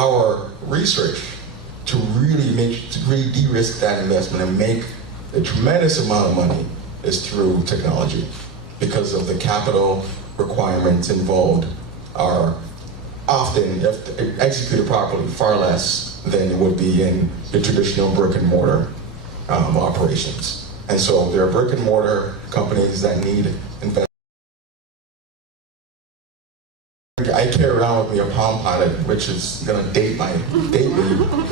our research to really de-risk that investment and make a tremendous amount of money is through technology, because of the capital requirements involved are often, if executed properly, far less than it would be in the traditional brick and mortar operations. And so there are brick and mortar companies that need investment. I carry around with me a Palm Pilot, which is gonna date me,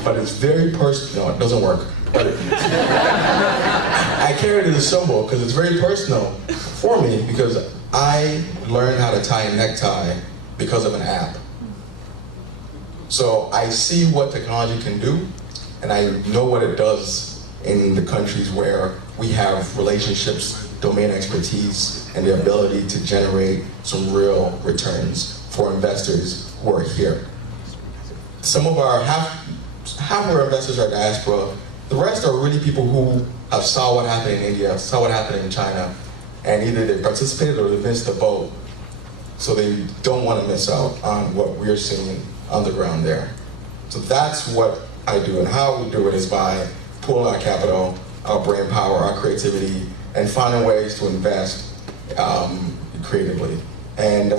but it's very personal. No, it doesn't work. But I carry it as a symbol because it's very personal for me, because I learned how to tie a necktie because of an app. So I see what technology can do, and I know what it does in the countries where we have relationships, domain expertise, and the ability to generate some real returns for investors who are here. Some of our, half of our investors are diaspora. The rest are really people who have saw what happened in India, saw what happened in China, and either they participated or they missed the boat. So they don't want to miss out on what we're seeing on the ground there. So that's what I do, and how we do it is by pooling our capital, our brain power, our creativity, and finding ways to invest creatively. And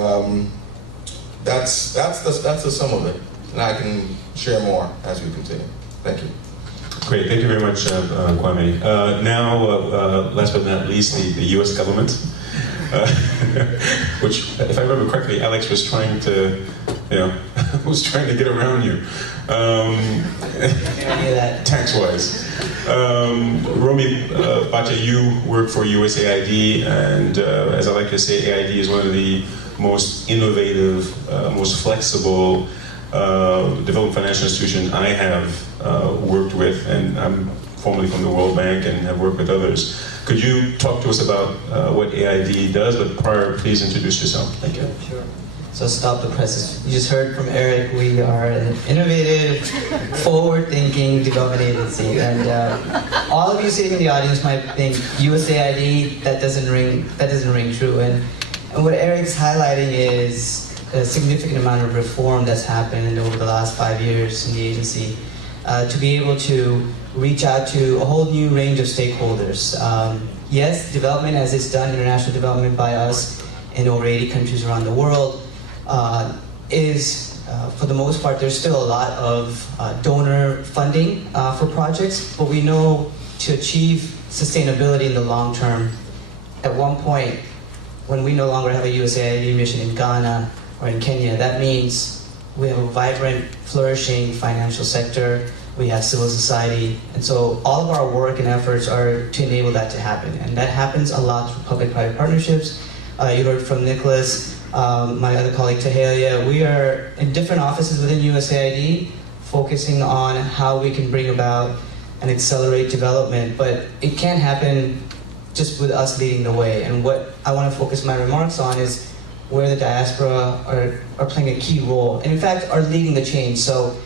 that's the sum of it. And I can share more as we continue. Thank you. Great, thank you very much, Kwame. Now, last but not least, the U.S. government, which, if I remember correctly, Alex was trying to, was trying to get around you, tax-wise. Romy Bacha, you work for USAID, and as I like to say, AID is one of the most innovative, most flexible development financial institution I have worked with, and I'm formerly from the World Bank and have worked with others. Could you talk to us about what AID does, but prior, please introduce yourself. Thank you. Sure. So stop the presses. You just heard from Eric, we are an innovative, forward-thinking development agency, and all of you sitting in the audience might think USAID, that doesn't ring true, and what Eric's highlighting is a significant amount of reform that's happened over the last 5 years in the agency to be able to reach out to a whole new range of stakeholders. Yes, development as it's done, international development by us in over 80 countries around the world, is, for the most part, there's still a lot of donor funding for projects, but we know to achieve sustainability in the long term, at one point, when we no longer have a USAID mission in Ghana or in Kenya, that means we have a vibrant, flourishing financial sector, we have civil society, and so all of our work and efforts are to enable that to happen. And that happens a lot through public-private partnerships. You heard from Nicholas, my other colleague Tahalia. We are in different offices within USAID, focusing on how we can bring about and accelerate development, but it can't happen just with us leading the way. And what I want to focus my remarks on is where the diaspora are playing a key role, and in fact are leading the change. So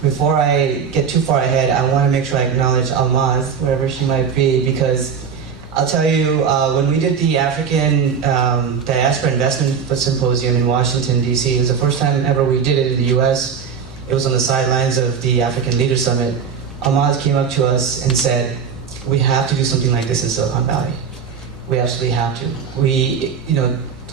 before I get too far ahead, I want to make sure I acknowledge Almaz, wherever she might be, because I'll tell you, when we did the African Diaspora Investment Symposium in Washington, D.C., it was the first time ever we did it in the U.S. It was on the sidelines of the African Leaders Summit. Almaz came up to us and said, we have to do something like this in Silicon Valley. We absolutely have to.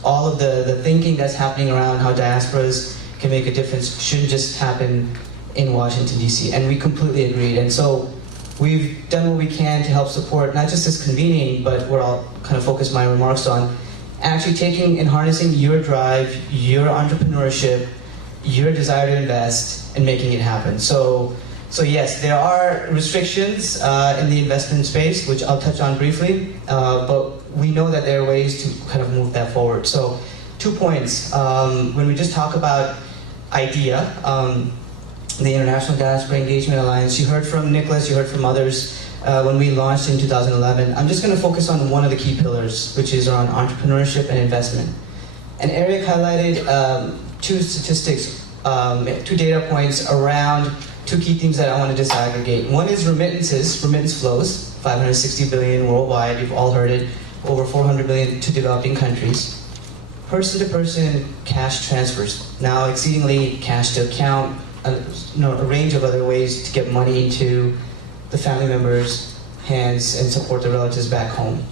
All of the thinking that's happening around how diasporas can make a difference shouldn't just happen in Washington, D.C., and we completely agreed. And so we've done what we can to help support not just this convening, but where I'll kind of focus my remarks on, actually taking and harnessing your drive, your entrepreneurship, your desire to invest, and making it happen. So yes, there are restrictions in the investment space, which I'll touch on briefly, but we know that there are ways to kind of move that forward. So 2 points. When we just talk about IDEA, the International Diaspora Engagement Alliance, you heard from Nicholas, you heard from others when we launched in 2011. I'm just going to focus on one of the key pillars, which is around entrepreneurship and investment. And Eric highlighted two statistics, 2 data points around 2 key themes that I want to disaggregate. One is remittances, remittance flows, 560 billion worldwide, you've all heard it, over 400 billion to developing countries. Person-to-person cash transfers, now exceedingly cash to account, a range of other ways to get money into the family members' hands and support the relatives back home.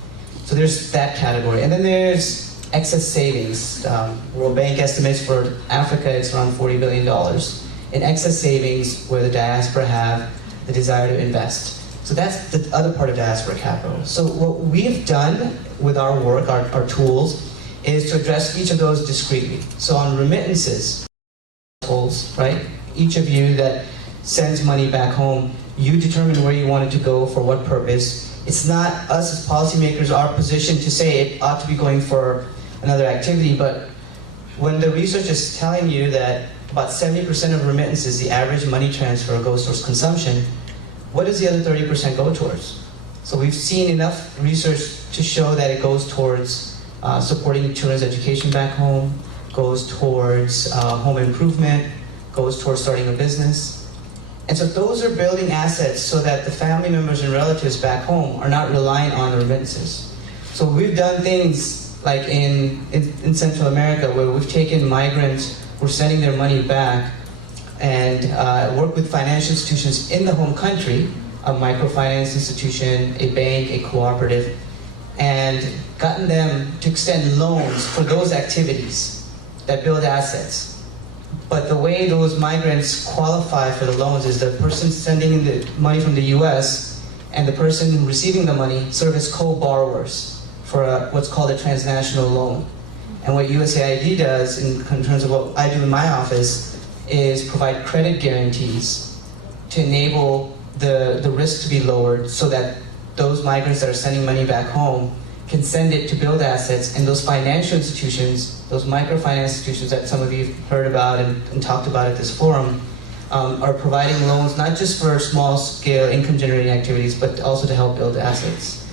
So there's that category. And then there's excess savings. World Bank estimates for Africa it's around $40 billion in excess savings where the diaspora have the desire to invest. So that's the other part of diaspora capital. So what we've done with our work, our tools, is to address each of those discreetly. So on remittances, right? Each of you that sends money back home, you determine where you want it to go, for what purpose. It's not us as policymakers, our position to say it ought to be going for another activity, but when the research is telling you that about 70% of remittances, the average money transfer, goes towards consumption, what does the other 30% go towards? So we've seen enough research to show that it goes towards supporting children's education back home, goes towards home improvement, goes towards starting a business. And so those are building assets so that the family members and relatives back home are not relying on the remittances. So we've done things like in Central America where we've taken migrants, we're sending their money back, and work with financial institutions in the home country, a microfinance institution, a bank, a cooperative, and gotten them to extend loans for those activities that build assets. But the way those migrants qualify for the loans is the person sending the money from the US and the person receiving the money serve as co-borrowers for what's called a transnational loan. And what USAID does in terms of what I do in my office is provide credit guarantees to enable the risk to be lowered so that those migrants that are sending money back home can send it to build assets, and those financial institutions, those microfinance institutions that some of you have heard about and talked about at this forum, are providing loans not just for small-scale income-generating activities, but also to help build assets.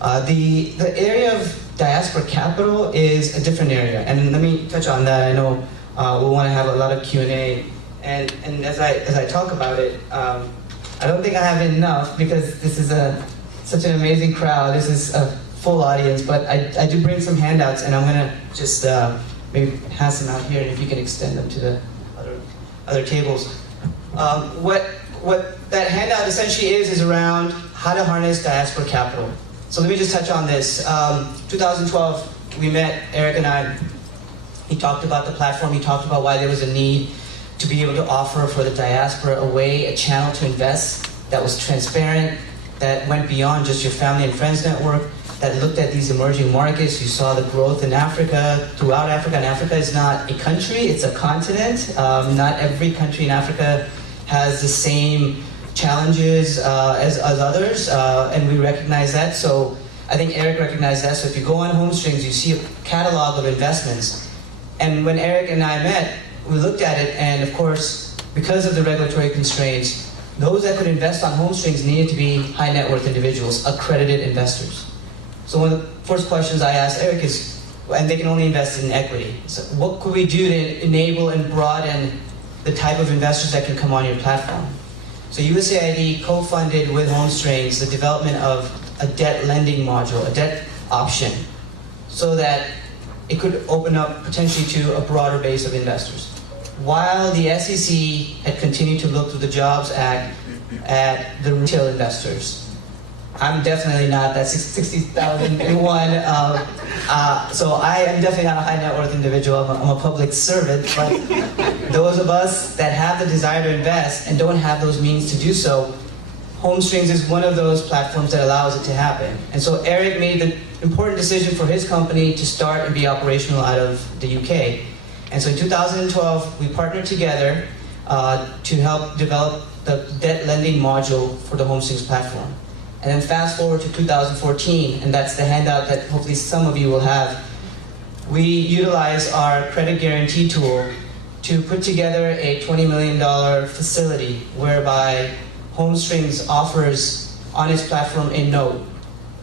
The area of diaspora capital is a different area, and let me touch on that. I know we'll want to have a lot of Q&A, and as I talk about it, I don't think I have enough because this is such an amazing crowd. This is a full audience, but I do bring some handouts, and I'm gonna just maybe pass them out here, and if you can extend them to the other tables. What that handout essentially is around how to harness diaspora capital. So let me just touch on this. 2012, we met, Eric and I. He talked about the platform. He talked about why there was a need to be able to offer for the diaspora a channel to invest that was transparent, that went beyond just your family and friends network, that looked at these emerging markets. You saw the growth in Africa, throughout Africa, and Africa is not a country, it's a continent. Not every country in Africa has the same challenges as others, and we recognize that. So I think Eric recognized that. So if you go on HomeStrings, you see a catalog of investments. And when Eric and I met, we looked at it, and of course, because of the regulatory constraints, those that could invest on HomeStrings needed to be high net worth individuals, accredited investors. So one of the first questions I asked Eric is, and they can only invest in equity. So what could we do to enable and broaden the type of investors that can come on your platform? So USAID co-funded with HomeStrings the development of a debt lending module, a debt option, so that it could open up potentially to a broader base of investors. While the SEC had continued to look through the Jobs Act at the retail investors, I'm definitely not that 60,001. So I am definitely not a high net worth individual. I'm a public servant. But those of us that have the desire to invest and don't have those means to do so, HomeStrings is one of those platforms that allows it to happen. And so Eric made the important decision for his company to start and be operational out of the UK. And so in 2012, we partnered together to help develop the debt lending module for the HomeStrings platform. And then fast forward to 2014, and that's the handout that hopefully some of you will have. We utilize our credit guarantee tool to put together a $20 million facility whereby HomeStrings offers on its platform a note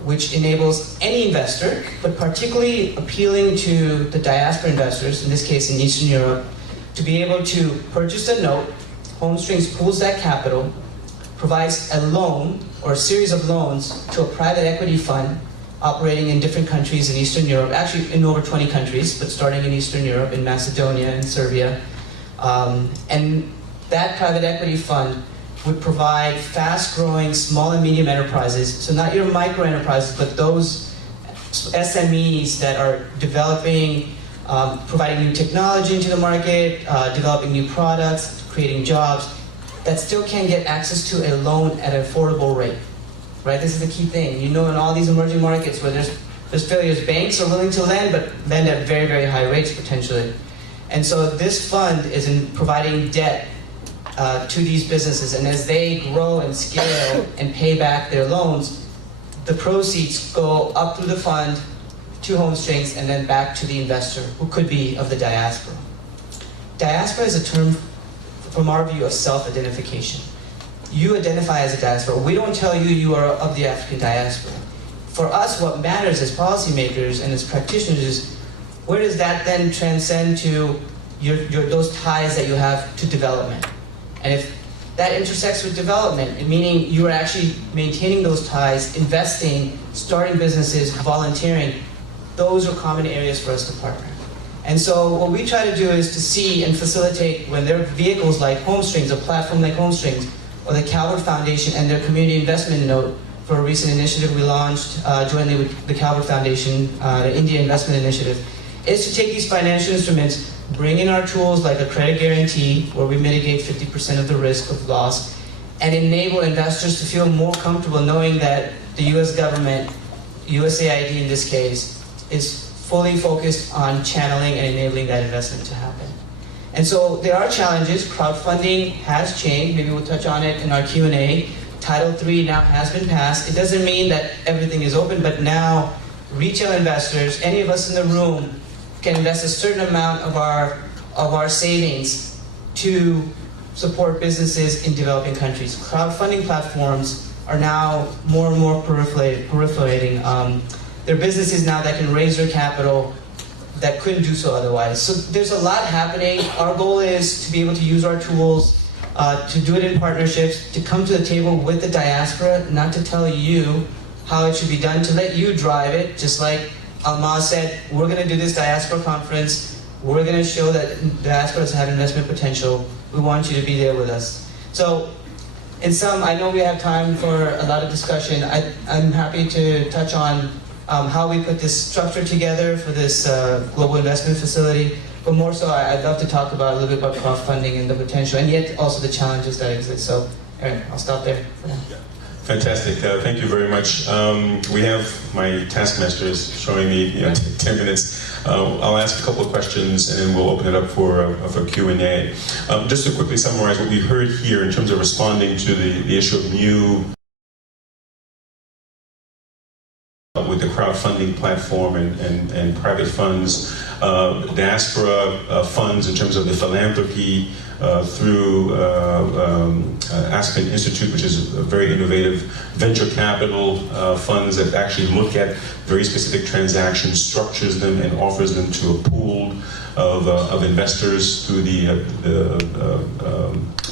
which enables any investor, but particularly appealing to the diaspora investors, in this case in Eastern Europe, to be able to purchase a note. HomeStrings pools that capital, provides a loan or a series of loans to a private equity fund operating in different countries in Eastern Europe, actually in over 20 countries, but starting in Eastern Europe, in Macedonia and Serbia. And that private equity fund would provide fast-growing small and medium enterprises, so not your micro enterprises, but those SMEs that are developing, providing new technology into the market, developing new products, creating jobs, that still can get access to a loan at an affordable rate, right? This is the key thing. You know, in all these emerging markets where there's failures, banks are willing to lend, but lend at very, very high rates potentially. And so this fund is in providing debt to these businesses, and as they grow and scale and pay back their loans, the proceeds go up through the fund to HomeStrings and then back to the investor, who could be of the diaspora. Diaspora is a term, from our view, of self-identification. You identify as a diaspora. We don't tell you you are of the African diaspora. For us, what matters as policymakers and as practitioners is, where does that then transcend to those ties that you have to development? And if that intersects with development, meaning you are actually maintaining those ties, investing, starting businesses, volunteering, those are common areas for us to partner. And so what we try to do is to see and facilitate when there are vehicles like HomeStrings, a platform like HomeStrings, or the Calvert Foundation and their community investment note for a recent initiative we launched jointly with the Calvert Foundation, the India Investment Initiative, is to take these financial instruments, bring in our tools like a credit guarantee, where we mitigate 50% of the risk of loss, and enable investors to feel more comfortable knowing that the US government, USAID in this case, is fully focused on channeling and enabling that investment to happen. And so there are challenges. Crowdfunding has changed. Maybe we'll touch on it in our Q&A. Title III now has been passed. It doesn't mean that everything is open, but now retail investors, any of us in the room, can invest a certain amount of our savings to support businesses in developing countries. Crowdfunding platforms are now more and more proliferating. There are businesses now that can raise their capital that couldn't do so otherwise. So there's a lot happening. Our goal is to be able to use our tools, to do it in partnerships, to come to the table with the diaspora, not to tell you how it should be done, to let you drive it, just like Almaz said, we're going to do this diaspora conference. We're going to show that diasporas have investment potential. We want you to be there with us. So, in sum, I know we have time for a lot of discussion. I'm happy to touch on how we put this structure together for this global investment facility. But more so, I'd love to talk about a little bit about crowdfunding and the potential, and yet also the challenges that exist. So, Aaron, I'll stop there for now. Fantastic. Thank you very much. We have my taskmasters showing me 10 minutes. I'll ask a couple of questions and then we'll open it up for Q&A. Just to quickly summarize what we heard here in terms of responding to the issue of new with the crowdfunding platform and private funds, diaspora funds in terms of the philanthropy through Aspen Institute, which is a very innovative venture capital funds that actually look at very specific transactions, structures them, and offers them to a pool of investors through the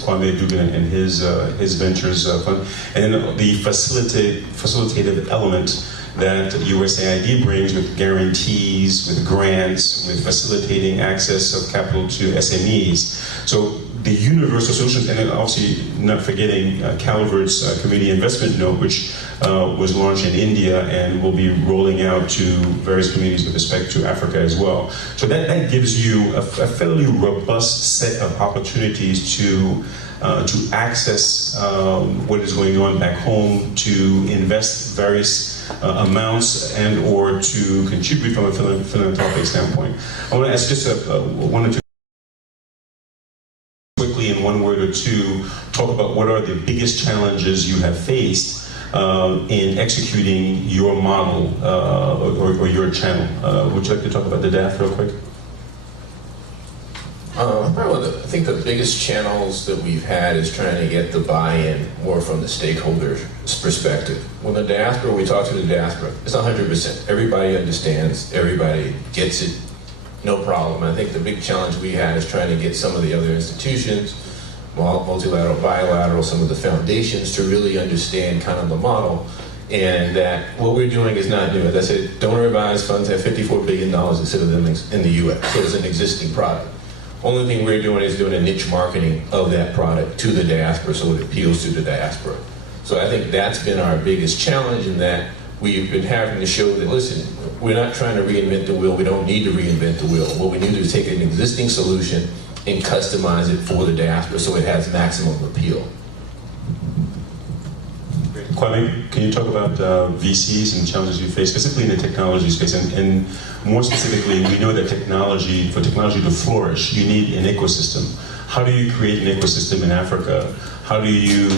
Kwame Dugan and his ventures fund, and then the facilitative element that USAID brings with guarantees, with grants, with facilitating access of capital to SMEs. So the universal solutions, and then obviously not forgetting Calvert's community investment note, which was launched in India and will be rolling out to various communities with respect to Africa as well. So that gives you a fairly robust set of opportunities to access what is going on back home, to invest various amounts and or to contribute from a philanthropic standpoint. I want to ask just one or two quickly in one word or two, talk about what are the biggest challenges you have faced in executing your model or your channel. Would you like to talk about the DAF real quick? I think the biggest channels that we've had is trying to get the buy-in more from the stakeholders' perspective. When the diaspora, we talk to the diaspora, it's 100%. Everybody understands, everybody gets it, no problem. I think the big challenge we had is trying to get some of the other institutions, multilateral, bilateral, some of the foundations to really understand kind of the model, and that what we're doing is not new. As I said, donor advised funds have $54 billion instead of them in the US, so it's an existing product. Only thing we're doing is doing a niche marketing of that product to the diaspora so it appeals to the diaspora. So I think that's been our biggest challenge, in that we've been having to show that, listen, we're not trying to reinvent the wheel. We don't need to reinvent the wheel. What we need to do is take an existing solution and customize it for the diaspora so it has maximum appeal. Kwame, can you talk about VCs and challenges you face, specifically in the technology space? And more specifically, we know that for technology to flourish, you need an ecosystem. How do you create an ecosystem in Africa? How do you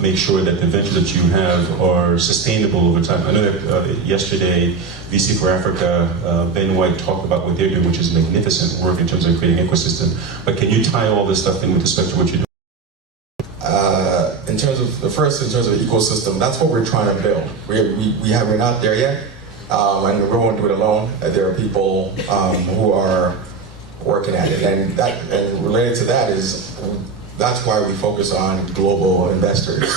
make sure that the ventures that you have are sustainable over time? I know that yesterday, VC for Africa, Ben White talked about what they're doing, which is magnificent work in terms of creating an ecosystem. But can you tie all this stuff in with respect to what you're doing? In terms of the ecosystem, that's what we're trying to build. We're not there yet, and we won't do it alone. There are people who are working at it, and related to that is that's why we focus on global investors,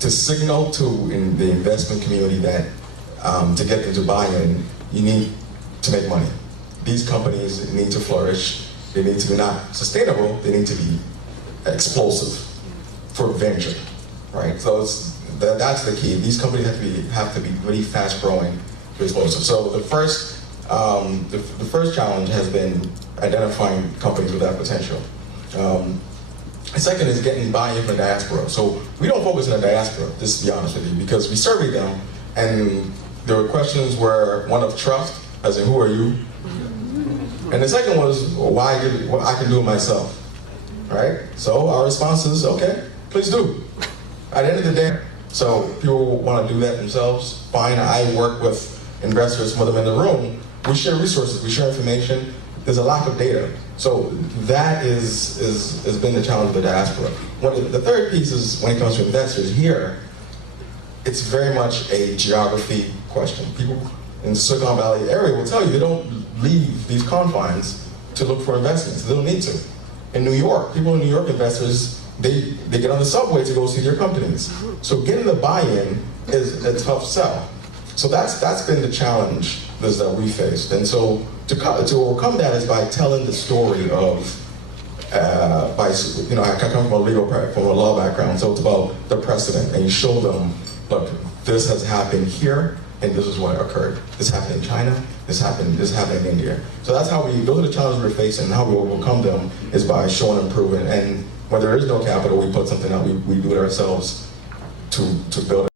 to signal to the investment community that to get them to buy in, you need to make money. These companies need to flourish. They need to be not sustainable. They need to be explosive for venture, right? So that's the key. These companies have to be really fast growing, explosive. So the first challenge has been identifying companies with that potential. The second is getting buy-in from the diaspora. So we don't focus on the diaspora, just to be honest with you, because we surveyed them, and there were questions where one of trust, as in who are you, and the second was why I can do it myself. Right? So our response is, okay, please do. At the end of the day, so people want to do that themselves, fine. I work with investors, some of them in the room. We share resources, we share information. There's a lack of data. So that has been the challenge of the diaspora. The third piece is when it comes to investors here, it's very much a geography question. People in the Silicon Valley area will tell you they don't leave these confines to look for investments. They don't need to. In New York, people in New York, investors, they get on the subway to go see their companies. So getting the buy-in is a tough sell. So that's been the challenge that we faced. And so to overcome that is by telling the story of, I come from a law background, so it's about the precedent, and you show them, look, this has happened here, and this is what occurred. This happened in China, this happened in India. So that's how those are the challenges we're facing, and how we overcome them is by showing and proving. And when there is no capital, we put something out, we do it ourselves to build it.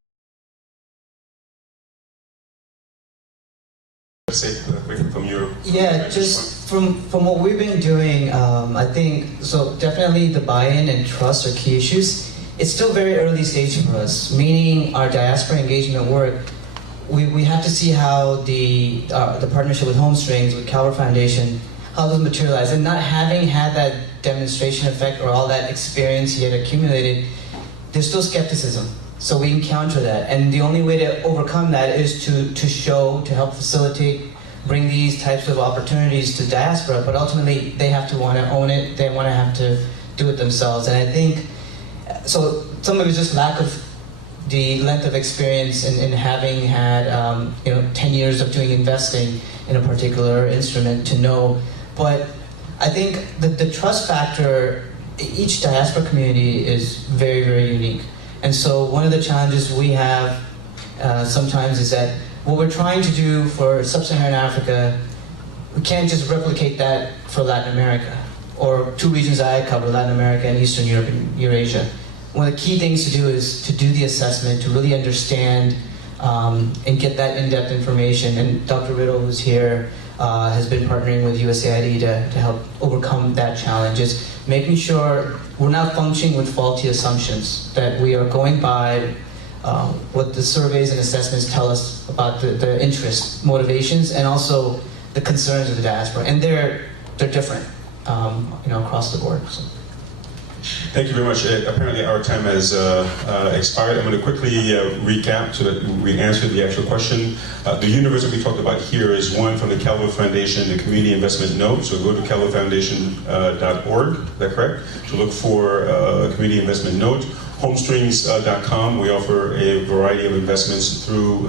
Yeah, just from what we've been doing, I think, so definitely the buy-in and trust are key issues. It's still very early stage for us, meaning our diaspora engagement work, we have to see how the partnership with Home Strings, with Calvert Foundation, how those materialize. And not having had that demonstration effect or all that experience yet accumulated, there's still skepticism. So we encounter that. And the only way to overcome that is to show, to help facilitate, bring these types of opportunities to diaspora, but ultimately they have to want to own it, they want to have to do it themselves. And I think, so some of it is just lack of the length of experience in having had 10 years of doing investing in a particular instrument to know. But I think the trust factor, each diaspora community is very, very unique. And so one of the challenges we have sometimes is that what we're trying to do for sub-Saharan Africa, we can't just replicate that for Latin America, or two regions I cover, Latin America and Eastern Europe and Eurasia. One of the key things to do is to do the assessment, to really understand and get that in-depth information. And Dr. Riddle, who's here, has been partnering with USAID to help overcome that challenge. Is making sure we're not functioning with faulty assumptions, that we are going by what the surveys and assessments tell us about the interests, motivations, and also the concerns of the diaspora. And they're different, across the board. So. Thank you very much. Apparently our time has expired. I'm going to quickly recap so that we answer the actual question. The universe that we talked about here is one from the Calvert Foundation, the Community Investment Note. So go to calvertfoundation.org, is that correct? To look for a Community Investment Note. homestrings.com. We offer a variety of investments through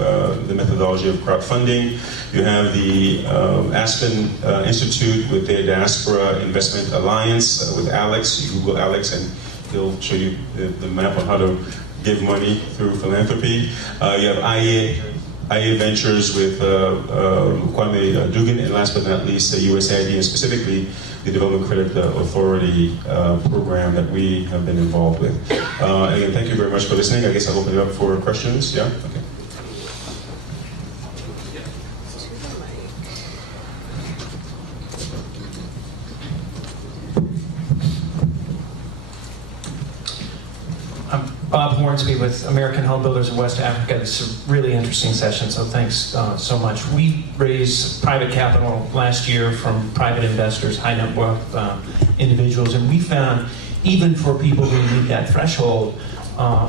the methodology of crowdfunding. You have the Aspen Institute with their Diaspora Investment Alliance with Alex. You Google Alex and he'll show you the map on how to give money through philanthropy. You have IA Ventures with Kwame Dugan, and last but not least, USAID, and specifically the Development Credit Authority program that we have been involved with. Again, thank you very much for listening. I guess I'll open it up for questions. Yeah? Okay. Bob Hornsby with American Home Builders in West Africa. This is a really interesting session, so thanks so much. We raised private capital last year from private investors, high net worth individuals, and we found even for people who meet that threshold,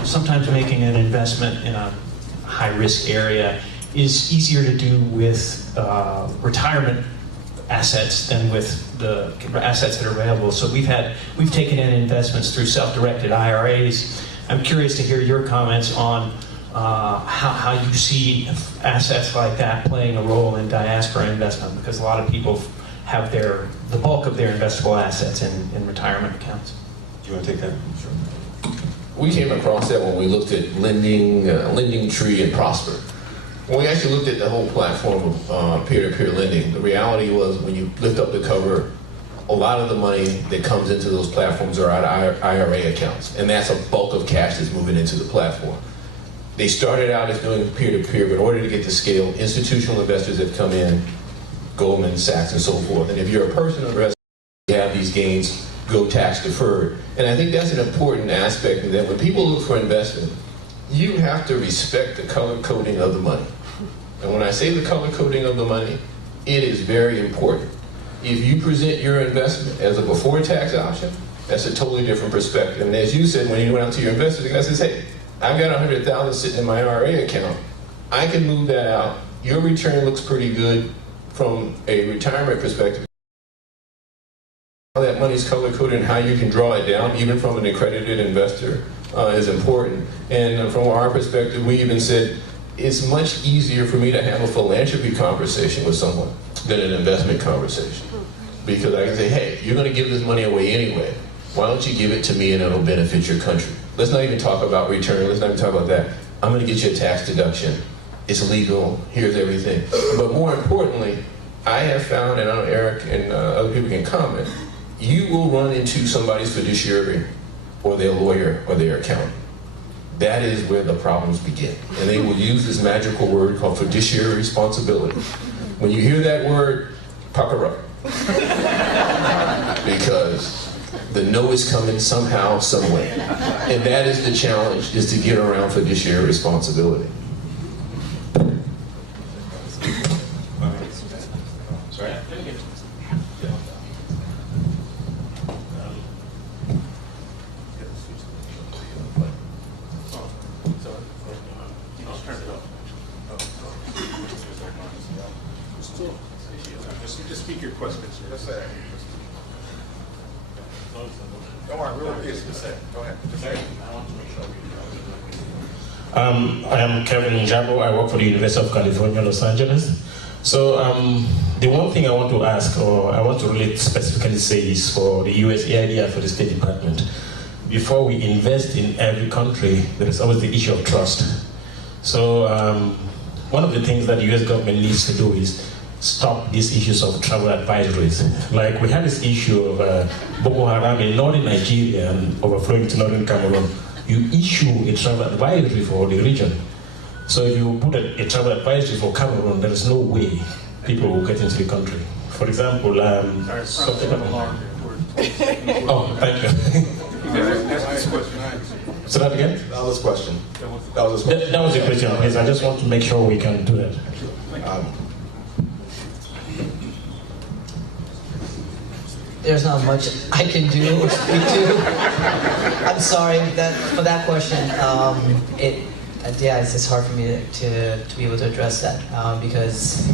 sometimes making an investment in a high-risk area is easier to do with retirement assets than with the assets that are available. So we've taken in investments through self-directed IRAs. I'm curious to hear your comments on how you see assets like that playing a role in diaspora investment, because a lot of people have the bulk of their investable assets in retirement accounts. Do you want to take that? Sure. We came across that when we looked at Lending Tree and Prosper. When we actually looked at the whole platform of peer-to-peer lending, the reality was when you lift up the cover, a lot of the money that comes into those platforms are out of IRA accounts, and that's a bulk of cash that's moving into the platform. They started out as doing peer-to-peer, but in order to get to scale, institutional investors have come in, Goldman Sachs and so forth. And if you're a personal investor, you have these gains go tax deferred. And I think that's an important aspect, in that when people look for investment, you have to respect the color coding of the money. And when I say the color coding of the money, it is very important. If you present your investment as a before tax option, that's a totally different perspective. And as you said, when you went out to your investors, the guy says, hey, I've got $100,000 sitting in my IRA account. I can move that out. Your return looks pretty good from a retirement perspective. How that money's color coded and how you can draw it down, even from an accredited investor, is important. And from our perspective, we even said, it's much easier for me to have a philanthropy conversation with someone than an investment conversation. Because I can say, hey, you're going to give this money away anyway. Why don't you give it to me and it'll benefit your country? Let's not even talk about return. Let's not even talk about that. I'm going to get you a tax deduction. It's legal. Here's everything. But more importantly, I have found, and I know Eric and other people can comment, you will run into somebody's fiduciary or their lawyer or their accountant. That is where the problems begin. And they will use this magical word called fiduciary responsibility. When you hear that word, pucker up. Because the no is coming somehow, some way. And that is the challenge, is to get around fiduciary responsibility. Sorry? Just speak your questions. Don't worry, we'll repeat it. Go ahead. I am Kevin Njabo. I work for the University of California, Los Angeles. So the one thing I want to ask, or I want to really specifically say, is for the USAID and for the State Department. Before we invest in every country, there is always the issue of trust. So one of the things that the US government needs to do is stop these issues of travel advisories. Like we had this issue of Boko Haram in northern Nigeria and overflowing to northern Cameroon. You issue a travel advisory for the region. So if you put a travel advisory for Cameroon, there is no way people will get into the country. For example, something like oh, thank you. So that again? That was a question. That was a question. Yes, I just want to make sure we can do that. There's not much I can do or speak to. I'm sorry for that question. It's hard for me to be able to address that because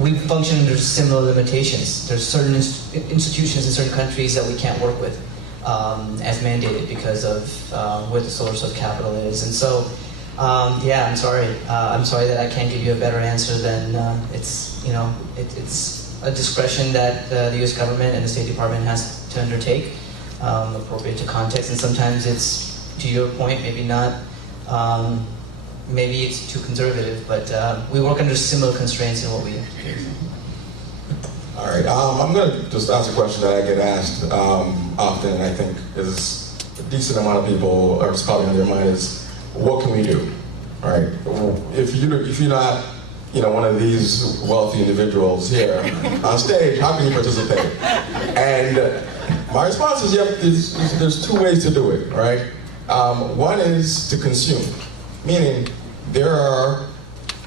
we function under similar limitations. There's certain institutions in certain countries that we can't work with. as mandated because of where the source of capital is. And so, yeah, I'm sorry. I'm sorry that I can't give you a better answer than it's a discretion that the U.S. government and the State Department has to undertake, appropriate to context. And sometimes it's, to your point, maybe not. Maybe it's too conservative, but we work under similar constraints in what we do. All right, I'm going to just ask a question that I get asked often, and I think is a decent amount of people are probably on their mind is, what can we do? All right, if you're not, one of these wealthy individuals here on stage, how can you participate? And my response is, there's two ways to do it, all right? One is to consume, meaning there are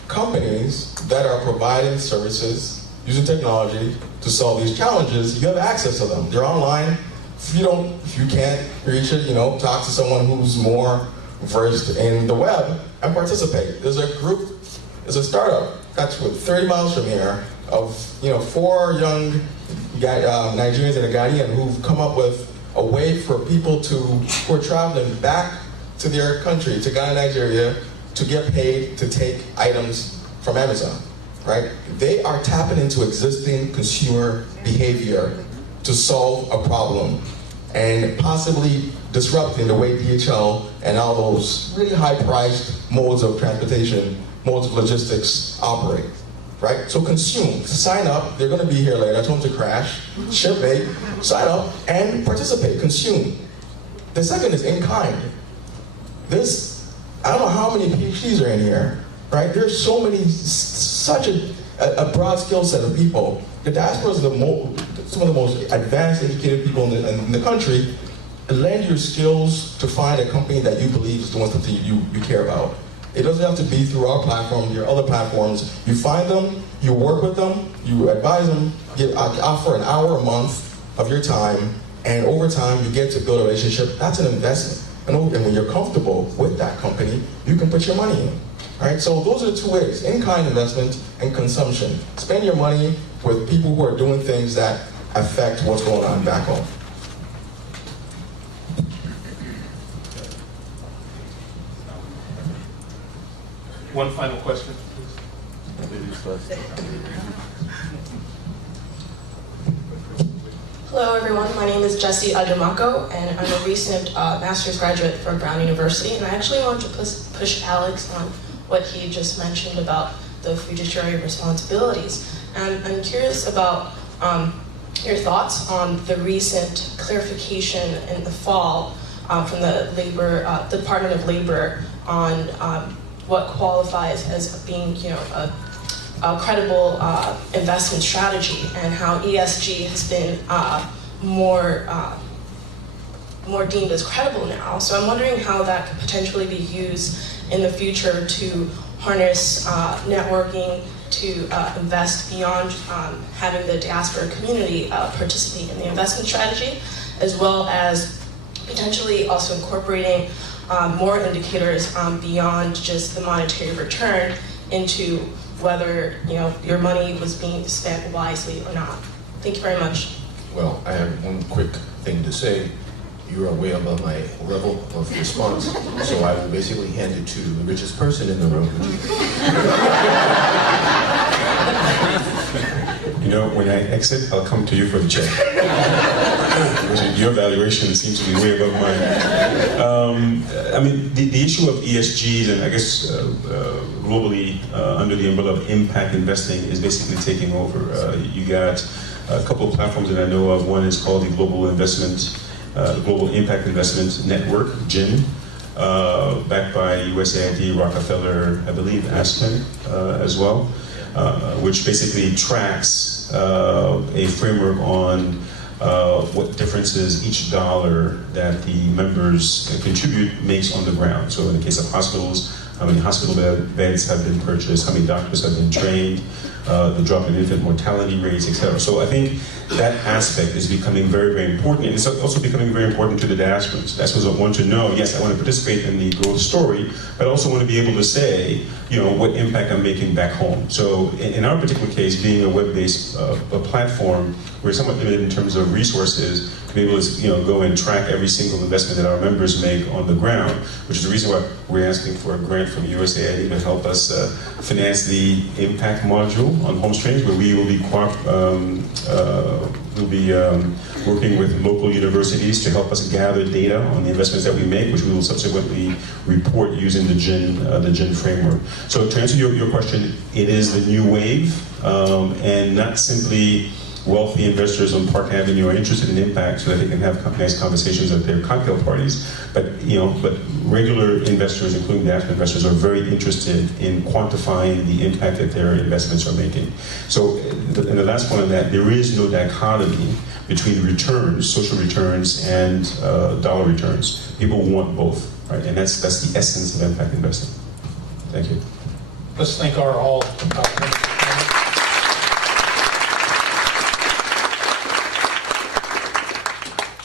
companies that are providing services using technology to solve these challenges. You have access to them. They're online. If you can't reach it, talk to someone who's more versed in the web and participate. There's a startup that's 30 miles from here of 4 young Nigerians and a Ghanaian who've come up with a way for people who are traveling back to their country, to Ghana, Nigeria, to get paid to take items from Amazon. Right? They are tapping into existing consumer behavior to solve a problem and possibly disrupting the way DHL and all those really high-priced modes of transportation, modes of logistics operate. Right? So consume, sign up, they're going to be here later, I told them to crash, ship it, sign up, and participate, consume. The second is in kind. I don't know how many PhDs are in here. Right? There's such a broad skill set of people. The diaspora is some of the most advanced, educated people in the country. Lend your skills to find a company that you believe is doing something you care about. It doesn't have to be through our platform, your other platforms. You find them, you work with them, you advise them, offer an hour a month of your time, and over time you get to build a relationship. That's an investment. And when you're comfortable with that company, you can put your money in. All right, so those are the two ways, in-kind investment and consumption. Spend your money with people who are doing things that affect what's going on back home. One final question, please. Hello everyone, my name is Jessie Adamako and I'm a recent master's graduate from Brown University, and I actually want to push Alex on what he just mentioned about the fiduciary responsibilities. And I'm curious about your thoughts on the recent clarification in the fall from the Department of Labor on what qualifies as being, a credible investment strategy, and how ESG has been more deemed as credible now. So I'm wondering how that could potentially be used in the future to harness networking, to invest beyond having the diaspora community participate in the investment strategy, as well as potentially also incorporating more indicators beyond just the monetary return into whether your money was being spent wisely or not. Thank you very much. Well, I have one quick thing to say. You are way above my level of response, so I will basically hand it to the richest person in the room. When I exit, I'll come to you for the check. Your valuation seems to be way above mine. The issue of ESGs, and I guess globally under the umbrella of impact investing, is basically taking over. You got a couple of platforms that I know of. One is called the Global Impact Investment Network, GIN, backed by USAID, Rockefeller, I believe Aspen as well, which basically tracks a framework on what differences each dollar that the members contribute makes on the ground. So in the case of hospitals, how many hospital beds have been purchased, how many doctors have been trained, the drop in infant mortality rates, etc. So I think that aspect is becoming very, very important, and it's also becoming very important to the diasporans. Diasporans want to know, yes, I want to participate in the growth story, but I also want to be able to say, what impact I'm making back home. So in our particular case, being a web-based platform, we're somewhat limited in terms of resources. to be able to go and track every single investment that our members make on the ground, which is the reason why we're asking for a grant from USAID to help us finance the impact module on home streams, where we will be working with local universities to help us gather data on the investments that we make, which we will subsequently report using the GIN framework. So to answer your question, it is the new wave, and not simply wealthy investors on Park Avenue are interested in impact so that they can have nice conversations at their cocktail parties. But regular investors, including diaspora investors, are very interested in quantifying the impact that their investments are making. So, and the last point on that, there is no dichotomy between returns, social returns, and dollar returns. People want both, right? And that's the essence of impact investing. Thank you. Let's thank our all.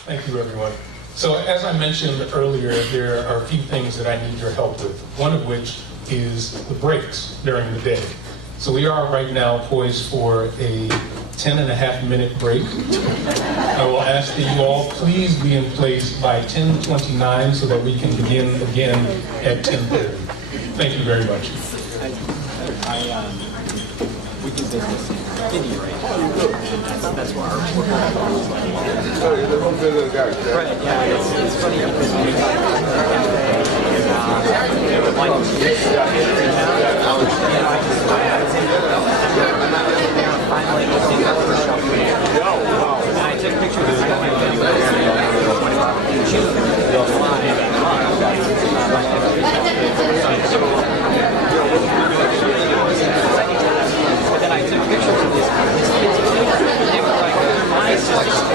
Thank you, everyone. So as I mentioned earlier, there are a few things that I need your help with, one of which is the breaks during the day. So we are right now poised for a 10.5-minute break. I will ask that you all please be in place by 10:29 so that we can begin again at 10:30. Thank you very much. We do business in India, right? That's why our work. Right, yeah, it's funny because we got I took pictures of but then I took pictures of these kids, and they were like, my sister.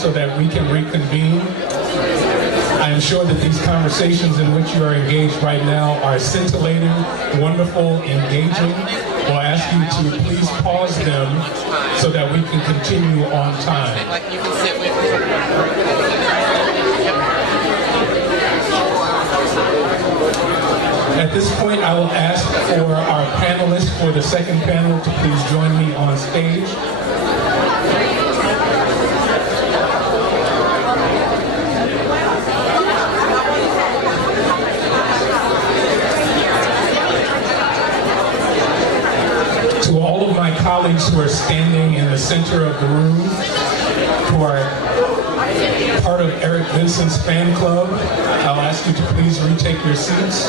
So that we can reconvene. I am sure that these conversations in which you are engaged right now are scintillating, wonderful, engaging. We'll ask you to please pause them so that we can continue on time. will ask for our panelists for the second panel to please join me on stage. To all of my colleagues who are standing in the center of the room, who are part of Eric Vincent's fan club, I'll ask you to please retake your seats.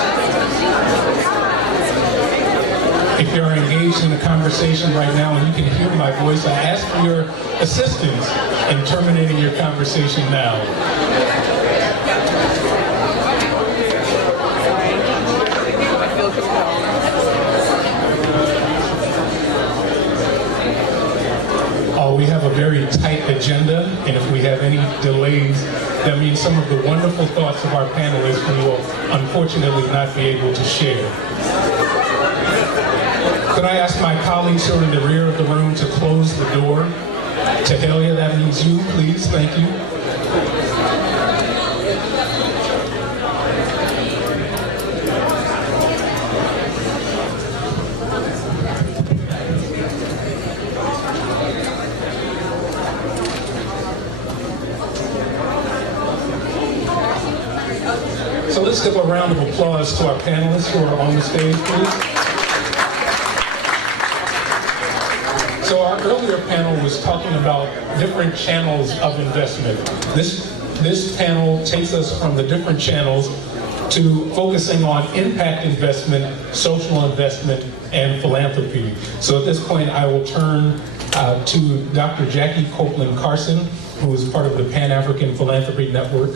If you're engaged in a conversation right now and you can hear my voice, I ask for your assistance in terminating your conversation now. We have a very tight agenda, and if we have any delays, that means some of the wonderful thoughts of our panelists we will unfortunately not be able to share. Could I ask my colleagues who are in the rear of the room to close the door? Tahelia, that means you, please. Thank you. So let's give a round of applause to our panelists who are on the stage, please. So our earlier panel was talking about different channels of investment. This panel takes us from the different channels to focusing on impact investment, social investment, and philanthropy. So at this point, I will turn to Dr. Jackie Copeland Carson, who is part of the Pan-African Philanthropy Network,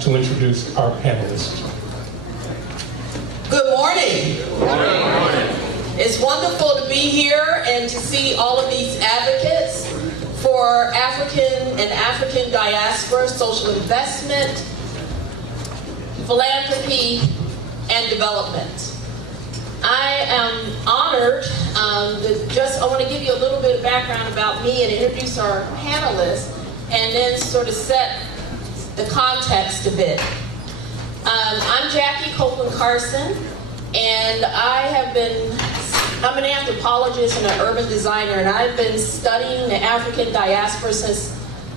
to introduce our panelists. Good morning. Good morning. It's wonderful to be here and to see all of these advocates for African and African diaspora, social investment, philanthropy, and development. I am honored I want to give you a little bit of background about me and introduce our panelists, and then sort of set the context a bit. I'm Jackie Copeland Carson, and I'm an anthropologist and an urban designer, and I've been studying the African diaspora since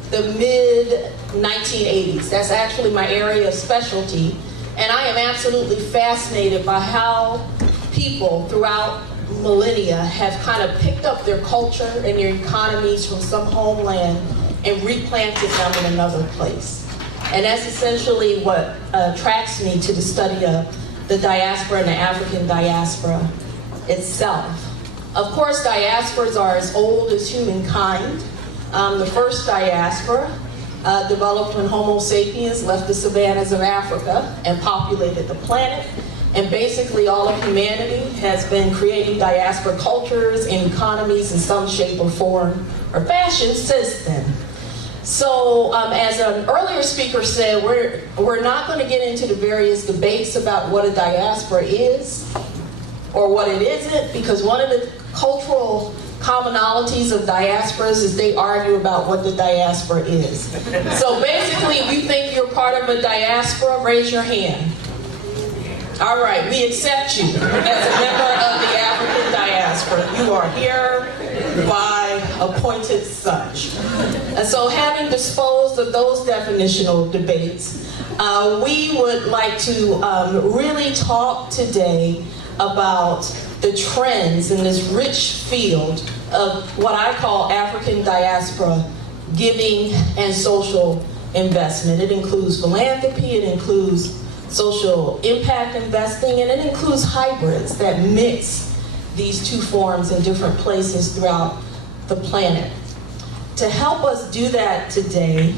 the mid-1980s. That's actually my area of specialty, and I am absolutely fascinated by how people throughout millennia have kind of picked up their culture and their economies from some homeland and replanted them in another place. And that's essentially what attracts me to the study of the diaspora and the African diaspora itself. Of course, diasporas are as old as humankind. The first diaspora developed when Homo sapiens left the savannas of Africa and populated the planet. And basically all of humanity has been creating diaspora cultures and economies in some shape or form or fashion since then. So as an earlier speaker said, we're not going to get into the various debates about what a diaspora is or what it isn't, because one of the cultural commonalities of diasporas is they argue about what the diaspora is. So basically, if you think you're part of a diaspora, raise your hand. All right, we accept you as a member of the African diaspora. You are here by appointed such. And so having disposed of those definitional debates, we would like to really talk today about the trends in this rich field of what I call African diaspora giving and social investment. It includes philanthropy, it includes social impact investing, and it includes hybrids that mix these two forms in different places throughout the planet. To help us do that today,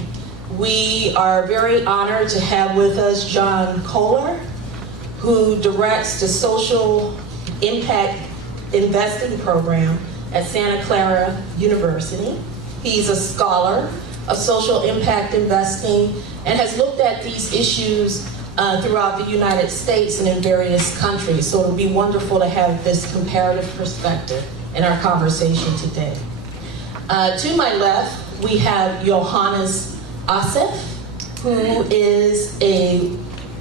we are very honored to have with us John Kohler, who directs the Social Impact Investing Program at Santa Clara University. He's a scholar of social impact investing and has looked at these issues throughout the United States and in various countries. So it'll be wonderful to have this comparative perspective in our conversation today. To my left, we have Johannes Asef, who is a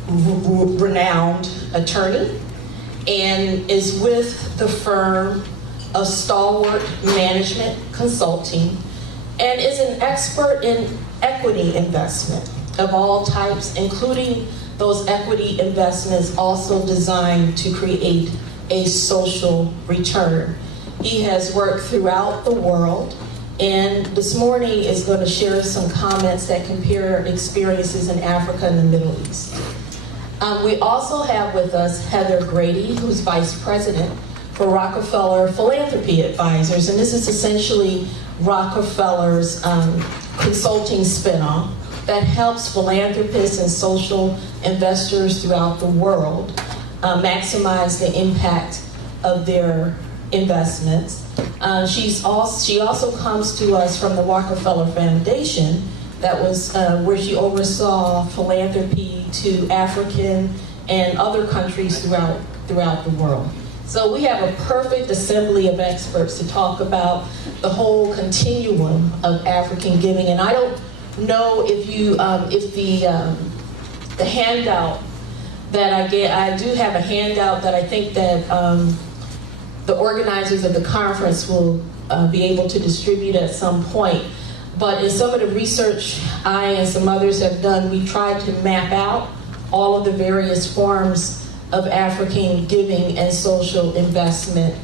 renowned attorney. and is with the firm of Stalwart Management Consulting, and is an expert in equity investment of all types, including those equity investments also designed to create a social return. He has worked throughout the world, and this morning is going to share some comments that compare experiences in Africa and the Middle East. We also have with us Heather Grady, who's Vice President for Rockefeller Philanthropy Advisors, and this is essentially Rockefeller's consulting spinoff that helps philanthropists and social investors throughout the world maximize the impact of their investments. She also comes to us from the Rockefeller Foundation, that was where she oversaw philanthropy to African and other countries throughout the world. So we have a perfect assembly of experts to talk about the whole continuum of African giving. And I don't know if you, the handout that I get, I do have a handout that I think that the organizers of the conference will be able to distribute at some point. But in some of the research I and some others have done, we tried to map out all of the various forms of African giving and social investment,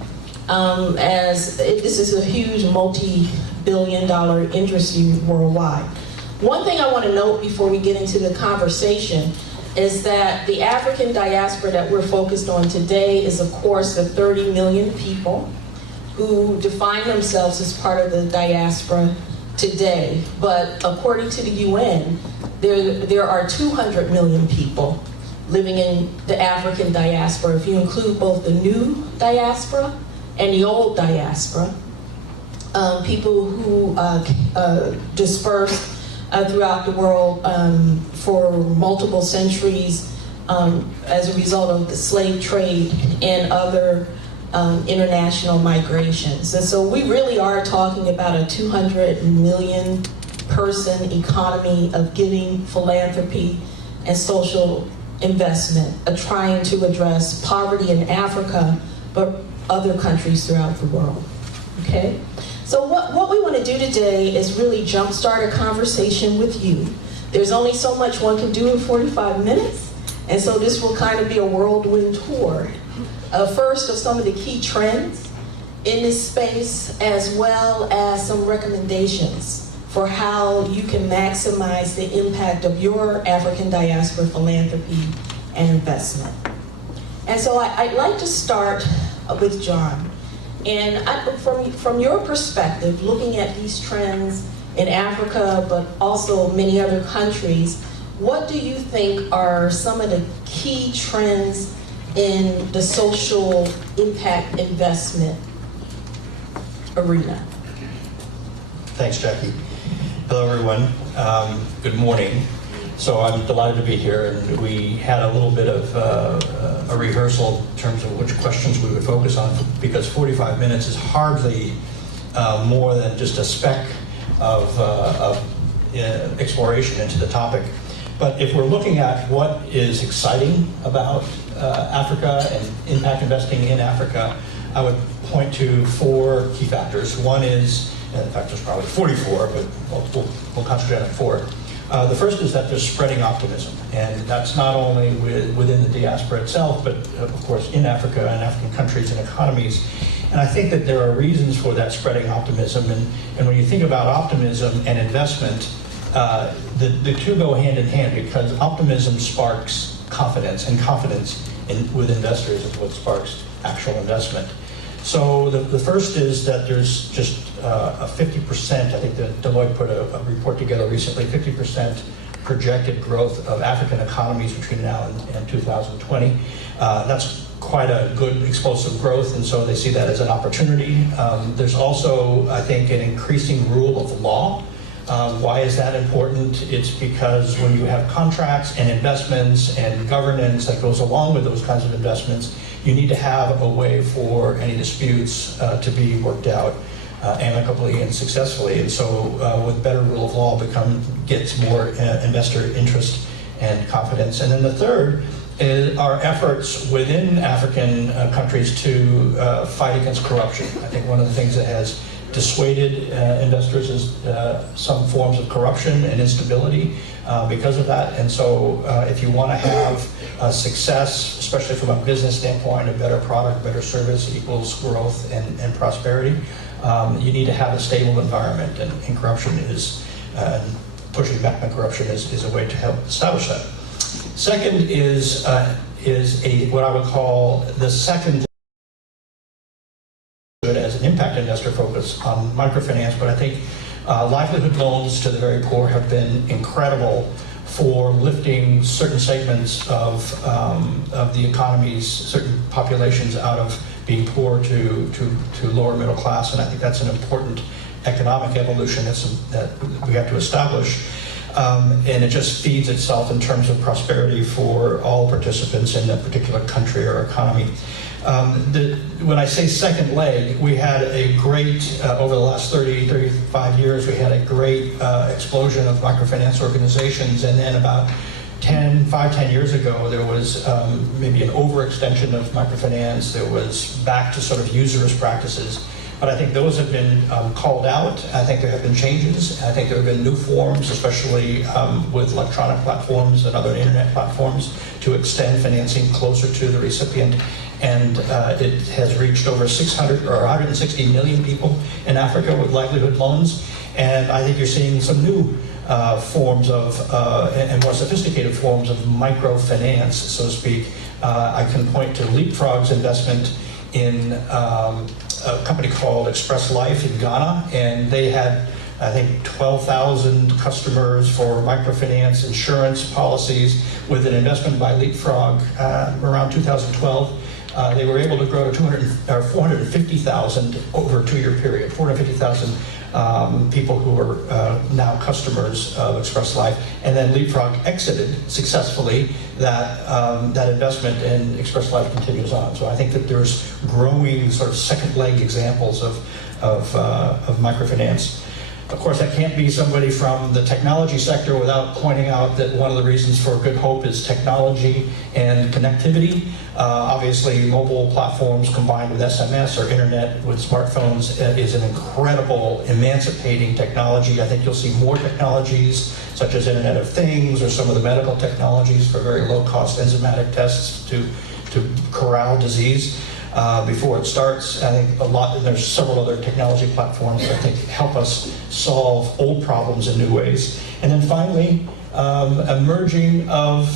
as this is a huge multi-billion-dollar industry worldwide. One thing I want to note before we get into the conversation is that the African diaspora that we're focused on today is, of course, the 30 million people who define themselves as part of the diaspora today. But according to the UN, there are 200 million people living in the African diaspora, if you include both the new diaspora and the old diaspora, people who dispersed throughout the world for multiple centuries as a result of the slave trade and other international migrations. And so we really are talking about a 200 million person economy of giving, philanthropy, and social investment, trying to address poverty in Africa, but other countries throughout the world. Okay? So what we want to do today is really jumpstart a conversation with you. There's only so much one can do in 45 minutes, and so this will kind of be a whirlwind tour. First of some of the key trends in this space, as well as some recommendations for how you can maximize the impact of your African diaspora philanthropy and investment. And so I'd like to start with John. And from your perspective, looking at these trends in Africa, but also many other countries, what do you think are some of the key trends in the social impact investment arena? Thanks, Jackie. Hello, everyone. Good morning. So I'm delighted to be here, and we had a little bit of a rehearsal in terms of which questions we would focus on, because 45 minutes is hardly more than just a speck of exploration into the topic. But if we're looking at what is exciting about Africa and impact investing in Africa, I would point to 4 key factors. One is, and in fact there's probably 44, but we'll concentrate on 4. The first is that there's spreading optimism, and that's not only within the diaspora itself, but of course in Africa and African countries and economies. And I think that there are reasons for that spreading optimism, and when you think about optimism and investment, the two go hand in hand, because optimism sparks confidence, and confidence with investors is what sparks actual investment. So the first is that there's just a 50%, I think that Deloitte put a report together recently, 50% projected growth of African economies between now and 2020. That's quite a good explosive growth, and so they see that as an opportunity. There's also, I think, an increasing rule of law. Why is that important? It's because when you have contracts and investments and governance that goes along with those kinds of investments, you need to have a way for any disputes to be worked out amicably and successfully. And so with better rule of law gets more investor interest and confidence. And then the third are efforts within African countries to fight against corruption. I think one of the things that has dissuaded investors is some forms of corruption and instability because of that. And so if you want to have success, especially from a business standpoint, a better product, better service equals growth and prosperity, you need to have a stable environment, and corruption is, pushing back on corruption is a way to help establish that. Second is what I would call the second as an impact investor focus on microfinance, but I think livelihood loans to the very poor have been incredible for lifting certain segments of the economies, certain populations out of being poor to lower middle class, and I think that's an important economic evolution that we have to establish. And it just feeds itself in terms of prosperity for all participants in a particular country or economy. When I say second leg, we had a great, over the last 35 years, we had a great explosion of microfinance organizations, and then about 10 years ago, there was maybe an overextension of microfinance. There was back to sort of usurious practices. But I think those have been called out. I think there have been changes. I think there have been new forms, especially with electronic platforms and other internet platforms, to extend financing closer to the recipient. And it has reached over 600 or 160 million people in Africa with livelihood loans. And I think you're seeing some new forms of, and more sophisticated forms of microfinance, so to speak. I can point to Leapfrog's investment in a company called Express Life in Ghana, and they had, I think, 12,000 customers for microfinance insurance policies with an investment by Leapfrog around 2012. They were able to grow to 450,000 over a 2-year period, 450,000 people who were now customers of Express Life. And then Leapfrog exited successfully that investment, and Express Life continues on. So I think that there's growing sort of second leg examples of microfinance. Of course, I can't be somebody from the technology sector without pointing out that one of the reasons for good hope is technology and connectivity. Obviously, mobile platforms combined with SMS or internet with smartphones is an incredible, emancipating technology. I think you'll see more technologies, such as Internet of Things or some of the medical technologies for very low-cost enzymatic tests to corral disease. Before it starts, I think there's several other technology platforms that I think help us solve old problems in new ways. And then finally, emerging of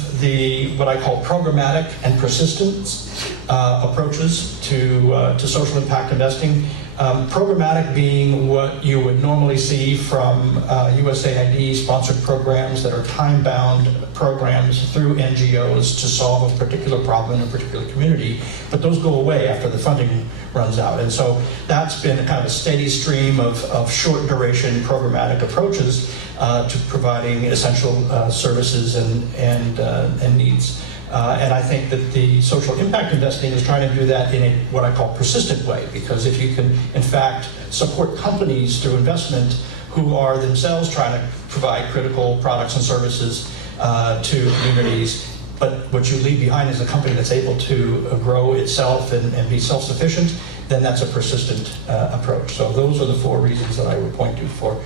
what I call programmatic and persistence approaches to social impact investing. Programmatic being what you would normally see from USAID sponsored programs that are time-bound programs through NGOs to solve a particular problem in a particular community, but those go away after the funding runs out. And so that's been a kind of a steady stream of short duration programmatic approaches to providing essential services and needs. And I think that the social impact investing is trying to do that in what I call persistent way, because if you can, in fact, support companies through investment who are themselves trying to provide critical products and services to communities, but what you leave behind is a company that's able to grow itself and be self-sufficient, then that's a persistent approach. So those are the 4 reasons that I would point to for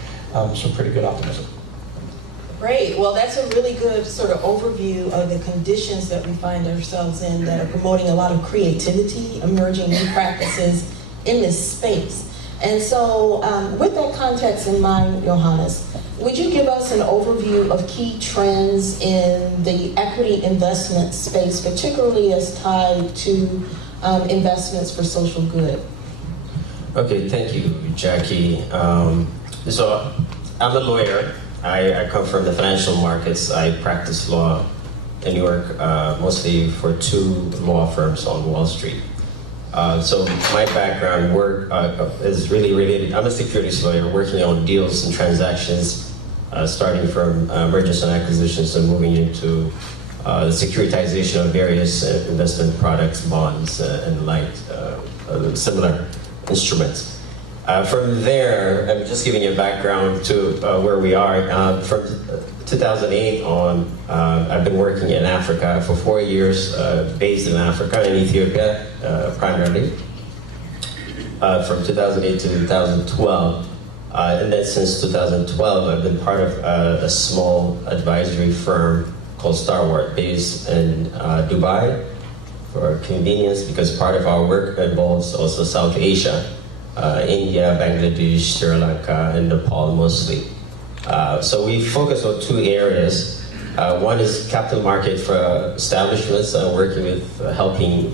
some pretty good optimism. Great. Well, that's a really good sort of overview of the conditions that we find ourselves in that are promoting a lot of creativity, emerging new practices in this space. And so with that context in mind, Johannes, would you give us an overview of key trends in the equity investment space, particularly as tied to investments for social good? Okay, thank you, Jackie. So I'm a lawyer. I come from the financial markets. I practice law in New York, mostly for 2 law firms on Wall Street. So my background work is really related. I'm a securities lawyer working on deals and transactions, starting from mergers and acquisitions and moving into the securitization of various investment products, bonds, and similar instruments. From there, I'm just giving you a background to where we are. From 2008 on, I've been working in Africa for 4 years, based in Africa, in Ethiopia primarily, from 2008 to 2012. And then since 2012, I've been part of a small advisory firm called Starward, based in Dubai, for convenience, because part of our work involves also South Asia, India, Bangladesh, Sri Lanka, and Nepal mostly. So we focus on two areas. One is capital market for establishments, working with helping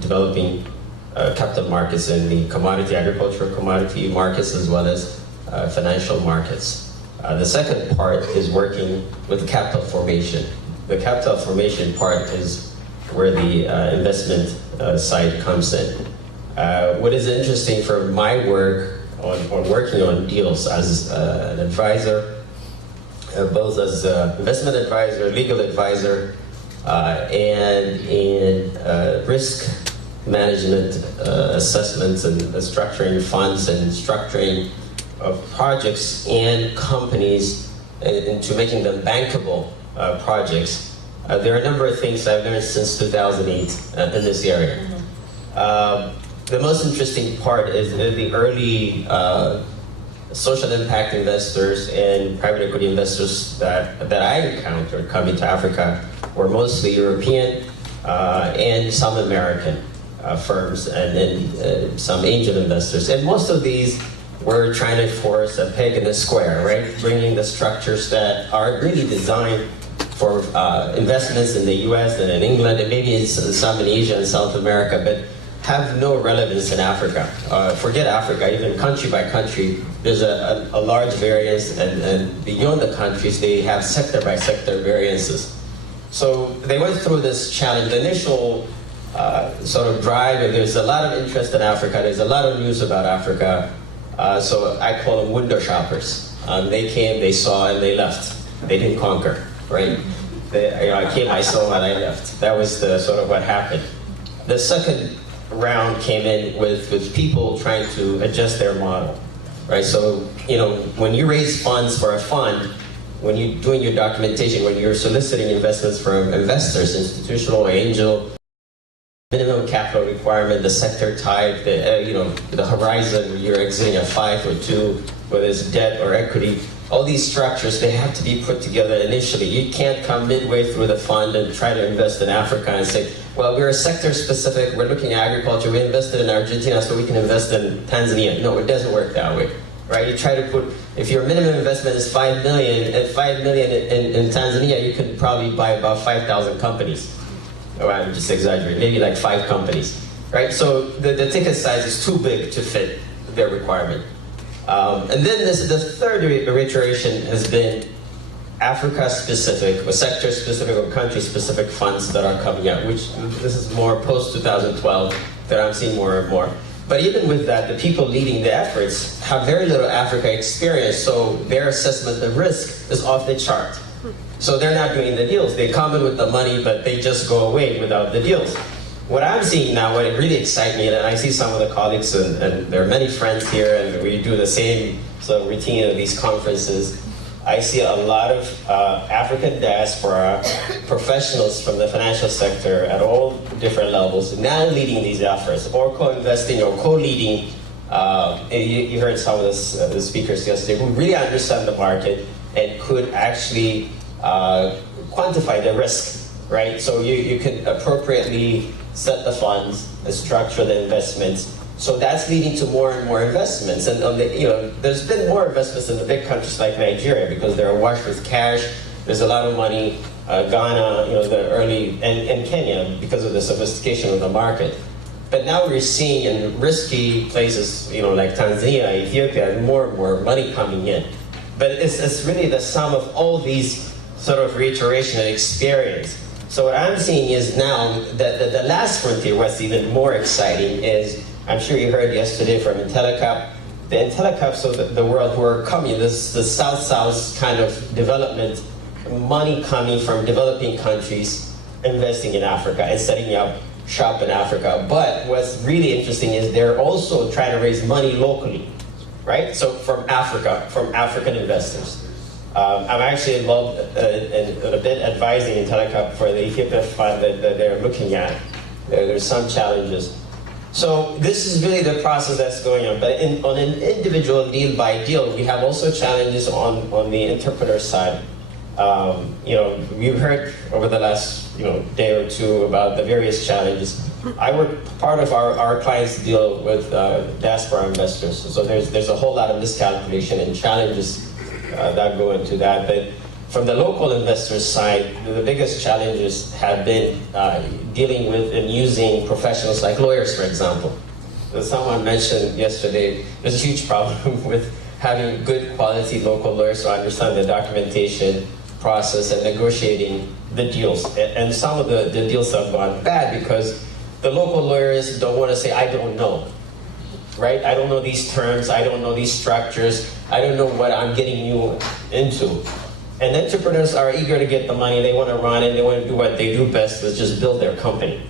developing capital markets in the commodity, agricultural commodity markets, as well as financial markets. The second part is working with capital formation. The capital formation part is where the investment side comes in. What is interesting for my work on working on deals as an advisor, both as an investment advisor, legal advisor, and in risk management assessments and structuring funds and structuring of projects and companies into making them bankable projects. There are a number of things I've learned since 2008 in this area. The most interesting part is the early social impact investors and private equity investors that I encountered coming to Africa were mostly European and some American firms, and then some angel investors. And most of these were trying to force a peg in the square, right? Bringing the structures that are really designed for investments in the US and in England, and maybe some in Asia and South America, but have no relevance in Africa. Forget Africa, even country by country, there's a large variance, and beyond the countries, they have sector by sector variances. So they went through this challenge. The initial sort of drive, and there's a lot of interest in Africa, there's a lot of news about Africa, so I call them window shoppers. They came, they saw, and they left. They didn't conquer, right? I came, I saw, and I left. That was the sort of what happened. The second round came in with people trying to adjust their model, right? So, you know, when you raise funds for a fund, when you're doing your documentation, when you're soliciting investments from investors, institutional or angel, minimum capital requirement, the sector type, the horizon, you're exiting a 5 or 2, whether it's debt or equity, all these structures, they have to be put together initially. You can't come midway through the fund and try to invest in Africa and say, well, we're sector specific, we're looking at agriculture, we invested in Argentina, so we can invest in Tanzania. No, it doesn't work that way, right? You try to put, if your minimum investment is 5 million, at 5 million in Tanzania, you can probably buy about 5,000 companies. Oh, I'm just exaggerating, maybe like 5 companies, right? So the ticket size is too big to fit their requirement. And then the third iteration has been Africa-specific, or sector-specific, or country-specific funds that are coming out, which this is more post-2012 that I'm seeing more and more. But even with that, the people leading the efforts have very little Africa experience, so their assessment of risk is off the chart. So they're not doing the deals. They come in with the money, but they just go away without the deals. What I'm seeing now, what really excites me, and I see some of the colleagues, and there are many friends here, and we do the same sort of routine of these conferences. I see a lot of African diaspora professionals from the financial sector at all different levels now leading these efforts, or co-investing or co-leading. You heard some of the speakers yesterday who really understand the market and could actually quantify the risk, right? So you can appropriately set the funds, structure the investments. So that's leading to more and more investments. And there's been more investments in the big countries like Nigeria because they're awash with cash. There's a lot of money. Ghana, the early, and Kenya because of the sophistication of the market. But now we're seeing in risky places, like Tanzania, Ethiopia, more and more money coming in. But it's really the sum of all these sort of reiteration and experience. So what I'm seeing is now that the last frontier, what's even more exciting is, I'm sure you heard yesterday from IntelliCap, the IntelliCaps of the world who are coming, the South-South kind of development, money coming from developing countries, investing in Africa and setting up shop in Africa. But what's really interesting is they're also trying to raise money locally, right? So from Africa, from African investors. I'm actually involved in a bit advising in Telecom for the Ethiopia fund that they're looking at. There's some challenges. So this is really the process that's going on. But on an individual deal by deal, we have also challenges on the entrepreneur side. We've heard over the last day or two about the various challenges. Part of our clients deal with diaspora investors, so there's a whole lot of miscalculation and challenges that go into that. But from the local investors side, the biggest challenges have been dealing with and using professionals like lawyers, for example. As someone mentioned yesterday, there's a huge problem with having good quality local lawyers to understand the documentation process and negotiating the deals. And some of the deals have gone bad because the local lawyers don't want to say, I don't know, right? I don't know these terms, I don't know these structures, I don't know what I'm getting you into. And entrepreneurs are eager to get the money, they want to run and they want to do what they do best, which is just build their company.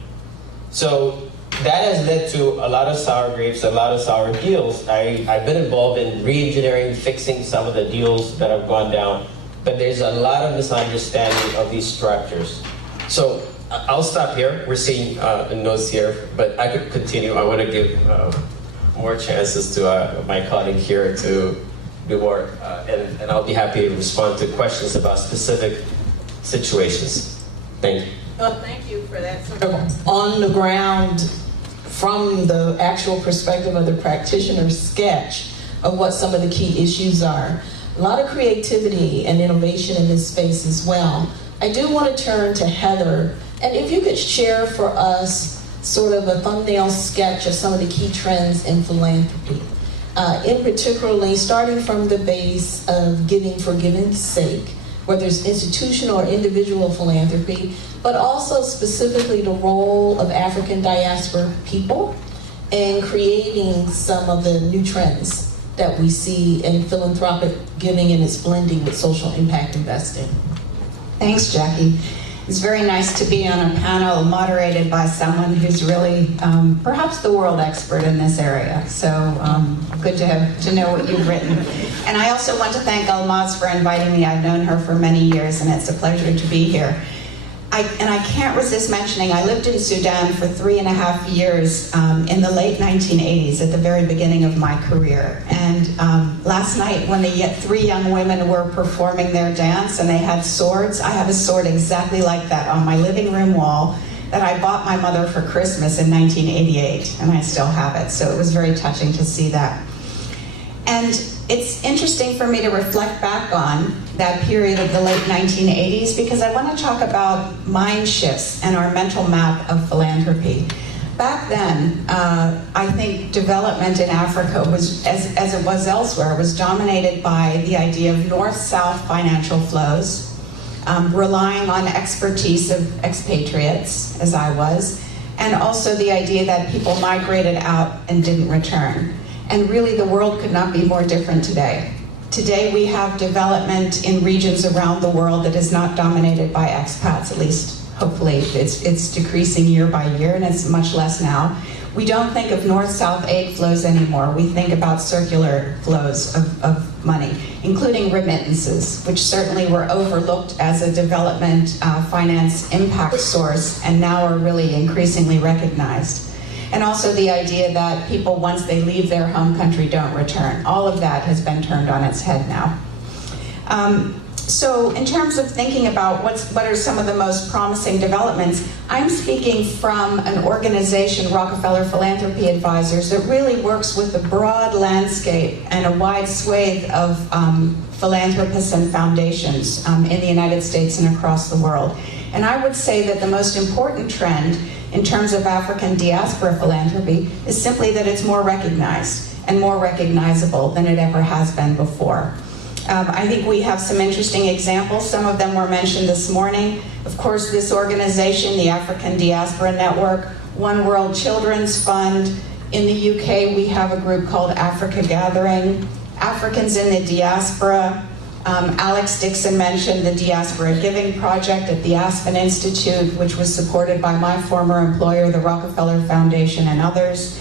So that has led to a lot of sour grapes, a lot of sour deals. I've been involved in re-engineering, fixing some of the deals that have gone down, but there's a lot of misunderstanding of these structures. So I'll stop here. We're seeing notes here, but I could continue. I want to give more chances to my colleague here to do more, and I'll be happy to respond to questions about specific situations. Thank you. Well, thank you for that sort of on the ground, from the actual perspective of the practitioner's sketch of what some of the key issues are. A lot of creativity and innovation in this space as well. I do want to turn to Heather, and if you could share for us sort of a thumbnail sketch of some of the key trends in philanthropy. In particularly, starting from the base of giving for giving's sake, whether it's institutional or individual philanthropy, but also specifically the role of African diaspora people in creating some of the new trends that we see in philanthropic giving and its blending with social impact investing. Thanks, Jackie. It's very nice to be on a panel moderated by someone who's really perhaps the world expert in this area. So good to know what you've written. And I also want to thank Almaz for inviting me. I've known her for many years, and it's a pleasure to be here. I can't resist mentioning, I lived in Sudan for 3.5 years in the late 1980s, at the very beginning of my career. And last night, when the 3 young women were performing their dance and they had swords, I have a sword exactly like that on my living room wall that I bought my mother for Christmas in 1988, and I still have it. So it was very touching to see that. And it's interesting for me to reflect back on that period of the late 1980s because I want to talk about mind shifts and our mental map of philanthropy. Back then, I think development in Africa was, as it was elsewhere, was dominated by the idea of north-south financial flows, relying on expertise of expatriates, as I was, and also the idea that people migrated out and didn't return. And really, the world could not be more different today. Today, we have development in regions around the world that is not dominated by expats, at least hopefully. It's decreasing year by year, and it's much less now. We don't think of north-south aid flows anymore. We think about circular flows of money, including remittances, which certainly were overlooked as a development finance impact source, and now are really increasingly recognized. And also the idea that people, once they leave their home country, don't return. All of that has been turned on its head now. So in terms of thinking about what are some of the most promising developments, I'm speaking from an organization, Rockefeller Philanthropy Advisors, that really works with a broad landscape and a wide swathe of philanthropists and foundations in the United States and across the world. And I would say that the most important trend in terms of African diaspora philanthropy is simply that it's more recognized and more recognizable than it ever has been before. I think we have some interesting examples. Some of them were mentioned this morning. Of course, this organization, the African Diaspora Network, One World Children's Fund. In the UK, we have a group called Africa Gathering. Africans in the Diaspora. Alex Dixon mentioned the Diaspora Giving Project at the Aspen Institute, which was supported by my former employer, the Rockefeller Foundation, and others.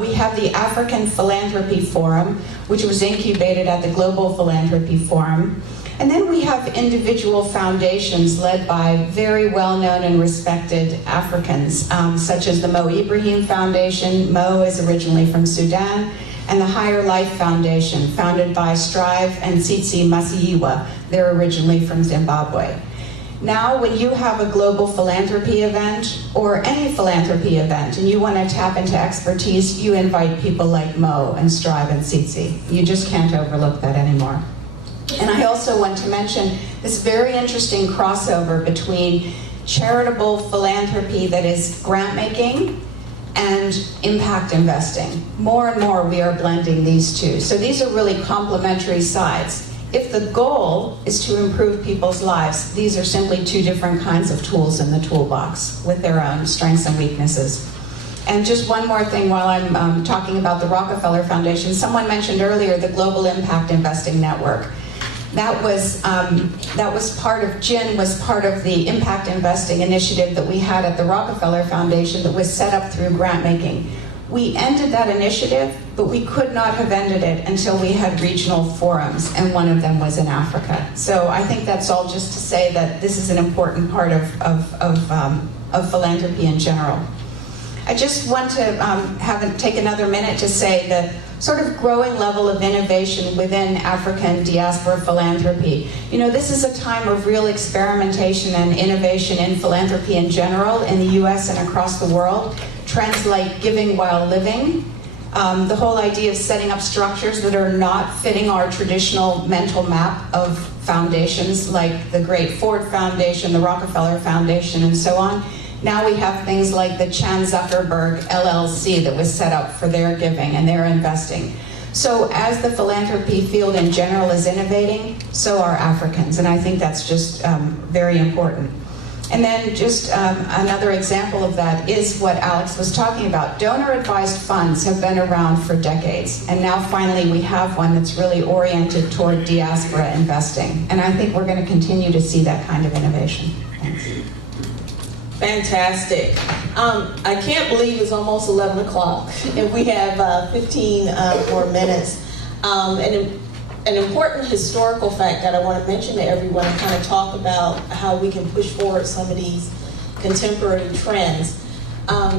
We have the African Philanthropy Forum, which was incubated at the Global Philanthropy Forum. And then we have individual foundations led by very well-known and respected Africans, such as the Mo Ibrahim Foundation. Mo is originally from Sudan, and the Higher Life Foundation, founded by Strive and Tsitsi Masiyiwa. They're originally from Zimbabwe. Now, when you have a global philanthropy event, or any philanthropy event, and you want to tap into expertise, you invite people like Mo and Strive and Tsitsi. You just can't overlook that anymore. And I also want to mention this very interesting crossover between charitable philanthropy that is grant making and impact investing. More and more we are blending these two. So these are really complementary sides. If the goal is to improve people's lives, these are simply two different kinds of tools in the toolbox with their own strengths and weaknesses. And just one more thing while I'm talking about the Rockefeller Foundation. Someone mentioned earlier the Global Impact Investing Network. That was part of, GIN was part of the impact investing initiative that we had at the Rockefeller Foundation that was set up through grant making. We ended that initiative, but we could not have ended it until we had regional forums, and one of them was in Africa. So I think that's all just to say that this is an important part of philanthropy in general. I just want to take another minute to say the sort of growing level of innovation within African diaspora philanthropy. You know, this is a time of real experimentation and innovation in philanthropy in general in the US and across the world. Trends like giving while living, the whole idea of setting up structures that are not fitting our traditional mental map of foundations like the great Ford Foundation, the Rockefeller Foundation, and so on. Now we have things like the Chan Zuckerberg LLC that was set up for their giving and their investing. So as the philanthropy field in general is innovating, so are Africans, and I think that's just very important. And then just another example of that is what Alex was talking about. Donor-advised funds have been around for decades, and now finally we have one that's really oriented toward diaspora investing. And I think we're going to continue to see that kind of innovation. Thanks. Fantastic. I can't believe it's almost 11 o'clock and we have 15 more minutes. An important historical fact that I want to mention to everyone and kind of talk about how we can push forward some of these contemporary trends.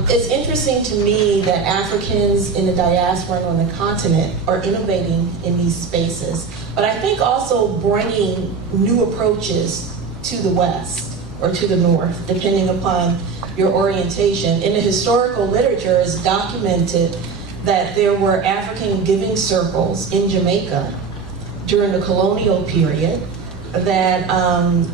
It's interesting to me that Africans in the diaspora and on the continent are innovating in these spaces, but I think also bringing new approaches to the West or to the North, depending upon your orientation. In the historical literature, it's documented that there were African giving circles in Jamaica during the colonial period that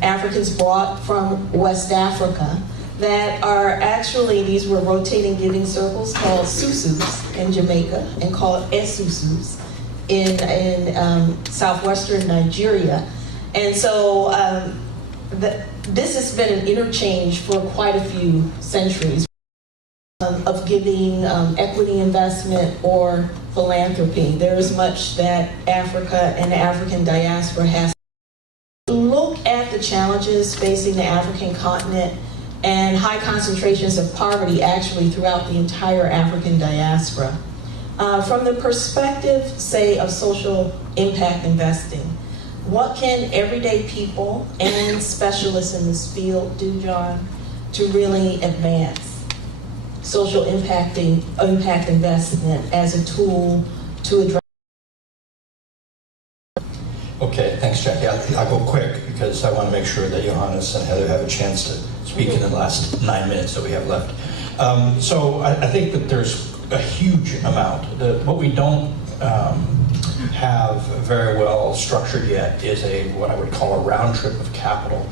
Africans brought from West Africa that are actually, these were rotating giving circles called susus in Jamaica and called esusus in southwestern Nigeria. And so this has been an interchange for quite a few centuries of giving equity investment or philanthropy. There is much that Africa and the African diaspora has to look at the challenges facing the African continent and high concentrations of poverty actually throughout the entire African diaspora. From the perspective, say, of social impact investing, what can everyday people and specialists in this field do, John, to really advance social impact investment as a tool to address? Okay, thanks, Jackie. I'll go quick because I want to make sure that Johannes and Heather have a chance to speak in the last 9 minutes that we have left. So I think that there's a huge amount. What we don't have very well structured yet is what I would call a round trip of capital.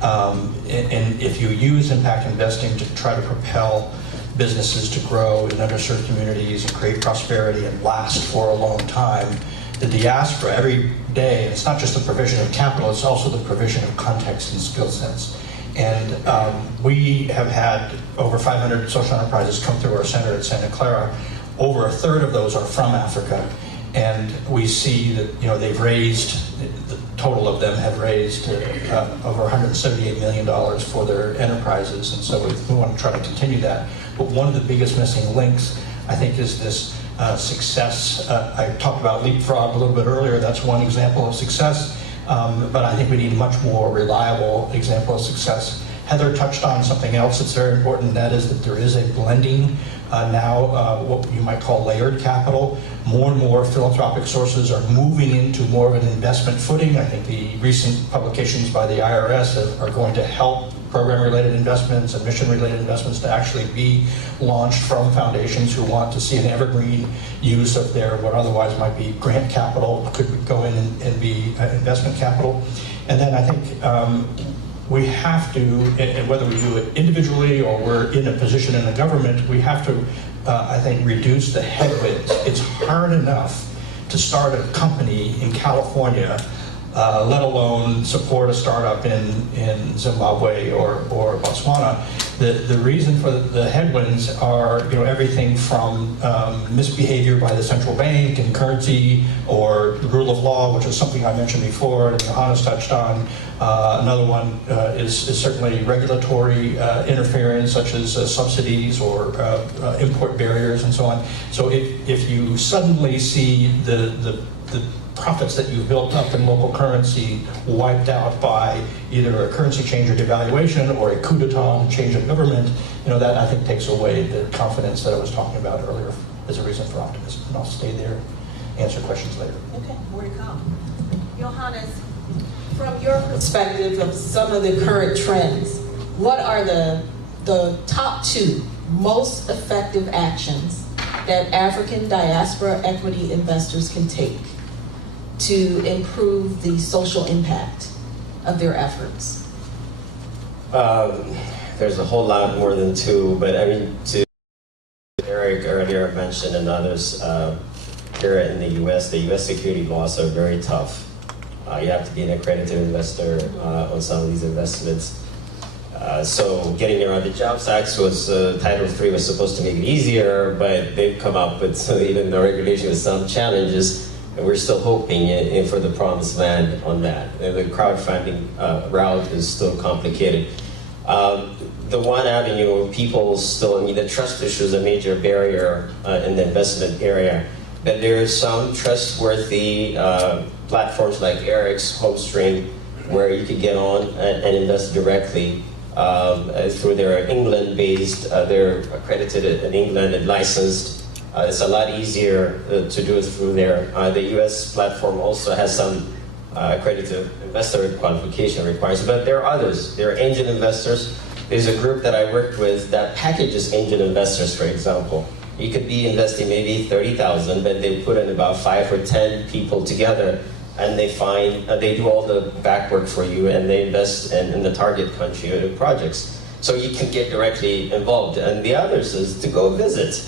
And if you use impact investing to try to propel businesses to grow in underserved communities and create prosperity and last for a long time, the diaspora every day, it's not just the provision of capital, it's also the provision of context and skill sets. And we have had over 500 social enterprises come through our center at Santa Clara. Over a third of those are from Africa. And we see that they've raised, the total of them have raised over $178 million for their enterprises. And so we want to try to continue that. But one of the biggest missing links, I think, is this success. I talked about leapfrog a little bit earlier. That's one example of success. but I think we need a much more reliable example of success. Heather touched on something else that's very important, that is that there is a blending now, what you might call layered capital. More and more philanthropic sources are moving into more of an investment footing. I think the recent publications by the IRS are going to help program-related investments and mission-related investments to actually be launched from foundations who want to see an evergreen use of their, what otherwise might be grant capital, could go in and be investment capital. And then I think we have to, and whether we do it individually or we're in a position in the government, we have to, I think, reduce the headwinds. It's hard enough to start a company in California, let alone support a startup in Zimbabwe or Botswana. The reason for the headwinds are, everything from misbehavior by the central bank and currency, or the rule of law, which is something I mentioned before and Johannes touched on. Another one is certainly regulatory interference, such as subsidies or import barriers and so on. So if you suddenly see the profits that you've built up in local currency wiped out by either a currency change or devaluation or a coup d'etat and change of government, that I think takes away the confidence that I was talking about earlier as a reason for optimism. And I'll stay there, answer questions later. Okay, more to come. Johannes, from your perspective of some of the current trends, what are the top 2 most effective actions that African diaspora equity investors can take to improve the social impact of their efforts? There's a whole lot more than 2, but I mean, to Eric earlier mentioned and others, here in the U.S., the U.S. security laws are very tough. You have to be an accredited investor on some of these investments. So getting around the Jobs Act was, Title III was supposed to make it easier, but they've come up with, even the regulation with some challenges, and we're still hoping for the promised land on that. And the crowdfunding route is still complicated. The one avenue, people still, the trust issue is a major barrier in the investment area. But there are some trustworthy platforms like Eric's HomeStream, where you could get on and invest directly through their England-based, they're accredited in England and licensed. It's a lot easier to do it through there. The U.S. platform also has some accredited investor qualification requirements, but there are others. There are angel investors. There's a group that I worked with that packages angel investors, for example. You could be investing maybe $30,000, but they put in about 5 or 10 people together, and they do all the back work for you, and they invest in the target country or the projects. So you can get directly involved. And the others is to go visit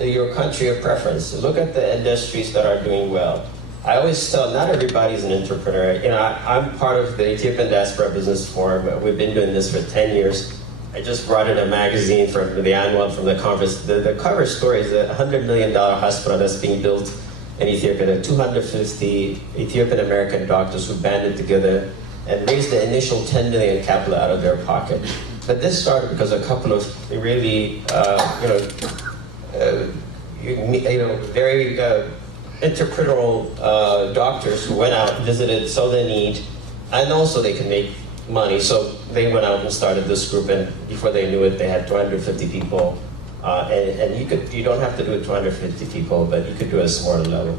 your country of preference. Look at the industries that are doing well. I always tell, not everybody's an entrepreneur. I'm part of the Ethiopian Diaspora Business Forum. We've been doing this for 10 years. I just brought in a magazine from the annual from the conference. The cover story is a $100 million hospital that's being built in Ethiopia. There are 250 Ethiopian American doctors who banded together and raised the initial $10 million capital out of their pocket. But this started because a couple of really, very entrepreneurial doctors who went out, visited, saw the need, and also they could make money. So they went out and started this group, and before they knew it, they had 250 people. And you don't have to do it 250 people, but you could do it at a smaller level.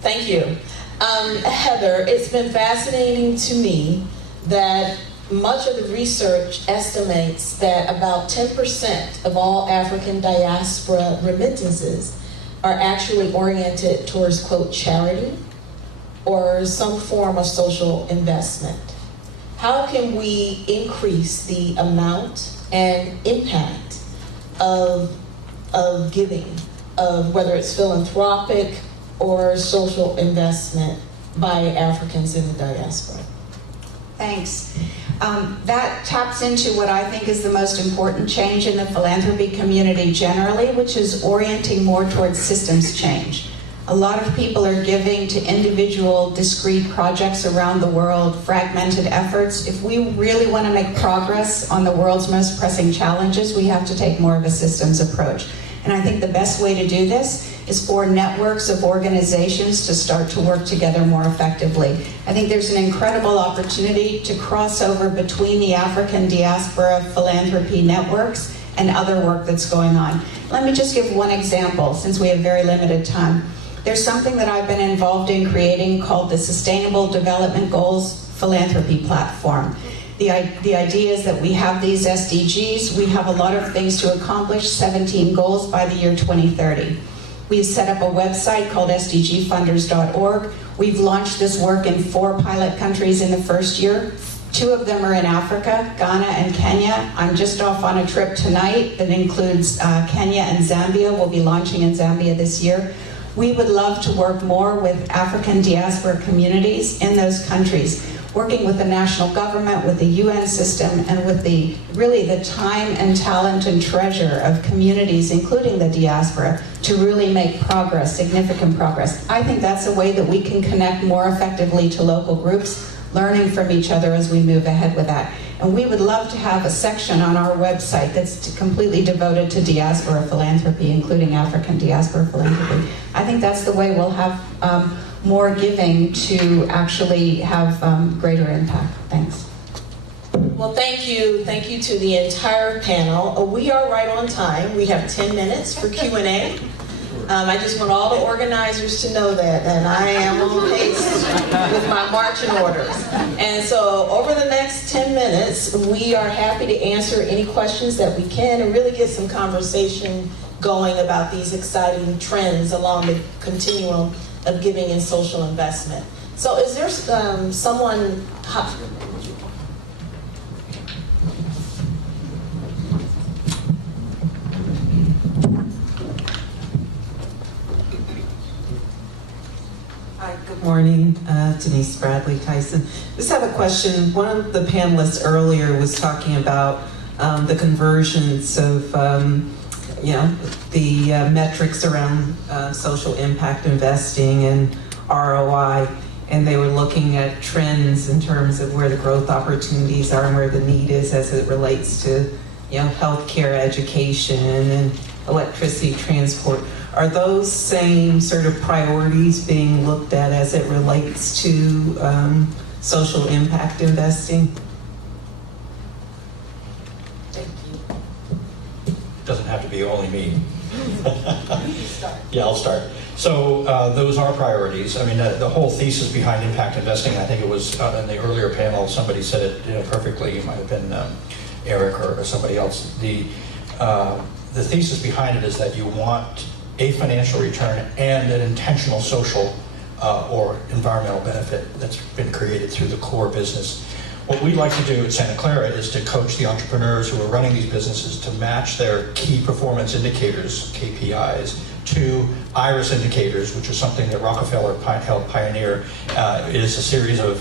Thank you. Heather, it's been fascinating to me that much of the research estimates that about 10% of all African diaspora remittances are actually oriented towards, quote, charity or some form of social investment. How can we increase the amount and impact of giving, of whether it's philanthropic or social investment by Africans in the diaspora? Thanks. That taps into what I think is the most important change in the philanthropy community generally, which is orienting more towards systems change. A lot of people are giving to individual, discrete projects around the world, fragmented efforts. If we really want to make progress on the world's most pressing challenges, we have to take more of a systems approach. And I think the best way to do this is for networks of organizations to start to work together more effectively. I think there's an incredible opportunity to cross over between the African diaspora philanthropy networks and other work that's going on. Let me just give one example, since we have very limited time. There's something that I've been involved in creating called the Sustainable Development Goals Philanthropy Platform. The idea is that we have these SDGs, we have a lot of things to accomplish, 17 goals by the year 2030. We've set up a website called sdgfunders.org. We've launched this work in 4 pilot countries in the first year. 2 of them are in Africa, Ghana and Kenya. I'm just off on a trip tonight that includes Kenya and Zambia. We'll be launching in Zambia this year. We would love to work more with African diaspora communities in those countries, working with the national government, with the UN system, and with really the time and talent and treasure of communities, including the diaspora, to really make progress, significant progress. I think that's a way that we can connect more effectively to local groups, learning from each other as we move ahead with that. And we would love to have a section on our website that's completely devoted to diaspora philanthropy, including African diaspora philanthropy. I think that's the way we'll have more giving to actually have greater impact. Thanks. Well, thank you. Thank you to the entire panel. We are right on time. We have 10 minutes for Q&A. I just want all the organizers to know that I am on pace with my marching orders. And so over the next 10 minutes, we are happy to answer any questions that we can and really get some conversation going about these exciting trends along the continuum of giving and social investment. So is there someone... Hi, good morning. Denise Bradley Tyson. Just have a question. One of the panelists earlier was talking about the convergence of the metrics around social impact investing and ROI, and they were looking at trends in terms of where the growth opportunities are and where the need is as it relates to healthcare, education, and electricity transport. Are those same sort of priorities being looked at as it relates to social impact investing? Thank you. Doesn't have to be only me. Yeah, I'll start. So those are priorities. I mean, the whole thesis behind impact investing, I think it was in the earlier panel, somebody said it perfectly. It might have been Eric or somebody else. The thesis behind it is that you want a financial return and an intentional social or environmental benefit that's been created through the core business. What we'd like to do at Santa Clara is to coach the entrepreneurs who are running these businesses to match their key performance indicators, KPIs, to IRIS indicators, which is something that Rockefeller helped pioneer. It is a series of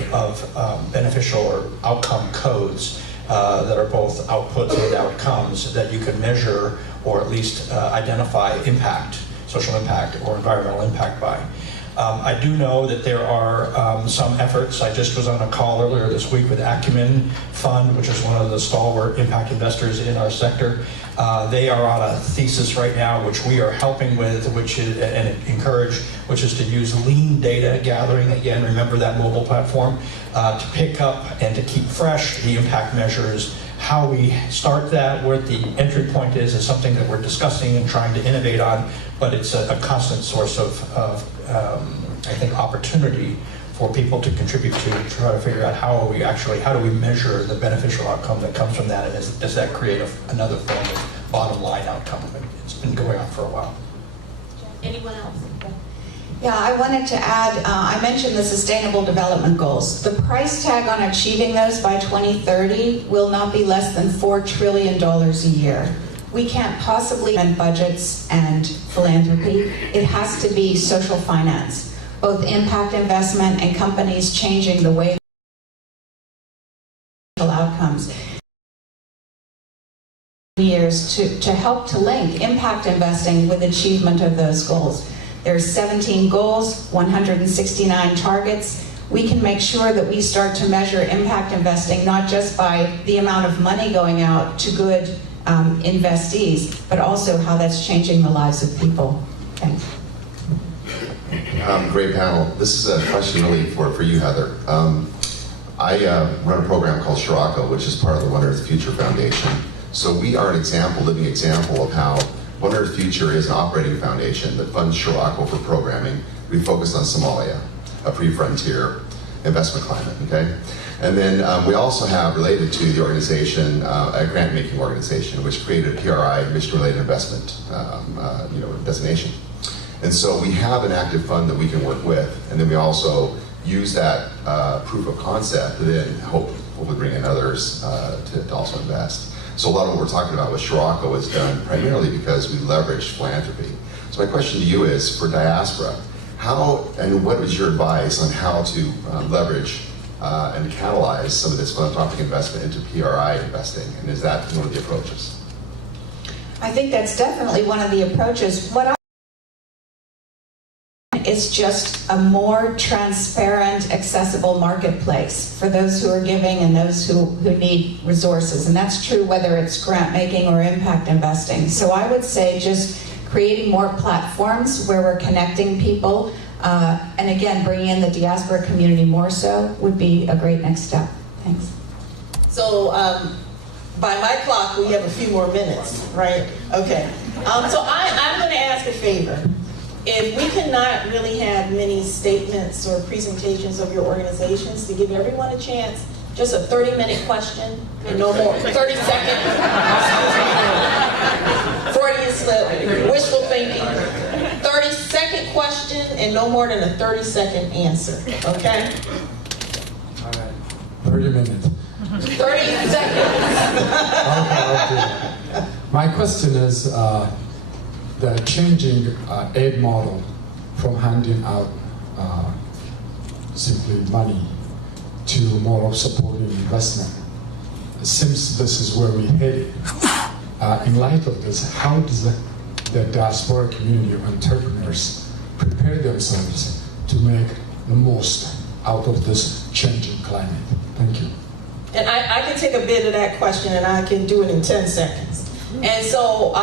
beneficial or outcome codes that are both outputs and outcomes that you can measure or at least identify impact, social impact or environmental impact by. I do know that there are some efforts. I just was on a call earlier this week with Acumen Fund, which is one of the stalwart impact investors in our sector. They are on a thesis right now, which we are helping with, which is, and encourage, which is to use lean data gathering, again, remember that mobile platform, to pick up and to keep fresh the impact measures. How we start that, where the entry point is something that we're discussing and trying to innovate on, but it's a constant source of I think, opportunity for people to contribute to try to figure out how do we measure the beneficial outcome that comes from that, and does that create another form of bottom line outcome? It's been going on for a while. Anyone else? Yeah, I wanted to add, I mentioned the Sustainable Development Goals. The price tag on achieving those by 2030 will not be less than $4 trillion a year. We can't possibly spend budgets and philanthropy. It has to be social finance, both impact investment and companies changing the way outcomes. Years to help to link impact investing with achievement of those goals. There's 17 goals, 169 targets. We can make sure that we start to measure impact investing not just by the amount of money going out to good investees, but also how that's changing the lives of people. Thanks. Great panel. This is a question really for you, Heather. I run a program called Scirocco, which is part of the One Earth Future Foundation. So we are an example, living example of how One Earth Future is an operating foundation that funds Scirocco for programming. We focus on Somalia, a pre-frontier investment climate, okay? And then we also have, related to the organization, a grant-making organization, which created a PRI, mission-related investment designation. And so we have an active fund that we can work with, and then we also use that proof of concept to then hopefully bring in others to also invest. So a lot of what we're talking about with Scirocco is done primarily because we leverage philanthropy. So my question to you is, for Diaspora, how and what is your advice on how to leverage and catalyze some of this philanthropic investment into PRI investing, and is that one of the approaches? I think that's definitely one of the approaches. What is just a more transparent, accessible marketplace for those who are giving and those who need resources. And that's true whether it's grant making or impact investing. So I would say just creating more platforms where we're connecting people, and again, bringing in the diaspora community more so would be a great next step. Thanks. So by my clock, we have a few more minutes, right? Okay. So I'm going to ask a favor. If we cannot really have many statements or presentations of your organizations to give everyone a chance, just a 30-minute question and no more, 30-second Freudian slip, wishful thinking, 30-second question and no more than a 30-second answer, okay? All right, 30 minutes. 30 seconds. Okay. My question is, the changing aid model from handing out simply money to more of supporting investment. Since this is where we headed, in light of this, how does the diaspora community of entrepreneurs prepare themselves to make the most out of this changing climate? Thank you. And I can take a bit of that question and I can do it in 10 seconds. And so,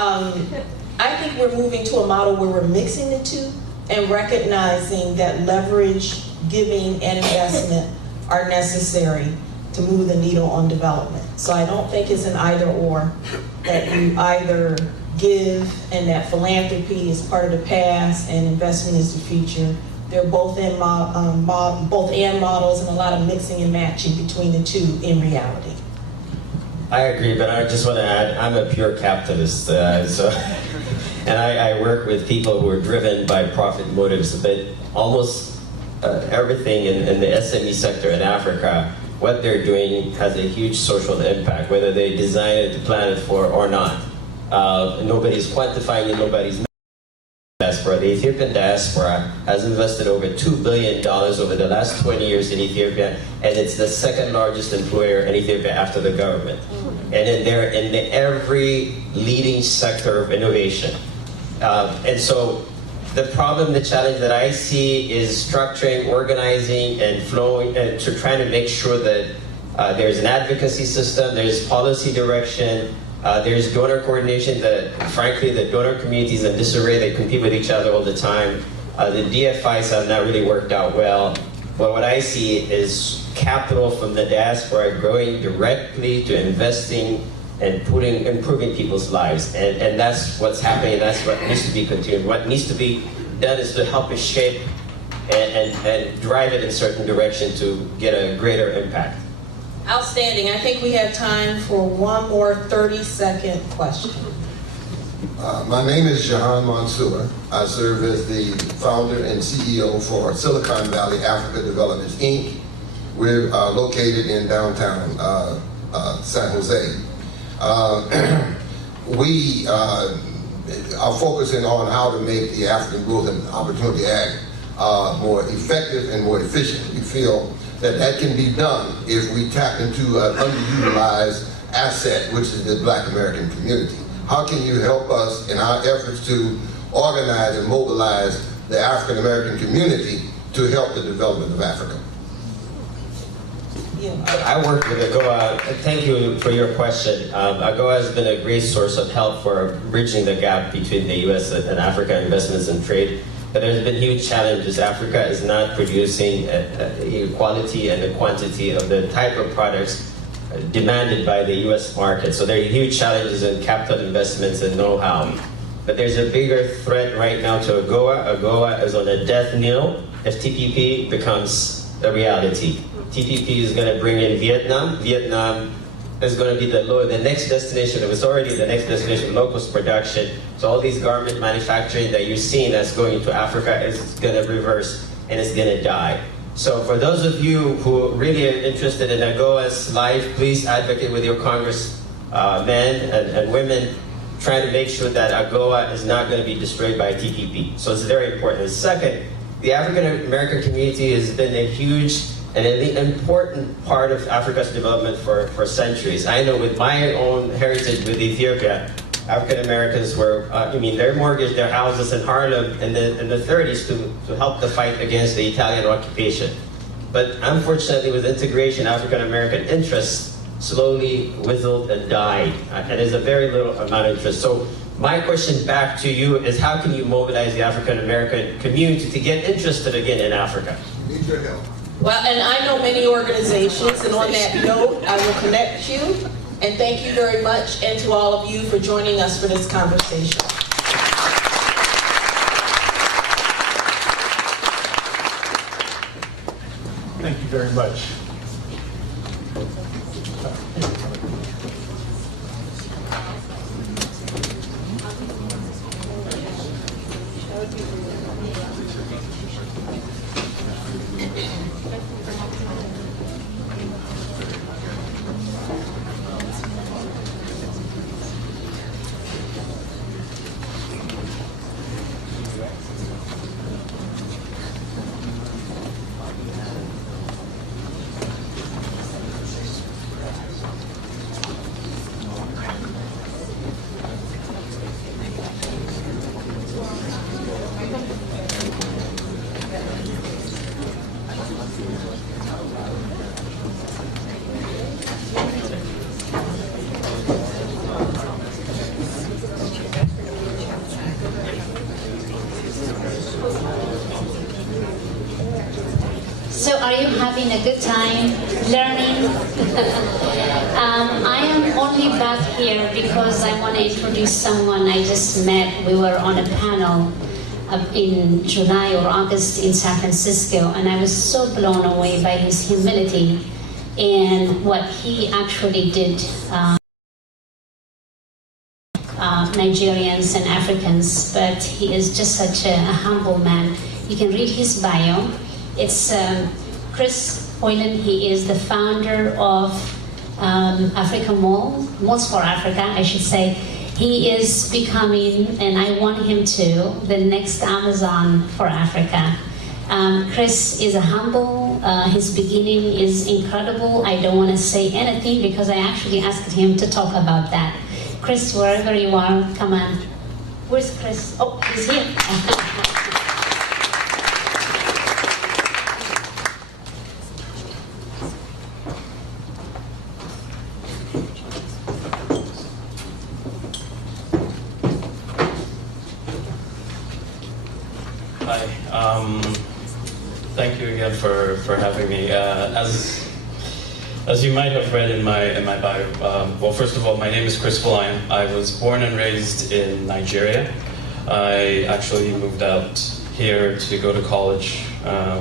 I think we're moving to a model where we're mixing the two and recognizing that leverage, giving, and investment are necessary to move the needle on development. So I don't think it's an either or, that you either give and that philanthropy is part of the past and investment is the future. They're both and models and a lot of mixing and matching between the two in reality. I agree, but I just want to add, I'm a pure capitalist, and I work with people who are driven by profit motives, but almost everything in the SME sector in Africa, what they're doing has a huge social impact, whether they design it, plan it for, or not. Nobody's quantifying it, nobody's diaspora. The Ethiopian diaspora has invested over $2 billion over the last 20 years in Ethiopia, and it's the second largest employer in Ethiopia after the government. And they're in every leading sector of innovation. And so the problem, the challenge that I see is structuring, organizing, and flowing, and to trying to make sure that there's an advocacy system, there's policy direction, there's donor coordination. Frankly, the donor communities in disarray, they compete with each other all the time. The DFIs have not really worked out well. But what I see is capital from the diaspora going directly to investing and improving people's lives. And that's what's happening, and that's what needs to be continued. What needs to be done is to help it shape and drive it in a certain direction to get a greater impact. Outstanding. I think we have time for one more 30-second question. My name is Jahan Mansour. I serve as the founder and CEO for Silicon Valley Africa Developments, Inc. We're located in downtown San Jose. We are focusing on how to make the African Growth and Opportunity Act more effective and more efficient. We feel that can be done if we tap into an underutilized asset, which is the Black American community. How can you help us in our efforts to organize and mobilize the African American community to help the development of Africa? I work with AGOA. Thank you for your question. AGOA has been a great source of help for bridging the gap between the U.S. and Africa investments and trade. but there's been huge challenges. Africa is not producing a quality and the quantity of the type of products demanded by the US market. So there are huge challenges in capital investments and know-how. But there's a bigger threat right now to AGOA. AGOA is on a death knell if TPP becomes a reality. TPP is going to bring in Vietnam. Vietnam is going to be the next destination. It was already the next destination, low-cost production. So all these garment manufacturing that you're seeing that's going to Africa is going to reverse and it's going to die. So for those of you who really are interested in AGOA's life, please advocate with your congressmen and women, trying to make sure that AGOA is not going to be destroyed by TPP. So it's very important. And second, the African American community has been a huge and an important part of Africa's development for centuries. I know with my own heritage with Ethiopia, African Americans were, they mortgaged their houses in Harlem in the 30s to help the fight against the Italian occupation. But unfortunately, with integration, African American interests slowly whittled and died. And there's a very little amount of interest. So my question back to you is, how can you mobilize the African American community to get interested again in Africa? Need your help. Well, and I know many organizations, and on that note, I will connect you. And thank you very much, and to all of you for joining us for this conversation. Thank you very much. So are you having a good time learning? I am only back here because I want to introduce someone I just met. We were on a panel in July or August in San Francisco, and I was so blown away by his humility and what he actually did. Nigerians and Africans, but he is just such a humble man. You can read his bio. It's Chris Hoyland. He is the founder of Africa Malls for Africa, I should say. He is becoming, and I want him to, the next Amazon for Africa. Chris is a humble, his beginning is incredible. I don't want to say anything because I actually asked him to talk about that. Chris, wherever you are, come on. Where's Chris? Oh, he's here. Hi. Thank you again for having me. As you might have read in my bio, well, first of all, my name is Chris Falayan. I was born and raised in Nigeria. I actually moved out here to go to college,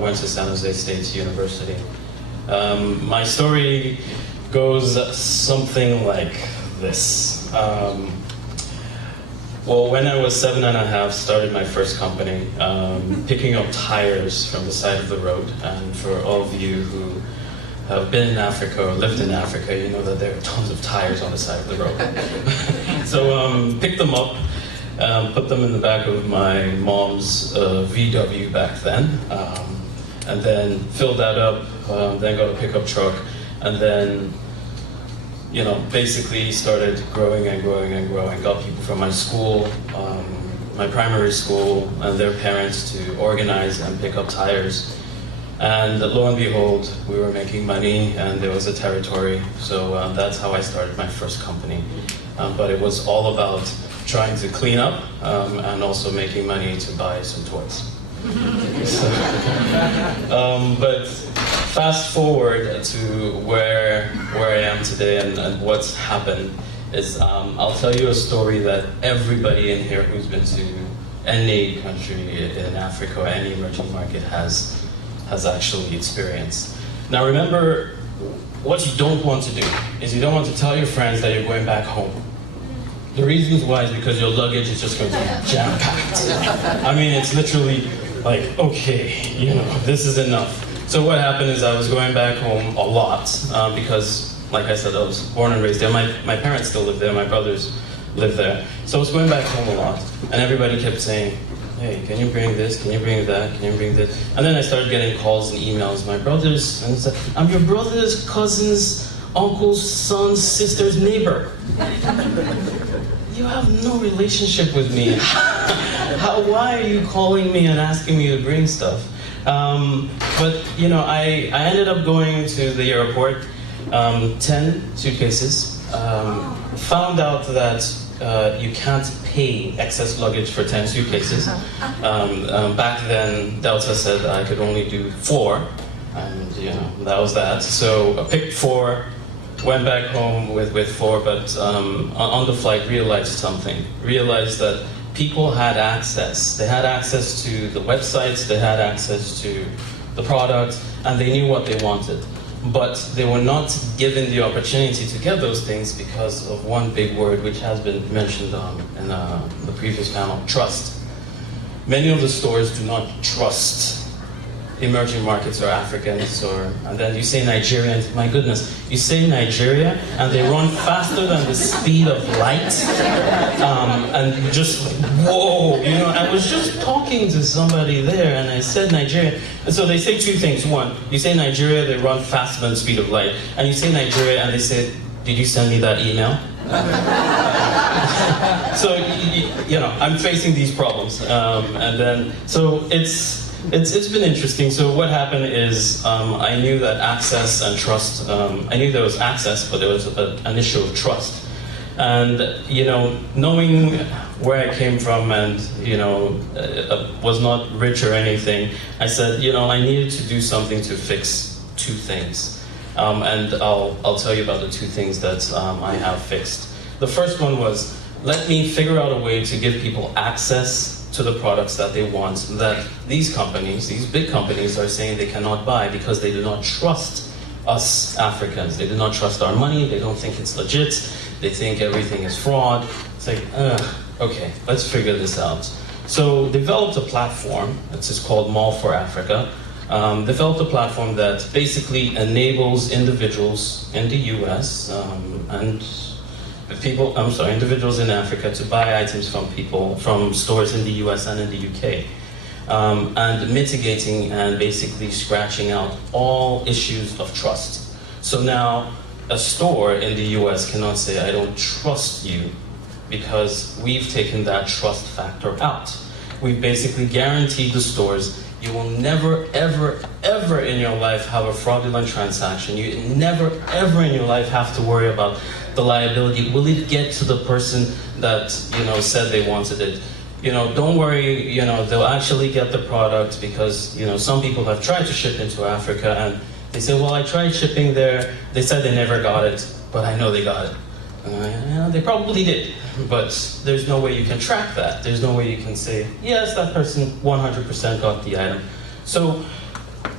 went to San Jose State University. My story goes something like this. Well, when I was 7.5, started my first company, picking up tires from the side of the road. And for all of you who have been in Africa or lived in Africa, you know that there are tons of tires on the side of the road. So picked them up, put them in the back of my mom's VW back then, and then filled that up, then got a pickup truck, and then basically started growing and growing and growing. Got people from my school, my primary school, and their parents to organize and pick up tires. And lo and behold, we were making money and there was a territory. So that's how I started my first company. But it was all about trying to clean up and also making money to buy some toys. But fast forward to where I am today and what's happened is I'll tell you a story that everybody in here who's been to any country in Africa or any emerging market has actually experienced. Now remember, what you don't want to do is you don't want to tell your friends that you're going back home. The reasons why is because your luggage is just going to be jam-packed. I mean, it's literally like, okay, this is enough. So what happened is I was going back home a lot because, like I said, I was born and raised there. My parents still live there, my brothers live there. So I was going back home a lot, and everybody kept saying, hey, can you bring this, can you bring that, can you bring this? And then I started getting calls and emails. My brothers, and it's like, I'm your brother's cousin's uncle's son's sister's neighbor. You have no relationship with me. Why are you calling me and asking me to bring stuff? But I ended up going to the airport, 10 suitcases, found out that you can't pay excess luggage for 10 suitcases. Back then, Delta said I could only do 4, and that was that. So I picked 4, went back home with 4, but on the flight realized that people had access. They had access to the websites, they had access to the product, and they knew what they wanted. But they were not given the opportunity to get those things because of one big word which has been mentioned in the previous panel, trust. Many of the stores do not trust emerging markets or Africans, and then you say Nigerians, my goodness, you say Nigeria and they run faster than the speed of light, and just, whoa, I was just talking to somebody there and I said Nigeria, and so they say 2 things. One, you say Nigeria, they run faster than the speed of light, and you say Nigeria and they say, did you send me that email? So, I'm facing these problems, and then, so it's been interesting. So what happened is I knew that access and trust, I knew there was access, but there was an issue of trust. And, knowing where I came from and, was not rich or anything, I said, I needed to do something to fix 2 things. And I'll tell you about the 2 things that I have fixed. The first one was, let me figure out a way to give people access to the products that they want, that these companies, these big companies, are saying they cannot buy because they do not trust us Africans. They do not trust our money, they don't think it's legit, they think everything is fraud. It's like, okay, let's figure this out. So developed a platform, it's just called Mall for Africa, developed a platform that basically enables individuals in the US and individuals in Africa to buy items from stores in the US and in the UK, and mitigating and basically scratching out all issues of trust. So now a store in the US cannot say, I don't trust you, because we've taken that trust factor out. We've basically guaranteed the stores, you will never, ever, ever in your life have a fraudulent transaction. You never, ever in your life have to worry about the liability. Will it get to the person that, said they wanted it? Don't worry, they'll actually get the product, because, some people have tried to ship into Africa and they say, well, I tried shipping there. They said they never got it, but I know they got it. They probably did, but there's no way you can track that. There's no way you can say, yes, that person 100% got the item. So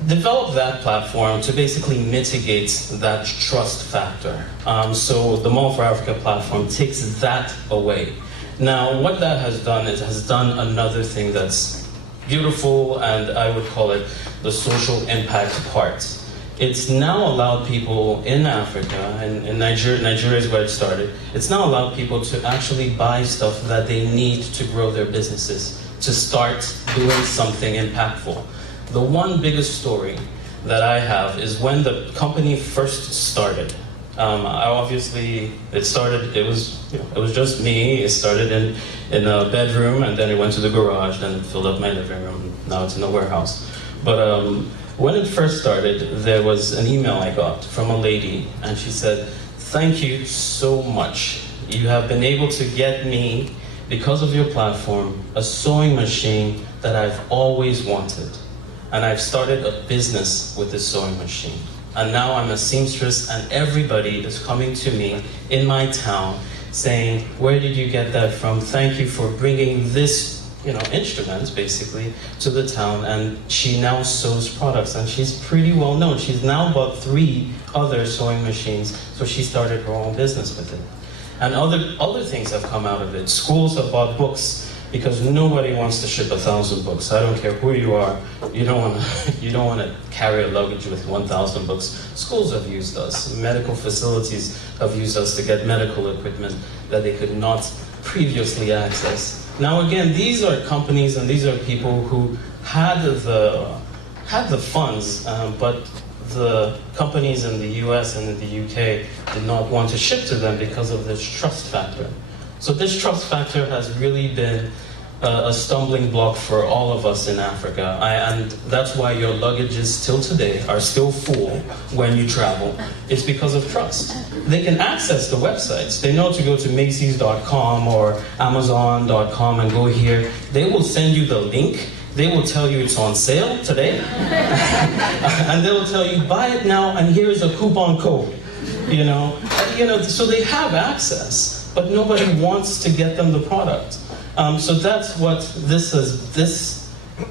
develop that platform to basically mitigate that trust factor. So the Mall for Africa platform takes that away. Now, what that has done is has done another thing that's beautiful, and I would call it the social impact part. It's now allowed people in Africa, and in Nigeria is where it started, it's now allowed people to actually buy stuff that they need to grow their businesses, to start doing something impactful. The one biggest story that I have is when the company first started. It was just me. It started in a bedroom, and then it went to the garage, then it filled up my living room. Now it's in a warehouse. But when it first started, there was an email I got from a lady, and she said, "Thank you so much. You have been able to get me because of your platform, a sewing machine that I've always wanted. And I've started a business with this sewing machine. And now I'm a seamstress, and everybody is coming to me in my town saying, where did you get that from? Thank you for bringing this instrument, basically, to the town. And she now sews products, and she's pretty well known. She's now bought 3 other sewing machines, so she started her own business with it. And other things have come out of it. Schools have bought books, because nobody wants to ship 1,000 books. I don't care who you are. You don't want to carry a luggage with 1,000 books. Schools have used us. Medical facilities have used us to get medical equipment that they could not previously access. Now again, these are companies and these are people who had the funds, but the companies in the US and in the UK did not want to ship to them because of this trust factor. So this trust factor has really been a stumbling block for all of us in Africa. And that's why your luggages till today are still full when you travel. It's because of trust. They can access the websites. They know to go to Macy's.com or Amazon.com and go here. They will send you the link. They will tell you it's on sale today. And they will tell you, buy it now and here's a coupon code. So they have access, but nobody wants to get them the product. So that's what this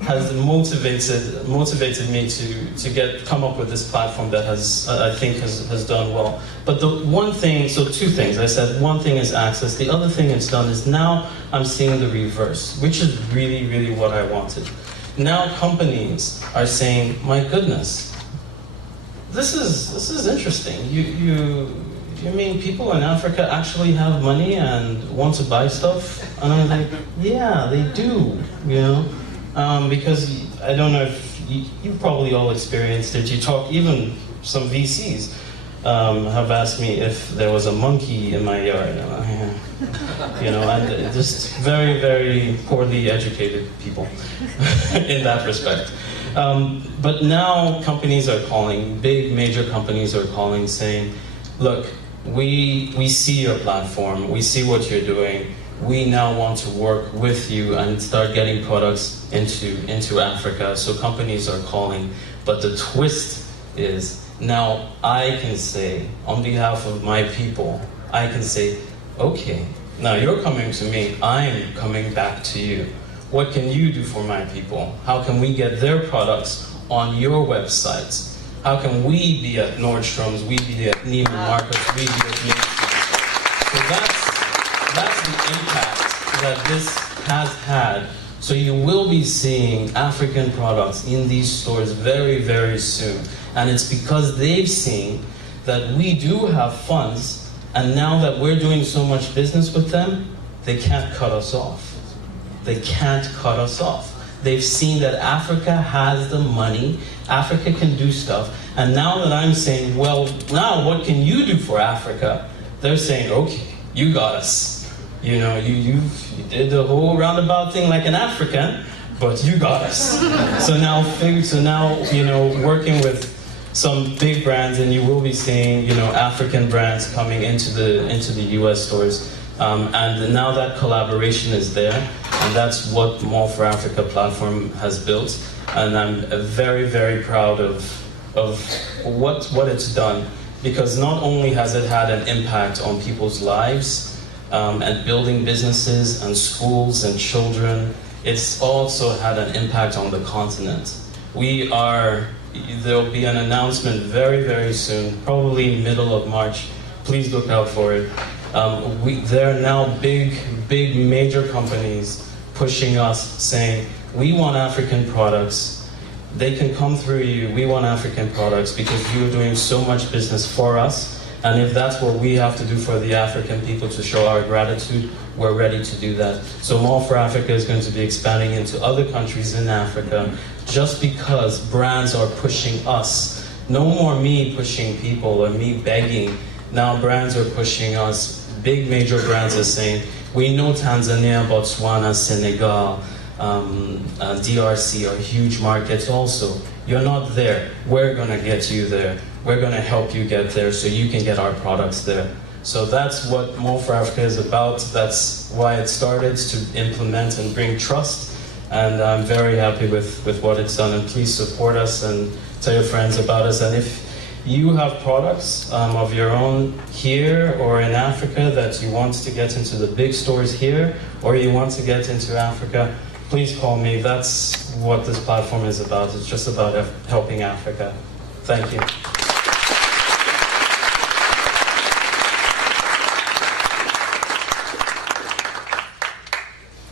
has motivated me to come up with this platform that I think has done well. But the one thing, so 2 things. I said one thing is access. The other thing it's done is now I'm seeing the reverse, which is really, really what I wanted. Now companies are saying, my goodness, this is interesting. You mean people in Africa actually have money and want to buy stuff? And I'm like, yeah, they do, because I don't know if you probably all experienced it. You talk, even some VCs have asked me if there was a monkey in my yard. And just very, very poorly educated people in that respect. But now companies are calling, big major companies are calling, saying, look, we see your platform, we see what you're doing, we now want to work with you and start getting products into Africa. So companies are calling, but the twist is now I can say, on behalf of my people, I can say, okay, now you're coming to me, I'm coming back to you. What can you do for my people? How can we get their products on your websites? How can we be at Nordstrom's, we be at Neiman Marcus, we be at Macy's? So that's the impact that this has had. So you will be seeing African products in these stores very, very soon. And it's because they've seen that we do have funds, and now that we're doing so much business with them, they can't cut us off. They can't cut us off. They've seen that Africa has the money, Africa can do stuff, and now that I'm saying, well, now what can you do for Africa? They're saying, okay, you got us. You did the whole roundabout thing like an African, but you got us. So now, working with some big brands, and you will be seeing, African brands coming into the US stores. And now that collaboration is there, and that's what Mall for Africa platform has built. And I'm very, very proud of what it's done, because not only has it had an impact on people's lives and building businesses and schools and children, it's also had an impact on the continent. There'll be an announcement very, very soon, probably middle of March. Please look out for it. There are now big, major companies pushing us, saying, we want African products. They can come through you. We want African products because you're doing so much business for us. And if that's what we have to do for the African people to show our gratitude, we're ready to do that. So Mall for Africa is going to be expanding into other countries in Africa just because brands are pushing us. No more me pushing people or me begging. Now brands are pushing us. Big major brands are saying, we know Tanzania, Botswana, Senegal, DRC are huge markets also. You're not there. We're going to get you there. We're going to help you get there so you can get our products there. So that's what More for Africa is about. That's why it started, to implement and bring trust. And I'm very happy with what it's done. And please support us and tell your friends about us. And if you have products of your own here or in Africa that you want to get into the big stores here, or you want to get into Africa, please call me. That's what this platform is about. It's just about helping Africa. Thank you.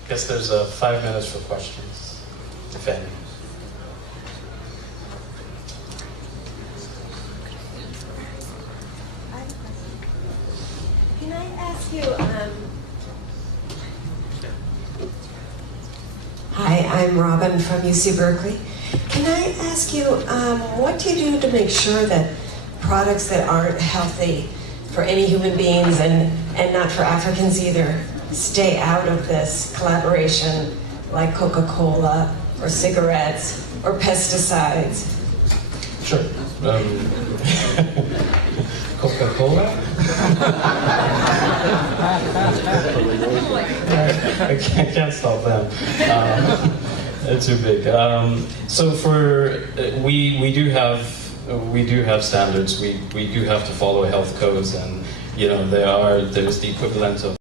I guess there's 5 minutes for questions, if any. Can I ask you, hi, I'm Robin from UC Berkeley. Can I ask you, what do you do to make sure that products that aren't healthy for any human beings and not for Africans either stay out of this collaboration, like Coca-Cola or cigarettes or pesticides? Sure. Coca-Cola? I can't stop them. They're too big. So we do have standards. We do have to follow health codes, and there's the equivalent of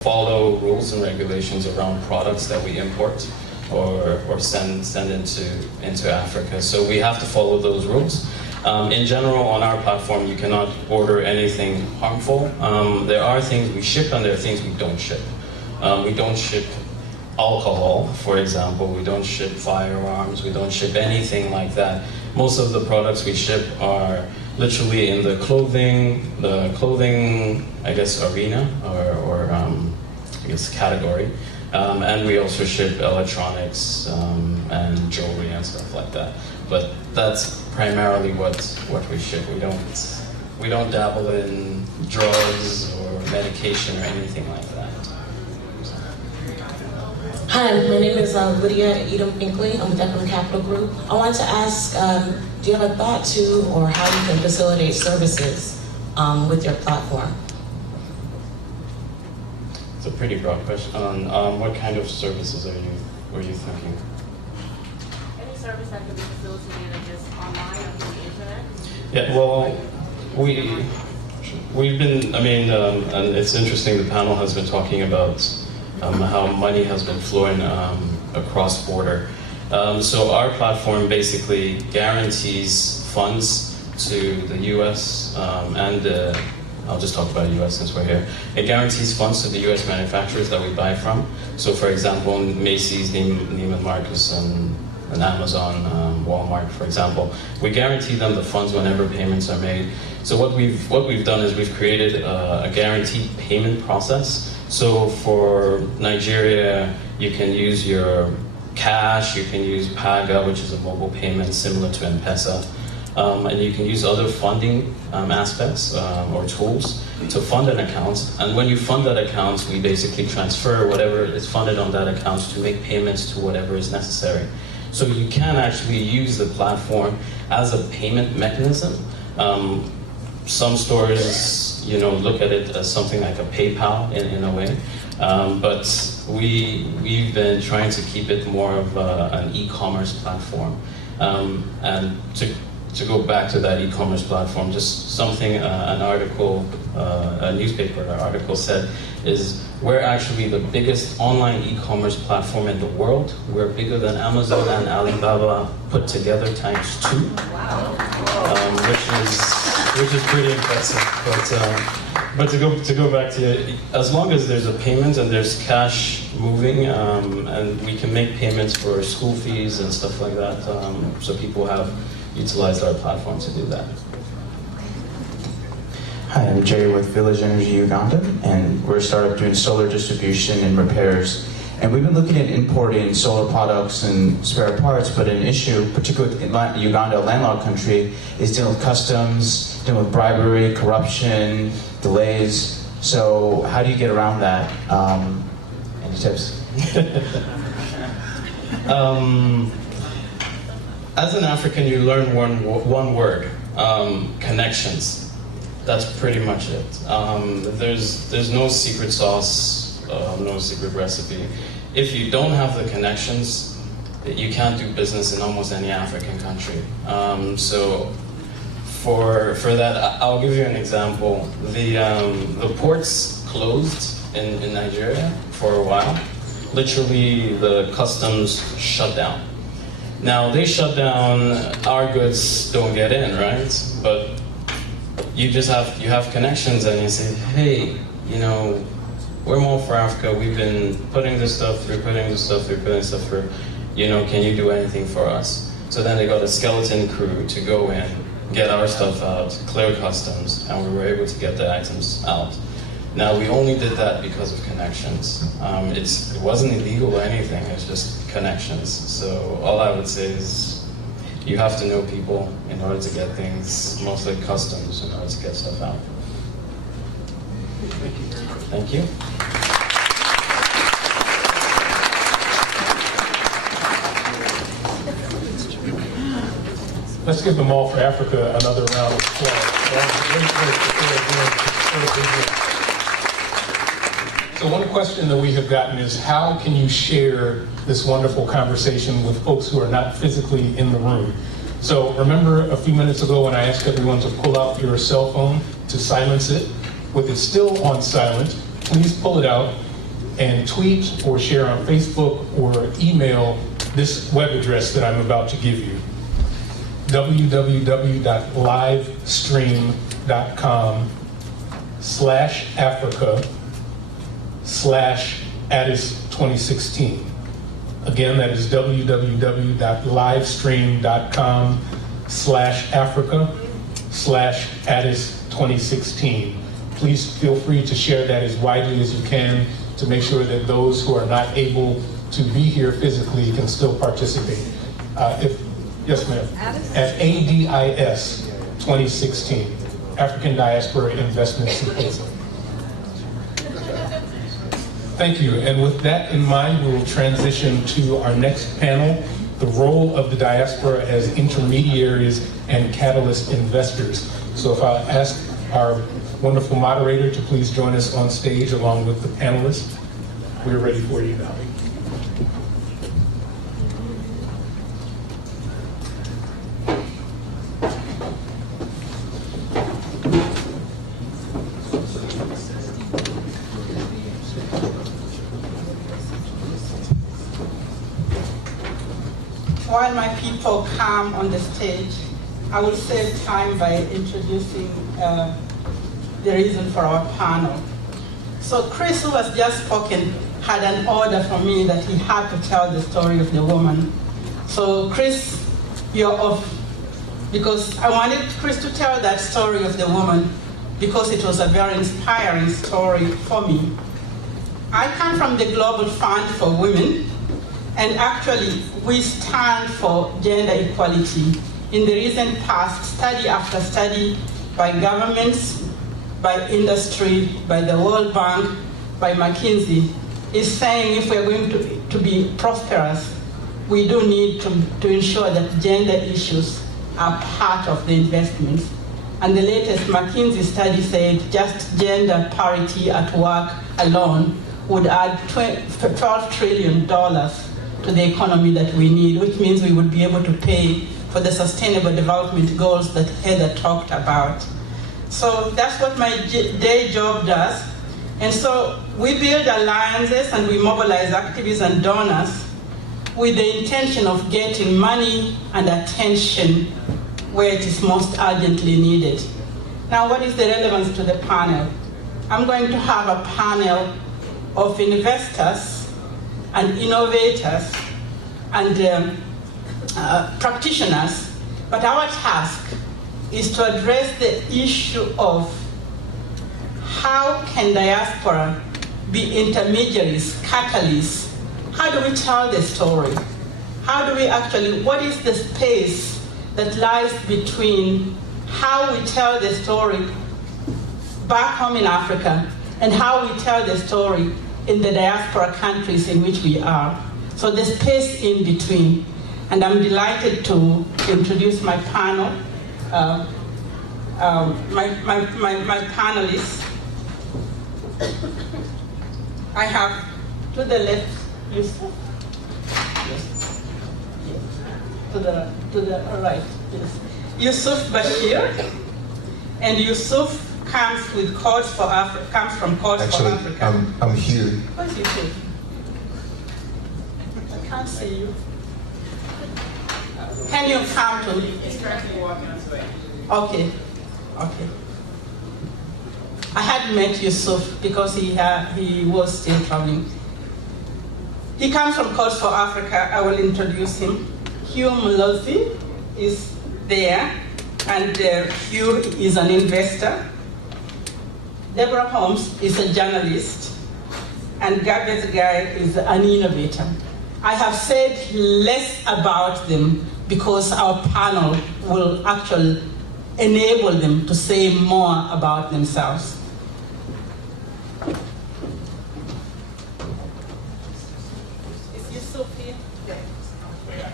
follow rules and regulations around products that we import or send into Africa. So we have to follow those rules. In general, on our platform, you cannot order anything harmful. There are things we ship and there are things we don't ship. We don't ship alcohol, for example. We don't ship firearms. We don't ship anything like that. Most of the products we ship are literally in the clothing, I guess, arena or I guess category. And we also ship electronics and jewelry and stuff like that. But that's primarily what we ship. We don't dabble in drugs or medication or anything like that. Hi, my name is Lydia Edom Binkley. I'm with Economic Capital Group. I wanted to ask, do you have a thought to or how you can facilitate services with your platform? It's a pretty broad question. What kind of services were you thinking? Any service that could be facilitated, I guess, online or through the internet? Yeah, well, we've been, and it's interesting, the panel has been talking about how money has been flowing across border. So our platform basically guarantees funds to the U.S. and I'll just talk about U.S. since we're here. It guarantees funds to the U.S. manufacturers that we buy from. So for example, Macy's, Neiman Marcus, and Amazon, Walmart, for example, we guarantee them the funds whenever payments are made. So what we've done is we've created a guaranteed payment process. So for Nigeria, you can use your cash, you can use Paga, which is a mobile payment similar to M-Pesa, and you can use other funding aspects or tools to fund an account. And when you fund that account, we basically transfer whatever is funded on that account to make payments to whatever is necessary. So you can actually use the platform as a payment mechanism. Some stores, look at it as something like a PayPal in a way, but we've been trying to keep it more of an e-commerce platform. And to go back to that e-commerce platform, just something an article, a newspaper article said is we're actually the biggest online e-commerce platform in the world. We're bigger than Amazon and Alibaba put together times 2, which is pretty impressive. But to go back to it, as long as there's a payment and there's cash moving, and we can make payments for school fees and stuff like that, so people have utilized our platform to do that. Hi, I'm Jay with Village Energy Uganda, and we're a startup doing solar distribution and repairs. And we've been looking at importing solar products and spare parts, but an issue, particularly in Uganda, a landlocked country, is dealing with customs, dealing with bribery, corruption, delays. So how do you get around that? Any tips? As an African, you learn one word, connections. that's pretty much it. There's no secret sauce, no secret recipe. If you don't have the connections, you can't do business in almost any African country. So for that, I'll give you an example. The ports closed in Nigeria for a while. Literally, the customs shut down. Now they shut down, our goods don't get in, right? But you have connections and you say, hey, you know, we're Mall for Africa, we've been putting this stuff through, you know, can you do anything for us? So then they got a skeleton crew to go in, get our stuff out, clear customs, and we were able to get the items out. Now, we only did that because of connections. It wasn't illegal or anything, it's just connections. So all I would say is you have to know people in order to get things, mostly customs, in order to get stuff out. Thank you. Let's give the Mall for Africa another round of applause. So one question that we have gotten is, how can you share this wonderful conversation with folks who are not physically in the room? So remember a few minutes ago when I asked everyone to pull out your cell phone to silence it? With it still on silent, please pull it out and tweet or share on Facebook or email this web address that I'm about to give you: www.livestream.com/Africa/Addis2016. Again, that is www.livestream.com/Africa/Addis2016. Please feel free to share that as widely as you can to make sure that those who are not able to be here physically can still participate. Yes, ma'am. At ADIS 2016, African Diaspora Investment Symposium. Thank you. And with that in mind, we will transition to our next panel, the role of the diaspora as intermediaries and catalyst investors. So if I'll ask our wonderful moderator to please join us on stage along with the panelists. We're ready for you now. While my people come on the stage, I will save time by introducing the reason for our panel. So Chris, who has just spoken, had an order from me that he had to tell the story of the woman. So Chris, you're off, because I wanted Chris to tell that story of the woman because it was a very inspiring story for me. I come from the Global Fund for Women, and actually we stand for gender equality. In the recent past, study after study by governments, by industry, by the World Bank, by McKinsey, is saying if we're going to be prosperous, we do need to ensure that gender issues are part of the investments. And the latest McKinsey study said just gender parity at work alone would add $12 trillion to the economy that we need, which means we would be able to pay for the sustainable development goals that Heather talked about. So that's what my day job does. And so we build alliances and we mobilize activists and donors with the intention of getting money and attention where it is most urgently needed. Now, what is the relevance to the panel? I'm going to have a panel of investors and innovators and practitioners, but our task is to address the issue of how can diaspora be intermediaries, catalysts? How do we tell the story? How do we actually, what is the space that lies between how we tell the story back home in Africa and how we tell the story in the diaspora countries in which we are? So the space in between. And I'm delighted to introduce my panel. my panelists. I have to the left, Yusuf. Yes. To the right, yes. Yusuf Bashir, and Yusuf comes from Cause for Africa. I'm here. Where's Yusuf? I can't see you. Can you come to me? He's currently walking on his way. Okay. I had met Yusuf because he was still traveling. He comes from Cause for Africa. I will introduce him. Hugh Mlozi is there, and Hugh is an investor. Deborah Holmes is a journalist, and Gabez Guy is an innovator. I have said less about them because our panel will actually enable them to say more about themselves. Is Yusuf here? Yeah.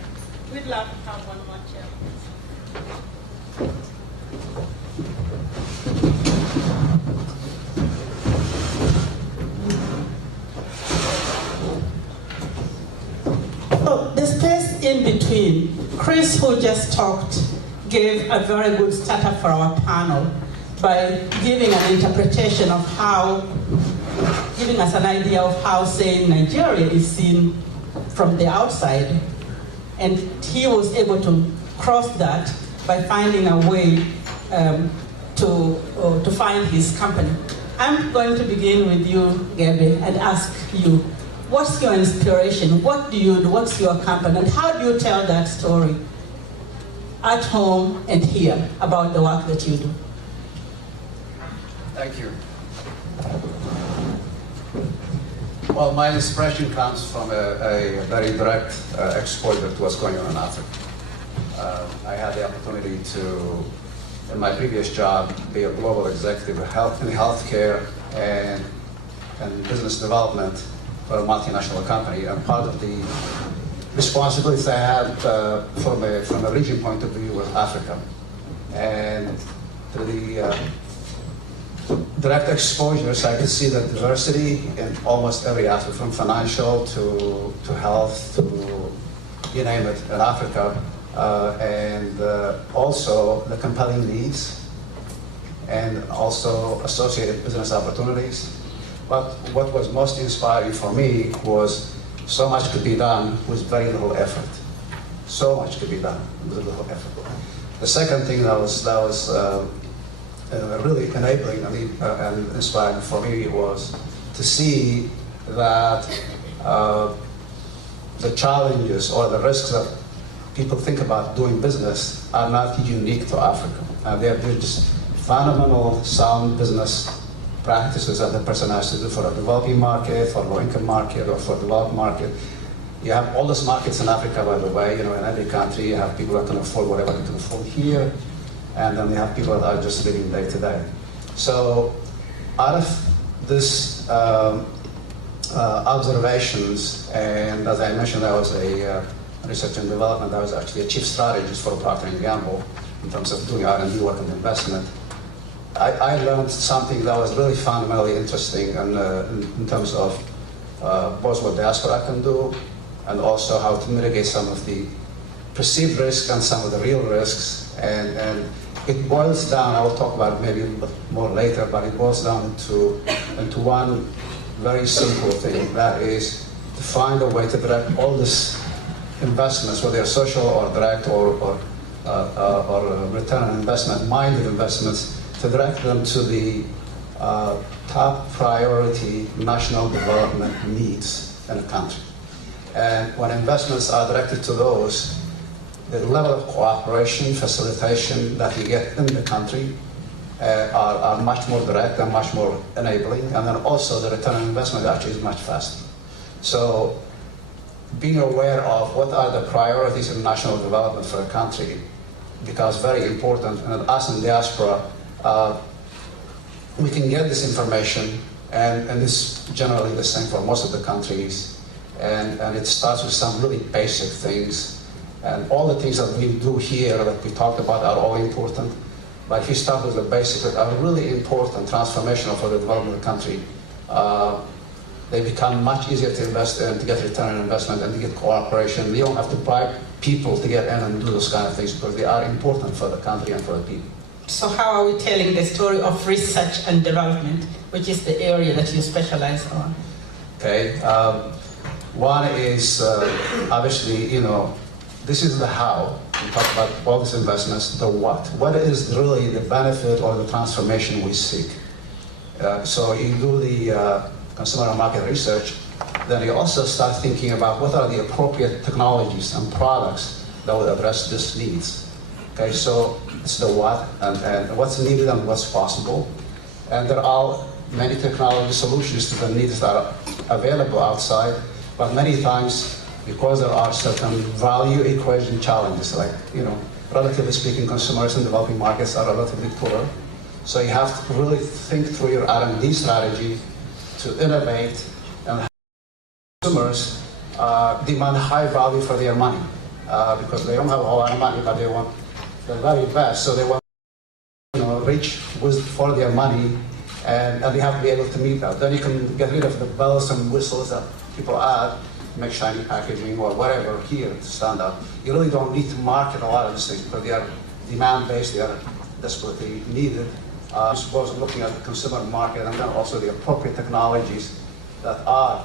We'd love to have one more chair. So the space in between, Chris, who just talked, gave a very good startup for our panel by giving an interpretation of how, giving us an idea of how, say, Nigeria is seen from the outside. And he was able to cross that by finding a way to find his company. I'm going to begin with you, Gabi, and ask you, what's your inspiration? What do you do? What's your company? And how do you tell that story at home and here about the work that you do? Thank you. Well, my inspiration comes from a very direct exposure to what's going on in Africa. I had the opportunity to, in my previous job, be a global executive in healthcare and business development for a multinational company. And part of the responsibilities I had from a region point of view was Africa. And through the direct exposures, I could see the diversity in almost every aspect, from financial to health to you name it in Africa, and also the compelling needs and also associated business opportunities. But what was most inspiring for me was so much could be done with very little effort. So much could be done with little effort. The second thing that was really enabling and inspiring for me was to see that the challenges or the risks that people think about doing business are not unique to Africa. They're just fundamental sound business practices that the person has to do for a developing market, for a low-income market, or for a developed market. You have all those markets in Africa, by the way. In every country, you have people that can afford whatever they can afford here, and then you have people that are just living day to day. So, out of this observations, and as I mentioned, I was a research and development. I was actually a chief strategist for Procter & Gamble in terms of doing R&D work and investment. I learned something that was really fundamentally interesting in terms of both what Diaspora can do and also how to mitigate some of the perceived risks and some of the real risks. And it boils down, I will talk about it maybe a little bit more later, but it boils down into one very simple thing, that is to find a way to direct all these investments, whether they're social or direct or return on investment, minded investments, to direct them to the top priority national development needs in a country. And when investments are directed to those, the level of cooperation, facilitation that you get in the country are much more direct and much more enabling, and then also the return on investment actually is much faster. So being aware of what are the priorities in national development for a country becomes very important, and us in Diaspora, we can get this information, and this is generally the same for most of the countries, and it starts with some really basic things, and all the things that we do here that we talked about are all important, But if you start with the basics that are really important, transformational for the development of the country, they become much easier to invest in, to get return on investment, and to get cooperation. You don't have to bribe people to get in and do those kind of things because they are important for the country and for the people. So how are we telling the story of research and development, which is the area that you specialize on? Okay, one is obviously, this is the how. We talk about all these investments, the what. What is really the benefit or the transformation we seek? So you do the consumer market research, then you also start thinking about what are the appropriate technologies and products that would address these needs. Okay, so it's the what and what's needed and what's possible. And there are many technology solutions to the needs that are available outside, but many times, because there are certain value equation challenges, like, relatively speaking, consumers in developing markets are relatively poor. So you have to really think through your R&D strategy to innovate, and consumers demand high value for their money because they don't have a whole lot of money, but they want the very best. So they want rich for their money, and they have to be able to meet that. Then you can get rid of the bells and whistles that people add, make shiny packaging or whatever here to stand out. You really don't need to market a lot of these things because they are demand-based, they are desperately needed. I suppose looking at the consumer market and then also the appropriate technologies that are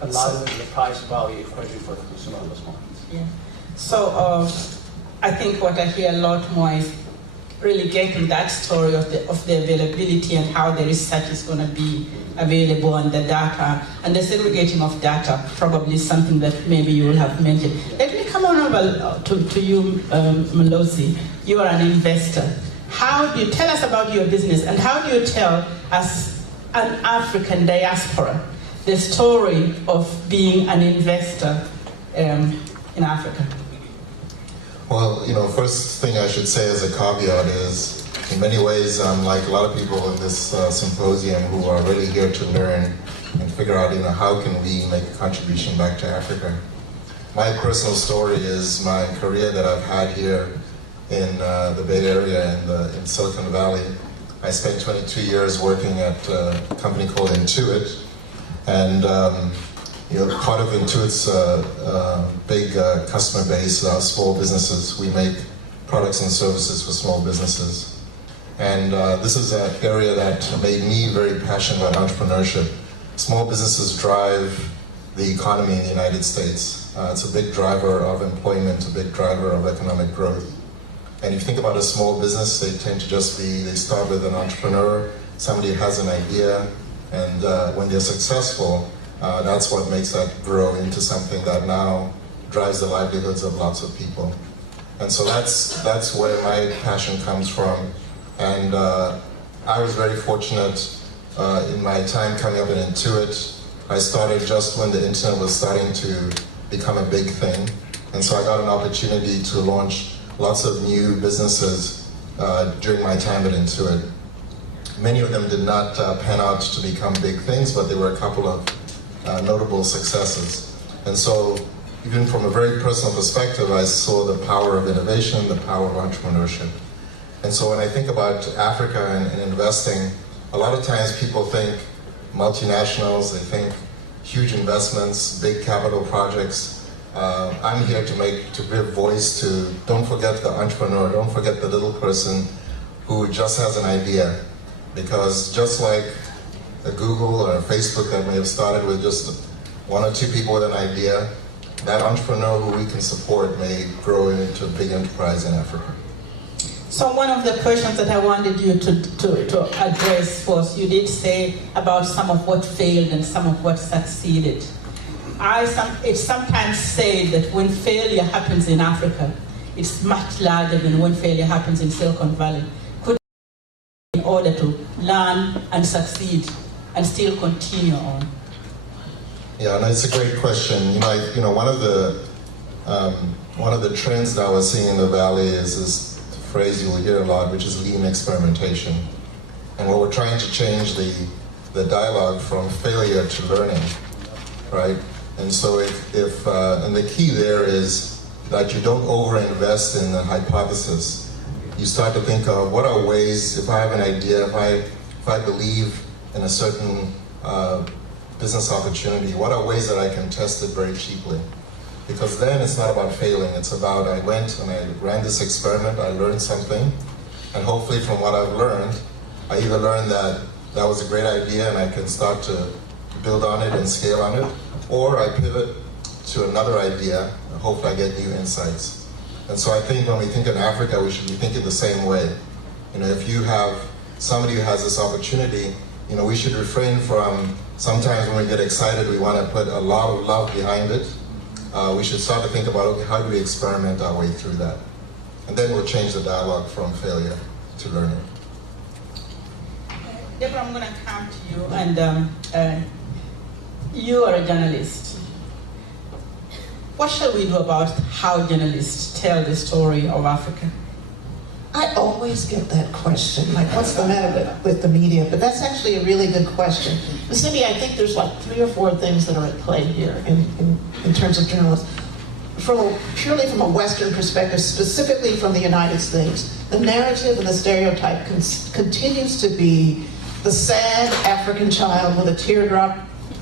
allowing the price-value equation for the consumer in those markets. Yeah. So I think what I hear a lot more is really getting that story of the availability and how the research is going to be available and the data and the segregating of data, probably something that maybe you will have mentioned. Let me come on over to you, Mlosi. You are an investor. How do you tell us about your business and how do you tell as an African diaspora the story of being an investor in Africa? Well, first thing I should say as a caveat is, in many ways, I'm like a lot of people in this symposium who are really here to learn and figure out, how can we make a contribution back to Africa. My personal story is my career that I've had here in the Bay Area in Silicon Valley. I spent 22 years working at a company called Intuit, and part of Intuit's big customer base are small businesses. We make products and services for small businesses. And this is an area that made me very passionate about entrepreneurship. Small businesses drive the economy in the United States. It's a big driver of employment, a big driver of economic growth. And if you think about a small business, they tend to just they start with an entrepreneur, somebody has an idea, and when they're successful, that's what makes that grow into something that now drives the livelihoods of lots of people. And so that's where my passion comes from. And I was very fortunate in my time coming up in Intuit. I started just when the internet was starting to become a big thing. And so I got an opportunity to launch lots of new businesses during my time at Intuit. Many of them did not pan out to become big things, but there were a couple of notable successes. And so even from a very personal perspective, I saw the power of innovation, the power of entrepreneurship. And so when I think about Africa and investing, a lot of times people think multinationals, they think huge investments, big capital projects. I'm here to give voice to, don't forget the entrepreneur, don't forget the little person who just has an idea. Because just like a Google or a Facebook that may have started with just one or two people with an idea, that entrepreneur who we can support may grow into a big enterprise in Africa. So one of the questions that I wanted you to address was, you did say about some of what failed and some of what succeeded. It's sometimes said that when failure happens in Africa, it's much larger than when failure happens in Silicon Valley. Could in order to learn and succeed and still continue on? Yeah, no, it's a great question. One of the trends that we're seeing in the Valley is this phrase you'll hear a lot, which is lean experimentation. And what we're trying to change the dialogue from failure to learning, right? And so and the key there is that you don't overinvest in the hypothesis. you start to think of what are ways, if I have an idea, if I believe in a certain business opportunity, what are ways that I can test it very cheaply? Because then it's not about failing, it's about I went and I ran this experiment, I learned something, and hopefully from what I've learned, I either learned that that was a great idea and I can start to build on it and scale on it, or I pivot to another idea and hopefully I get new insights. And so I think when we think in Africa, we should be thinking the same way. You know, if you have somebody who has this opportunity, you know, we should refrain from, sometimes when we get excited, we want to put a lot of love behind it. We should start to think about, okay, how do we experiment our way through that? And then we'll change the dialogue from failure to learning. Deborah, I'm going to come to you, and you are a journalist. What shall we do about how journalists tell the story of Africa? I always get that question, like, what's the matter with the media? But that's actually a really good question. Ms. Cindy, I think there's like 3 or 4 things that are at play here in terms of journalists. Purely from a Western perspective, specifically from the United States, the narrative and the stereotype continues to be the sad African child with a teardrop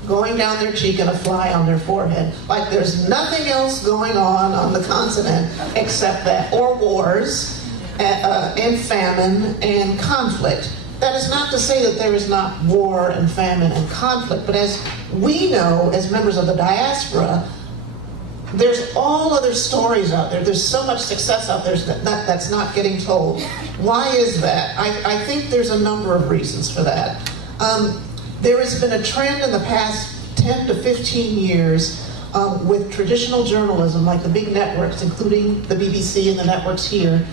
going down their cheek and a fly on their forehead. Like there's nothing else going on the continent except that, or wars, and famine and conflict. That is not to say that there is not war and famine and conflict, but as we know, as members of the diaspora, there's all other stories out there. There's so much success out there that's not getting told. Why is that? I think there's a number of reasons for that. There has been a trend in the past 10 to 15 years with traditional journalism, like the big networks, including the BBC and the networks here.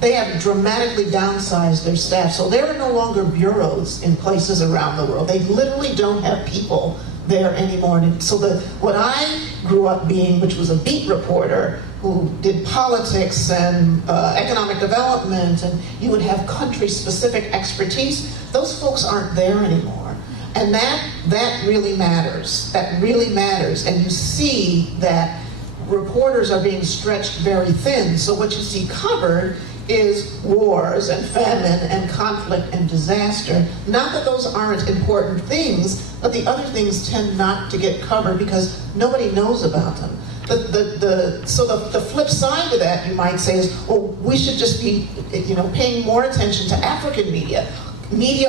They have dramatically downsized their staff, so there are no longer bureaus in places around the world. They literally don't have people there anymore. And so what I grew up being, which was a beat reporter who did politics and economic development, and you would have country-specific expertise, those folks aren't there anymore. And that really matters. That really matters. And you see that reporters are being stretched very thin. So what you see covered is wars and famine and conflict and disaster. Not that those aren't important things, but the other things tend not to get covered because nobody knows about them. So the flip side to that, you might say, is, well, we should just be, paying more attention to African media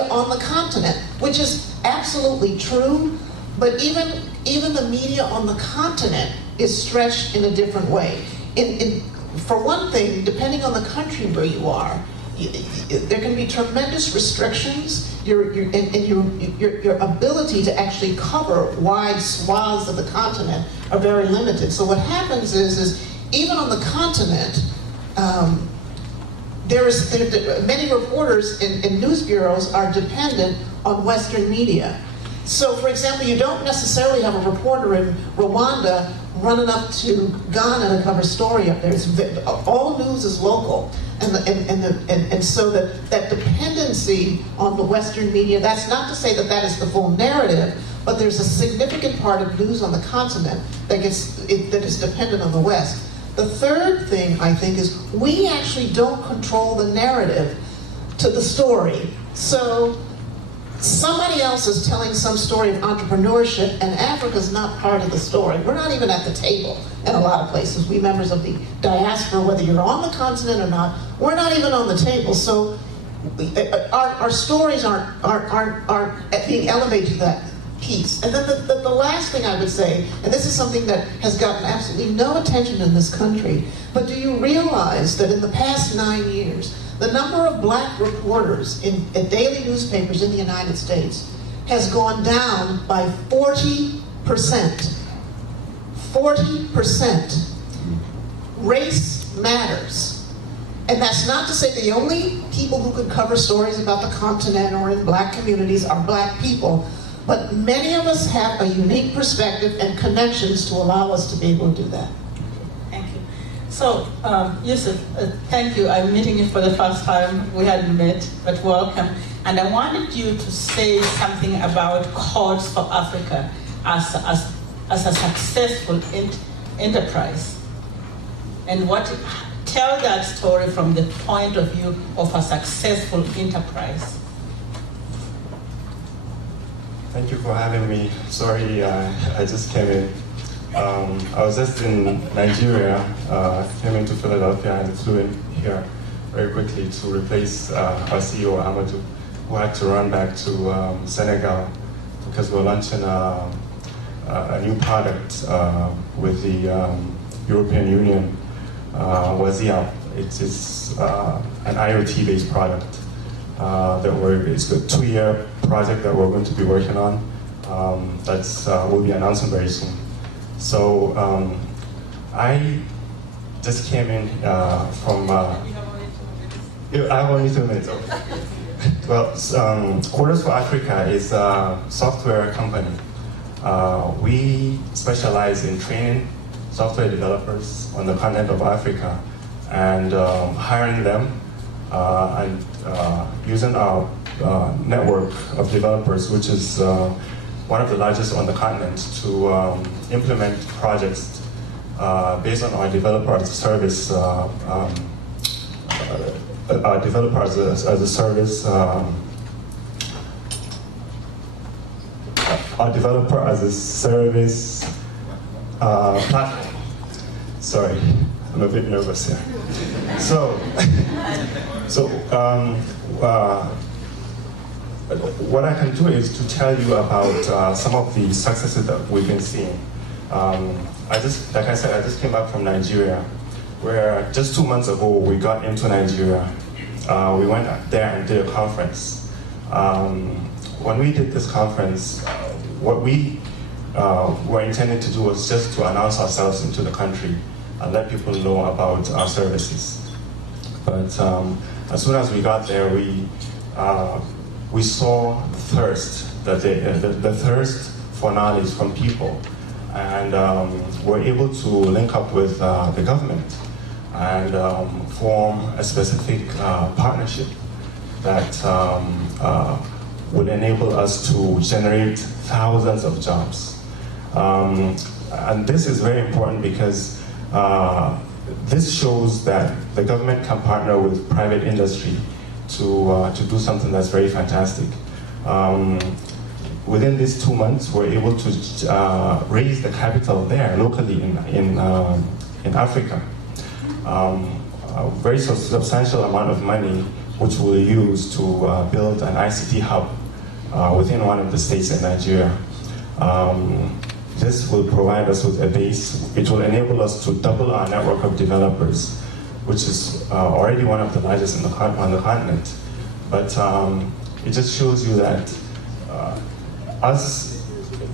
on the continent, which is absolutely true. But even the media on the continent is stretched in a different way. For one thing, depending on the country where you are, there can be tremendous restrictions. Your ability to actually cover wide swaths of the continent are very limited. So what happens is even on the continent, many reporters in news bureaus are dependent on Western media. So, for example, you don't necessarily have a reporter in Rwanda running up to Ghana to cover a story up there. All news is local. And so that dependency on the Western media, that's not to say that is the full narrative, but there's a significant part of news on the continent that is dependent on the West. The third thing, I think, is we actually don't control the narrative to the story. So somebody else is telling some story of entrepreneurship, and Africa's not part of the story. We're not even at the table in a lot of places. We members of the diaspora, whether you're on the continent or not, we're not even on the table. So our stories aren't being elevated to that piece. And then the last thing I would say, and this is something that has gotten absolutely no attention in this country, but do you realize that in the past 9 years, the number of black reporters in daily newspapers in the United States has gone down by 40%. 40%. Race matters. And that's not to say the only people who could cover stories about the continent or in black communities are black people, but many of us have a unique perspective and connections to allow us to be able to do that. So, Yusuf, thank you. I'm meeting you for the first time. We hadn't met, but welcome. And I wanted you to say something about Codes for Africa as a successful enterprise. And tell that story from the point of view of a successful enterprise. Thank you for having me. Sorry, I just came in. I was just in Nigeria, came into Philadelphia and flew in here very quickly to replace our CEO, Amadou, who had to run back to Senegal because we're launching a new product with the European Union, Wazia. It's an IoT-based product it's a 2-year project that we're going to be working on. We'll be announcing very soon. So I just came in from. I have only 2 minutes. Okay. Well, Quarters for Africa is a software company. We specialize in training software developers on the continent of Africa and hiring them and using our network of developers, which is one of the largest on the continent, to implement projects based on our developer as a service, our developer as a service, our developer as a service platform. Sorry, I'm a bit nervous here. What I can do is to tell you about some of the successes that we've been seeing. Like I said, I just came back from Nigeria, where just 2 months ago we got into Nigeria. We went there and did a conference. When we did this conference, what we were intending to do was just to announce ourselves into the country and let people know about our services. But as soon as we got there, we saw the thirst, the thirst for knowledge from people, and were able to link up with the government and form a specific partnership that would enable us to generate thousands of jobs. And this is very important because this shows that the government can partner with private industry to do something that's very fantastic. Within these 2 months, we're able to raise the capital there locally in Africa. A very substantial amount of money, which we'll use to build an ICT hub within one of the states in Nigeria. This will provide us with a base. It will enable us to double our network of developers, which is already one of the largest on the continent. But it just shows you that us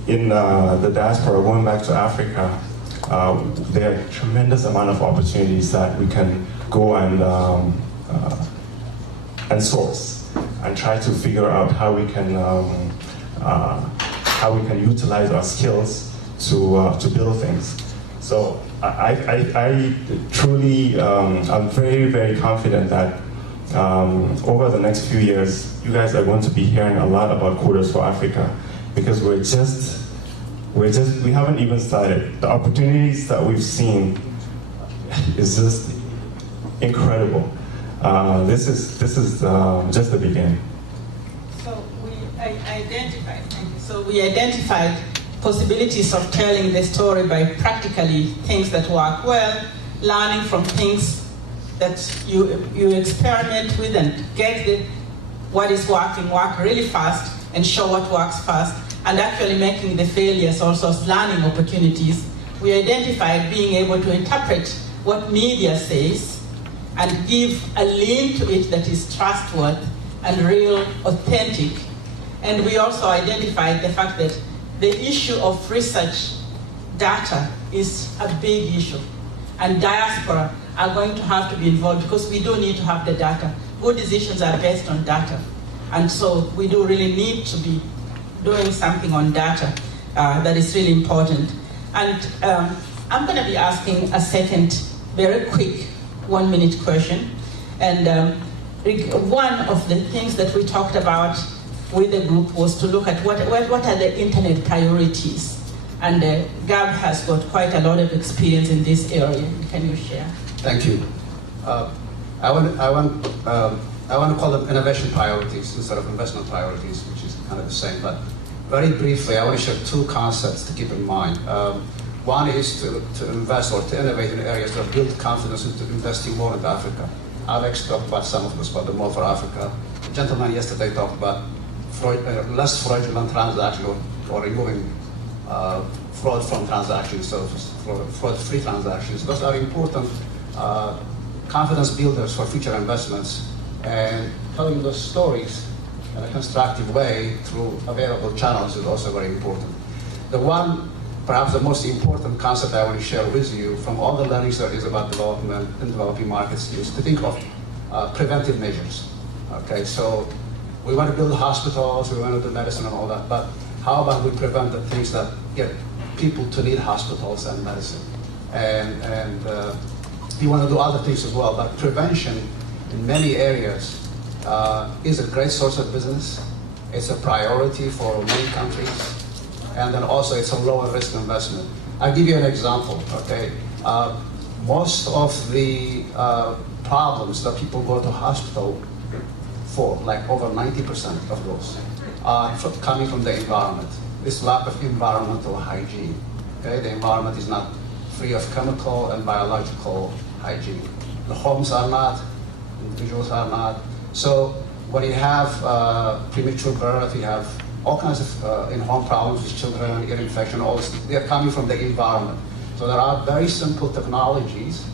in the diaspora going back to Africa, there are a tremendous amount of opportunities that we can go and source and try to figure out how we can utilize our skills to build things. So I truly, I'm very, very confident that over the next few years, you guys are going to be hearing a lot about Quarters for Africa, because we haven't even started. The opportunities that we've seen is just incredible. This is just the beginning. So we identified possibilities of telling the story by practically things that work well, learning from things that you experiment with and get what is working work really fast and show what works fast, and actually making the failures also as learning opportunities. We identified being able to interpret what media says and give a lean to it that is trustworthy and real, authentic. And we also identified the fact that the issue of research data is a big issue. And diaspora are going to have to be involved because we do need to have the data. Good decisions are based on data. And so we do really need to be doing something on data that is really important. And I'm going to be asking a second, very quick 1-minute question. And one of the things that we talked about with the group was to look at what are the internet priorities. And Gab has got quite a lot of experience in this area. Can you share? Thank you. I want to call them innovation priorities instead of investment priorities, which is kind of the same. But very briefly, I want to share two concepts to keep in mind. One is to invest or to innovate in areas that build confidence into investing more into Africa. Alex talked about some of this, about the More for Africa. The gentleman yesterday talked about less fraudulent transactions or removing fraud from transactions, so fraud-free transactions. Those are important confidence builders for future investments, and telling those stories in a constructive way through available channels is also very important. The one, perhaps the most important concept I want to share with you from all the learnings there is about development and developing markets is to think of preventive measures. Okay, so we want to build hospitals, we want to do medicine and all that, but how about we prevent the things that get people to need hospitals and medicine? And we want to do other things as well, but prevention in many areas is a great source of business. It's a priority for many countries. And then also it's a lower risk investment. I'll give you an example, okay? Most of the problems that people go to hospital for, like over 90% of those, are coming from the environment. This lack of environmental hygiene, okay? The environment is not free of chemical and biological hygiene. The homes are not, individuals are not. So when you have premature birth, you have all kinds of in-home problems with children, ear infection, all this, they're coming from the environment. So there are very simple technologies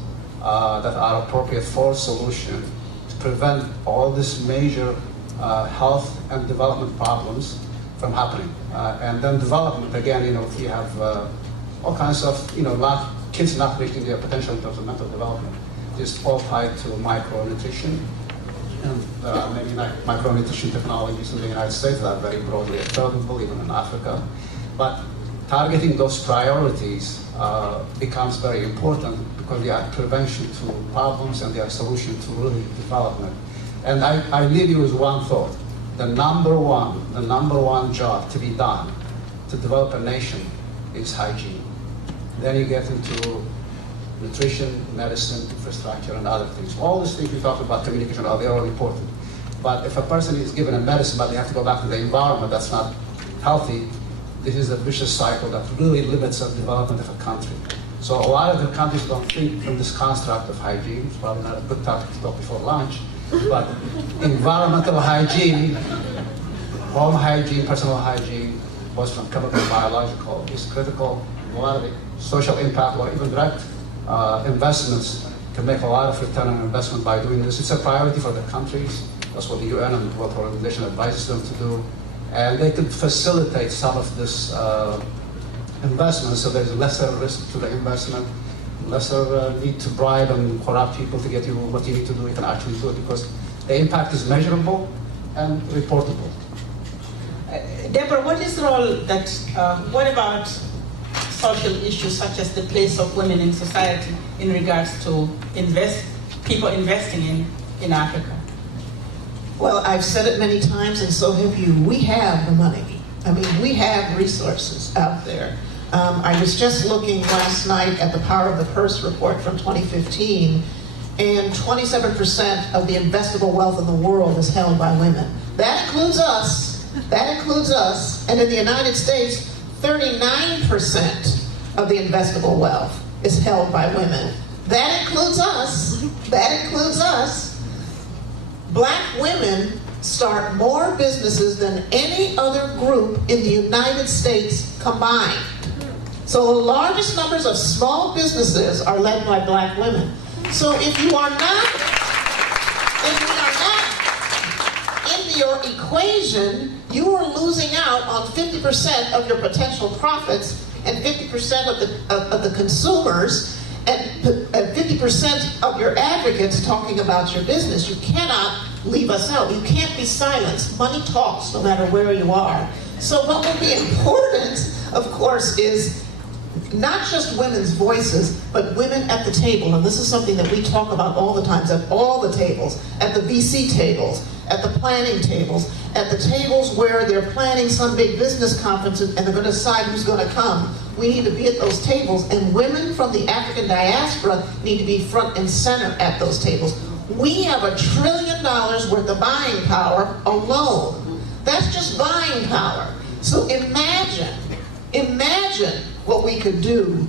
that are appropriate for solution to prevent all these major health and development problems from happening. And then development, again, if you have all kinds of, kids not reaching their potential in terms of mental development, is all tied to micronutrition. And there are many micronutrition technologies in the United States that are very broadly available, even in Africa. But targeting those priorities becomes very important because they are prevention to problems and they are solution to really development. And I leave you with one thought. The number one job to be done to develop a nation is hygiene. Then you get into nutrition, medicine, infrastructure, and other things. All these things we talked about, communication, they're all important. But if a person is given a medicine, but they have to go back to the environment that's not healthy, this is a vicious cycle that really limits the development of a country. So a lot of the countries don't think from this construct of hygiene. It's probably not a good topic to talk before lunch, but environmental hygiene, home hygiene, personal hygiene, both from chemical and biological, is critical. A lot of the social impact or even direct investments can make a lot of return on investment by doing this. It's a priority for the countries. That's what the UN and the World Health Organization advises them to do. And they could facilitate some of this investment so there's lesser risk to the investment, lesser need to bribe and corrupt people to get you what you need to do. You can actually do it because the impact is measurable and reportable. Deborah, what is the role that, what about social issues such as the place of women in society in regards to people investing in Africa? Well, I've said it many times, and so have you. We have the money. I mean, we have resources out there. I was just looking last night at the Power of the Purse report from 2015, and 27% of the investable wealth in the world is held by women. That includes us. That includes us. And in the United States, 39% of the investable wealth is held by women. That includes us. That includes us. Black women start more businesses than any other group in the United States combined. So the largest numbers of small businesses are led by black women. So if we are not in your equation, you are losing out on 50% of your potential profits and 50% of the consumers and 50% of your advocates talking about your business. You cannot leave us out. You can't be silenced. Money talks no matter where you are. So what will be important, of course, is not just women's voices, but women at the table. And this is something that we talk about all the time, at all the tables, at the VC tables, at the planning tables, at the tables where they're planning some big business conference and they're going to decide who's going to come. We need to be at those tables, and women from the African diaspora need to be front and center at those tables. We have $1 trillion worth of buying power alone. That's just buying power. So imagine what we could do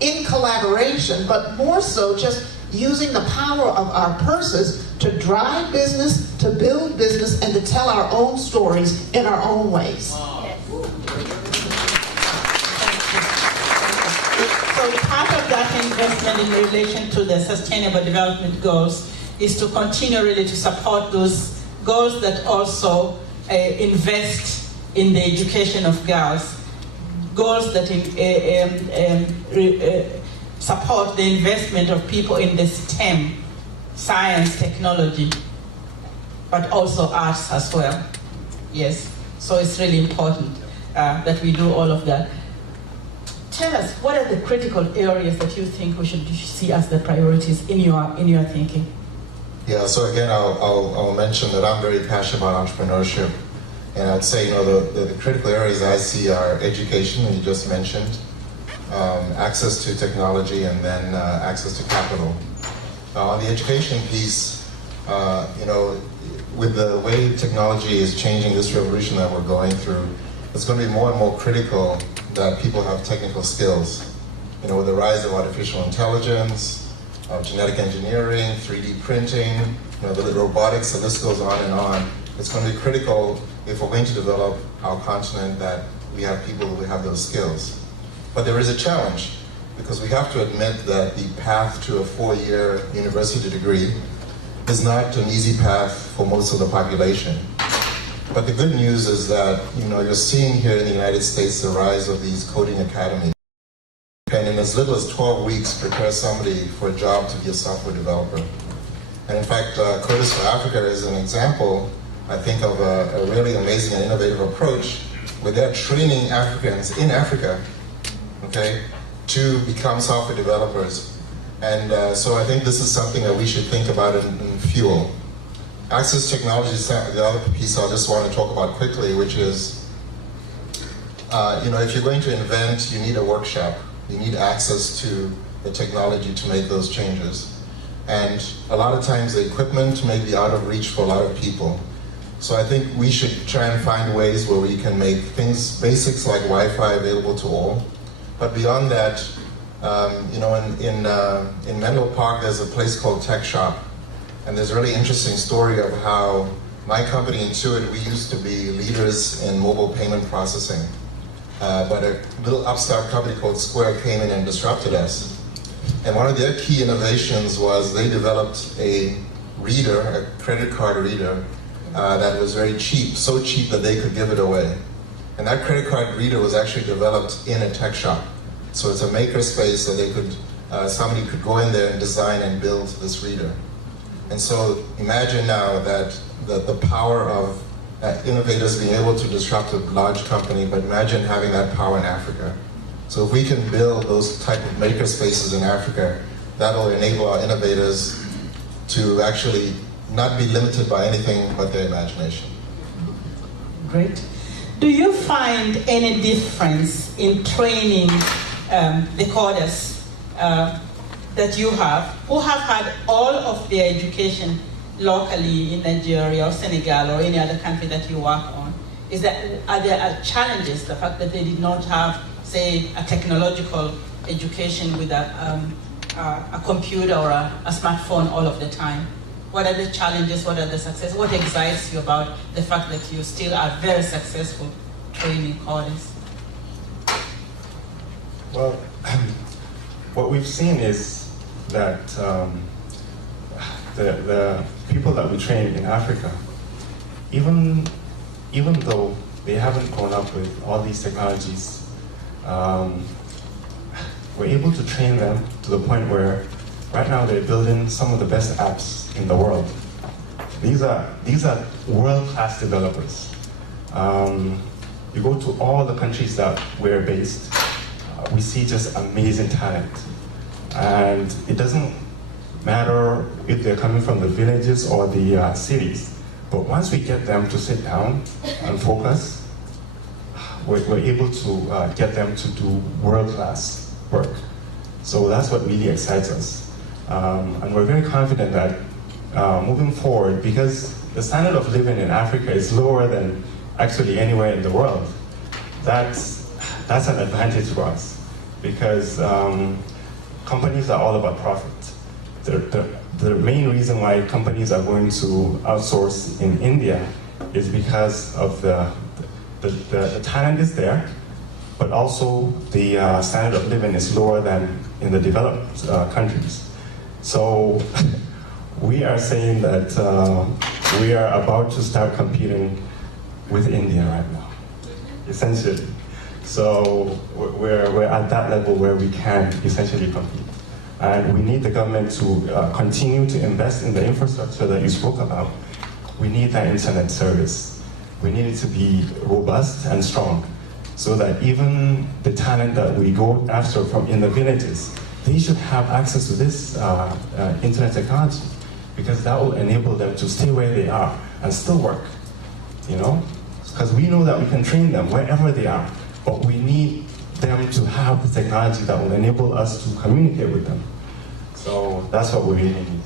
in collaboration, but more so just using the power of our purses to drive business, to build business, and to tell our own stories in our own ways. So part of that investment in relation to the Sustainable Development Goals is to continue really to support those goals that also invest in the education of girls, goals that support the investment of people in the STEM, science, technology, but also arts as well. Yes, so it's really important that we do all of that. Tell us, what are the critical areas that you think we should see as the priorities in your thinking? Yeah, so again, I'll mention that I'm very passionate about entrepreneurship. And I'd say, the critical areas I see are education, and you just mentioned, access to technology, and then access to capital. On the education piece, with the way technology is changing, this revolution that we're going through, it's going to be more and more critical that people have technical skills. With the rise of artificial intelligence, of genetic engineering, 3D printing, the robotics, the list goes on and on. It's going to be critical if we're going to develop our continent that we have people who have those skills. But there is a challenge, because we have to admit that the path to a 4-year university degree is not an easy path for most of the population. But the good news is that you're seeing here in the United States the rise of these coding academies. And in as little as 12 weeks, prepare somebody for a job to be a software developer. And in fact, Coders for Africa is an example, I think, of a really amazing and innovative approach where they're training Africans in Africa, okay, to become software developers. And so I think this is something that we should think about in fuel. Access to technology is the other piece I just want to talk about quickly, which is, if you're going to invent, you need a workshop. You need access to the technology to make those changes. And a lot of times the equipment may be out of reach for a lot of people. So I think we should try and find ways where we can make things, basics like Wi-Fi, available to all. But beyond that, in Menlo Park, there's a place called Tech Shop. And there's a really interesting story of how my company, Intuit, we used to be leaders in mobile payment processing. But a little upstart company called Square came in and disrupted us. And one of their key innovations was they developed a reader, a credit card reader, that was very cheap, so cheap that they could give it away. And that credit card reader was actually developed in a tech shop. So it's a maker space that they could, somebody could go in there and design and build this reader. And so imagine now that the power of innovators being able to disrupt a large company, but imagine having that power in Africa. So if we can build those type of maker spaces in Africa, that will enable our innovators to actually not be limited by anything but their imagination. Great. Do you find any difference in training the coders that you have, who have had all of their education locally in Nigeria or Senegal or any other country that you work on? Are there challenges, the fact that they did not have, say, a technological education with a computer or a smartphone all of the time? What are the challenges? What are the successes? What excites you about the fact that you still are very successful training coders? Well, what we've seen is that the people that we train in Africa, even though they haven't grown up with all these technologies, we're able to train them to the point where right now they're building some of the best apps in the world. These are world-class developers. You go to all the countries that we're based, we see just amazing talent. And it doesn't matter if they're coming from the villages or the cities. But once we get them to sit down and focus, we're able to get them to do world-class work. So that's what really excites us. And we're very confident that moving forward, because the standard of living in Africa is lower than actually anywhere in the world, that's an advantage for us, because companies are all about profit. The main reason why companies are going to outsource in India is because of the talent is there, but also the standard of living is lower than in the developed countries. So we are saying that we are about to start competing with India right now, essentially. So we're at that level where we can essentially compete. And we need the government to continue to invest in the infrastructure that you spoke about. We need that internet service. We need it to be robust and strong, so that even the talent that we go after from in the villages, they should have access to this internet technology, because that will enable them to stay where they are and still work, you know? Because we know that we can train them wherever they are, but we need them to have the technology that will enable us to communicate with them. So that's what we really need.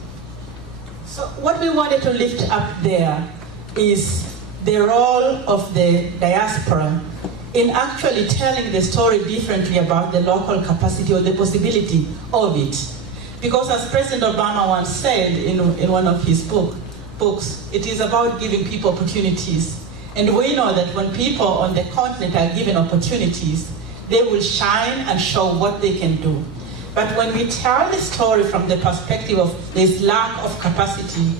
So what we wanted to lift up there is the role of the diaspora in actually telling the story differently about the local capacity or the possibility of it. Because as President Obama once said in one of his books, it is about giving people opportunities. And we know that when people on the continent are given opportunities, they will shine and show what they can do. But when we tell the story from the perspective of this lack of capacity,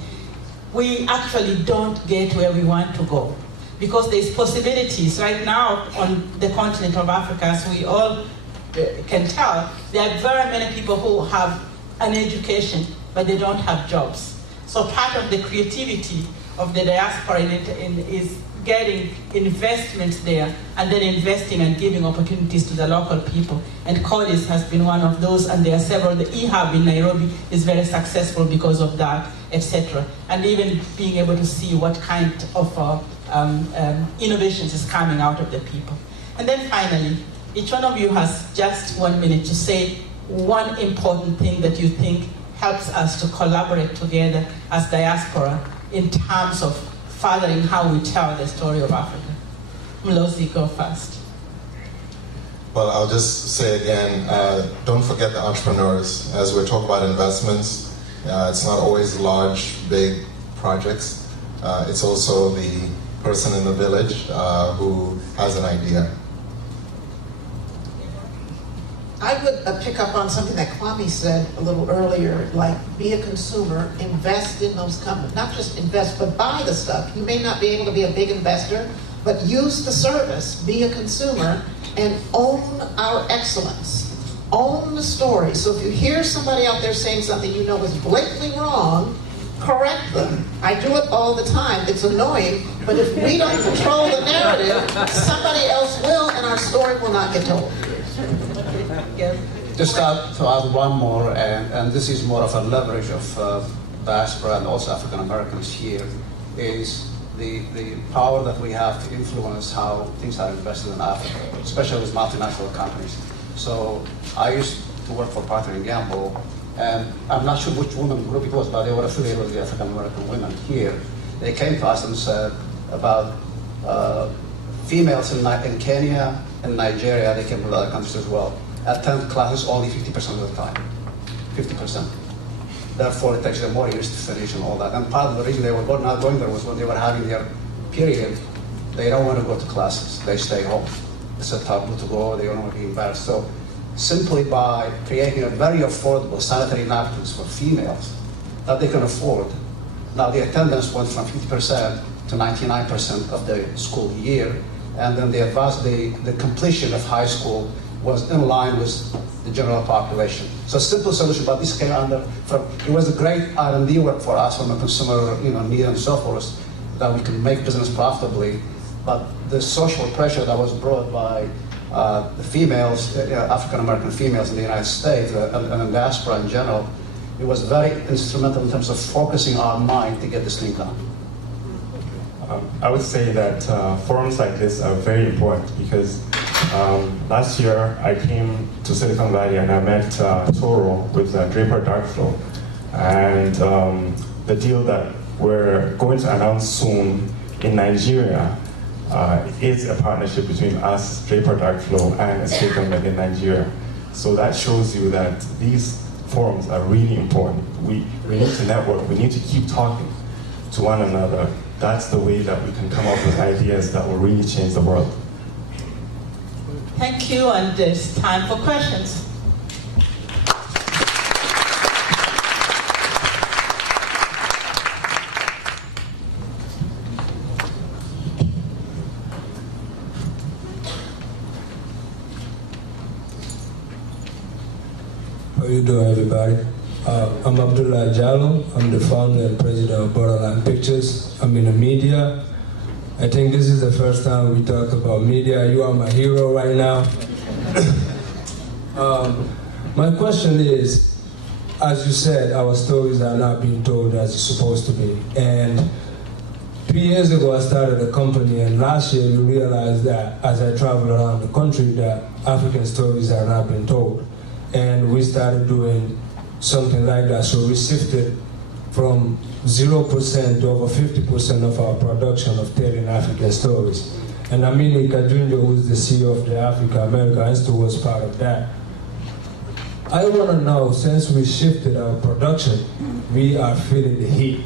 we actually don't get where we want to go. Because there's possibilities. Right now on the continent of Africa, as we all can tell, there are very many people who have an education, but they don't have jobs. So part of the creativity of the diaspora is getting investments there, and then investing and giving opportunities to the local people. And Codis has been one of those, and there are several. The eHub in Nairobi is very successful because of that, etc. And even being able to see what kind of innovations is coming out of the people. And then finally, each one of you has just 1 minute to say one important thing that you think helps us to collaborate together as diaspora in terms of furthering how we tell the story of Africa. Mlosi, go first. Well, I'll just say again, don't forget the entrepreneurs. As we're talking about investments, it's not always large, big projects. It's also the person in the village who has an idea. I would pick up on something that Kwame said a little earlier, like be a consumer, invest in those companies. Not just invest, but buy the stuff. You may not be able to be a big investor, but use the service, be a consumer, and own our excellence. Own the story. So if you hear somebody out there saying something you know is blatantly wrong, correct them. I do it all the time. It's annoying, but if we don't control the narrative, somebody else will, and our story will not get told. Just to add one more, and this is more of a leverage of diaspora and also African Americans here, is the power that we have to influence how things are invested in Africa, especially with multinational companies. So I used to work for Procter & Gamble, and I'm not sure which women group it was, but they were affiliated with the African American women here. They came to us and said about females in Kenya and Nigeria. They came from other countries as well. Attend classes only 50% of the time, 50%. Therefore, it takes them more years to finish and all that. And part of the reason they were not going there was when they were having their period, they don't want to go to classes. They stay home. It's a taboo to go. They don't want to be embarrassed. So simply by creating a very affordable sanitary napkins for females that they can afford, now the attendance went from 50% to 99% of the school year. And then the completion of high school was in line with the general population. So a simple solution, but this came it was a great R&D work for us from a consumer need and so forth, that we can make business profitably. But the social pressure that was brought by the females, African American females in the United States and in diaspora in general, it was very instrumental in terms of focusing our mind to get this thing done. I would say that forums like this are very important because last year I came to Silicon Valley and I met Toro with Draper Darkflow, and the deal that we're going to announce soon in Nigeria is a partnership between us, Draper Darkflow, and a state government in Nigeria. So that shows you that these forums are really important. We need to network, we need to keep talking to one another. That's the way that we can come up with ideas that will really change the world. Thank you, and it's time for questions. How you doing, everybody? I'm Abdullah Jallo. I'm the founder and president of Borderline Pictures. I'm in the media. I think this is the first time we talk about media. You are my hero right now. My question is, as you said, our stories are not being told as it's supposed to be. And 3 years ago, I started a company, and last year we realized that as I travel around the country, that African stories are not being told. And we started doing something like that. So we shifted from 0% to over 50% of our production of telling African stories. And Amini Kajunjo, who's the CEO of the Africa America Institute, was part of that. I want to know, since we shifted our production, we are feeling the heat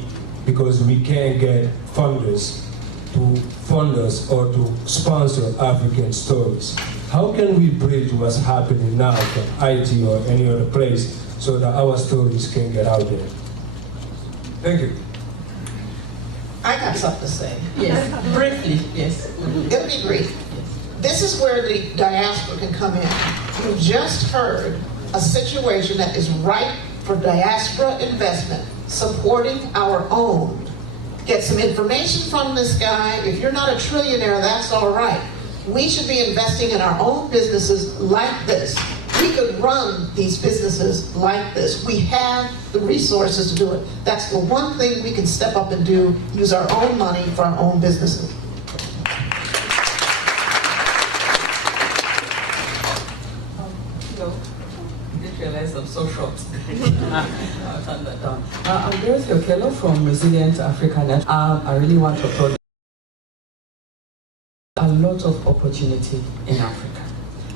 because we can't get funders to fund us or to sponsor African stories. How can we bridge what's happening now from IT or any other place so that our stories can get out there? Thank you. I got something to say. Yes, briefly, yes. It'll be brief. This is where the diaspora can come in. You just heard a situation that is ripe for diaspora investment, supporting our own. Get some information from this guy. If you're not a trillionaire, that's all right. We should be investing in our own businesses like this. We could run these businesses like this. We have the resources to do it. That's the one thing we can step up and do, use our own money for our own businesses. I'm so short. I'll turn that down. I'm Dorothy Okello from Resilient Africa Net. I really want to applaud a lot of opportunity in Africa.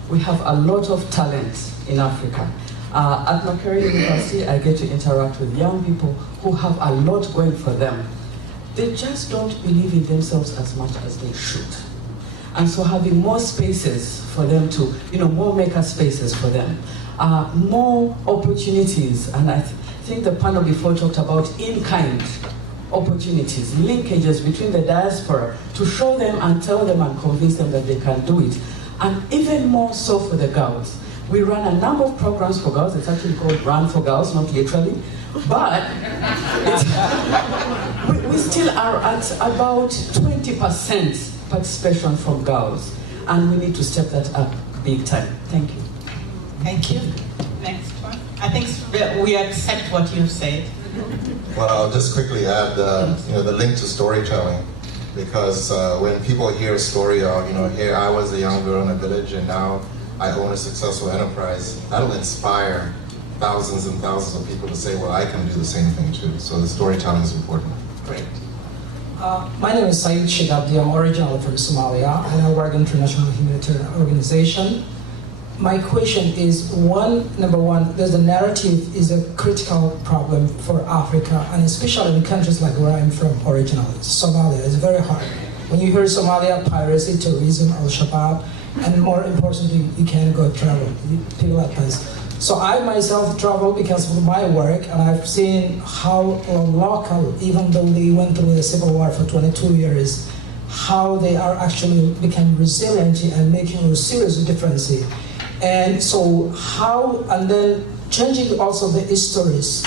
We have a lot of talent in Africa. At Makerere University, I get to interact with young people who have a lot going for them. They just don't believe in themselves as much as they should. And so having more spaces for them to, more maker spaces for them, more opportunities, and I think the panel before talked about in-kind opportunities, linkages between the diaspora to show them and tell them and convince them that they can do it. And even more so for the girls. We run a number of programs for girls. It's actually called Run for Girls, not literally. But we still are at about 20% participation from girls. And we need to step that up big time. Thank you. Thank you. Next one. I think we accept what you've said. Well, I'll just quickly add the link to storytelling, because when people hear a story of, here I was a young girl in a village and now I own a successful enterprise, that'll inspire thousands and thousands of people to say, well, I can do the same thing too. So the storytelling is important. Great. My name is Saeed Shigabdi. I'm originally from Somalia and I work in international humanitarian organization. My question is, number one, there's a narrative is a critical problem for Africa, and especially in countries like where I'm from originally, Somalia. It's very hard. When you hear Somalia, piracy, terrorism, Al-Shabaab, and more importantly, you can't go travel. People like this. So I myself travel because of my work, and I've seen how local, even though they went through the civil war for 22 years, how they are actually becoming resilient and making a serious difference. And so and then changing also the histories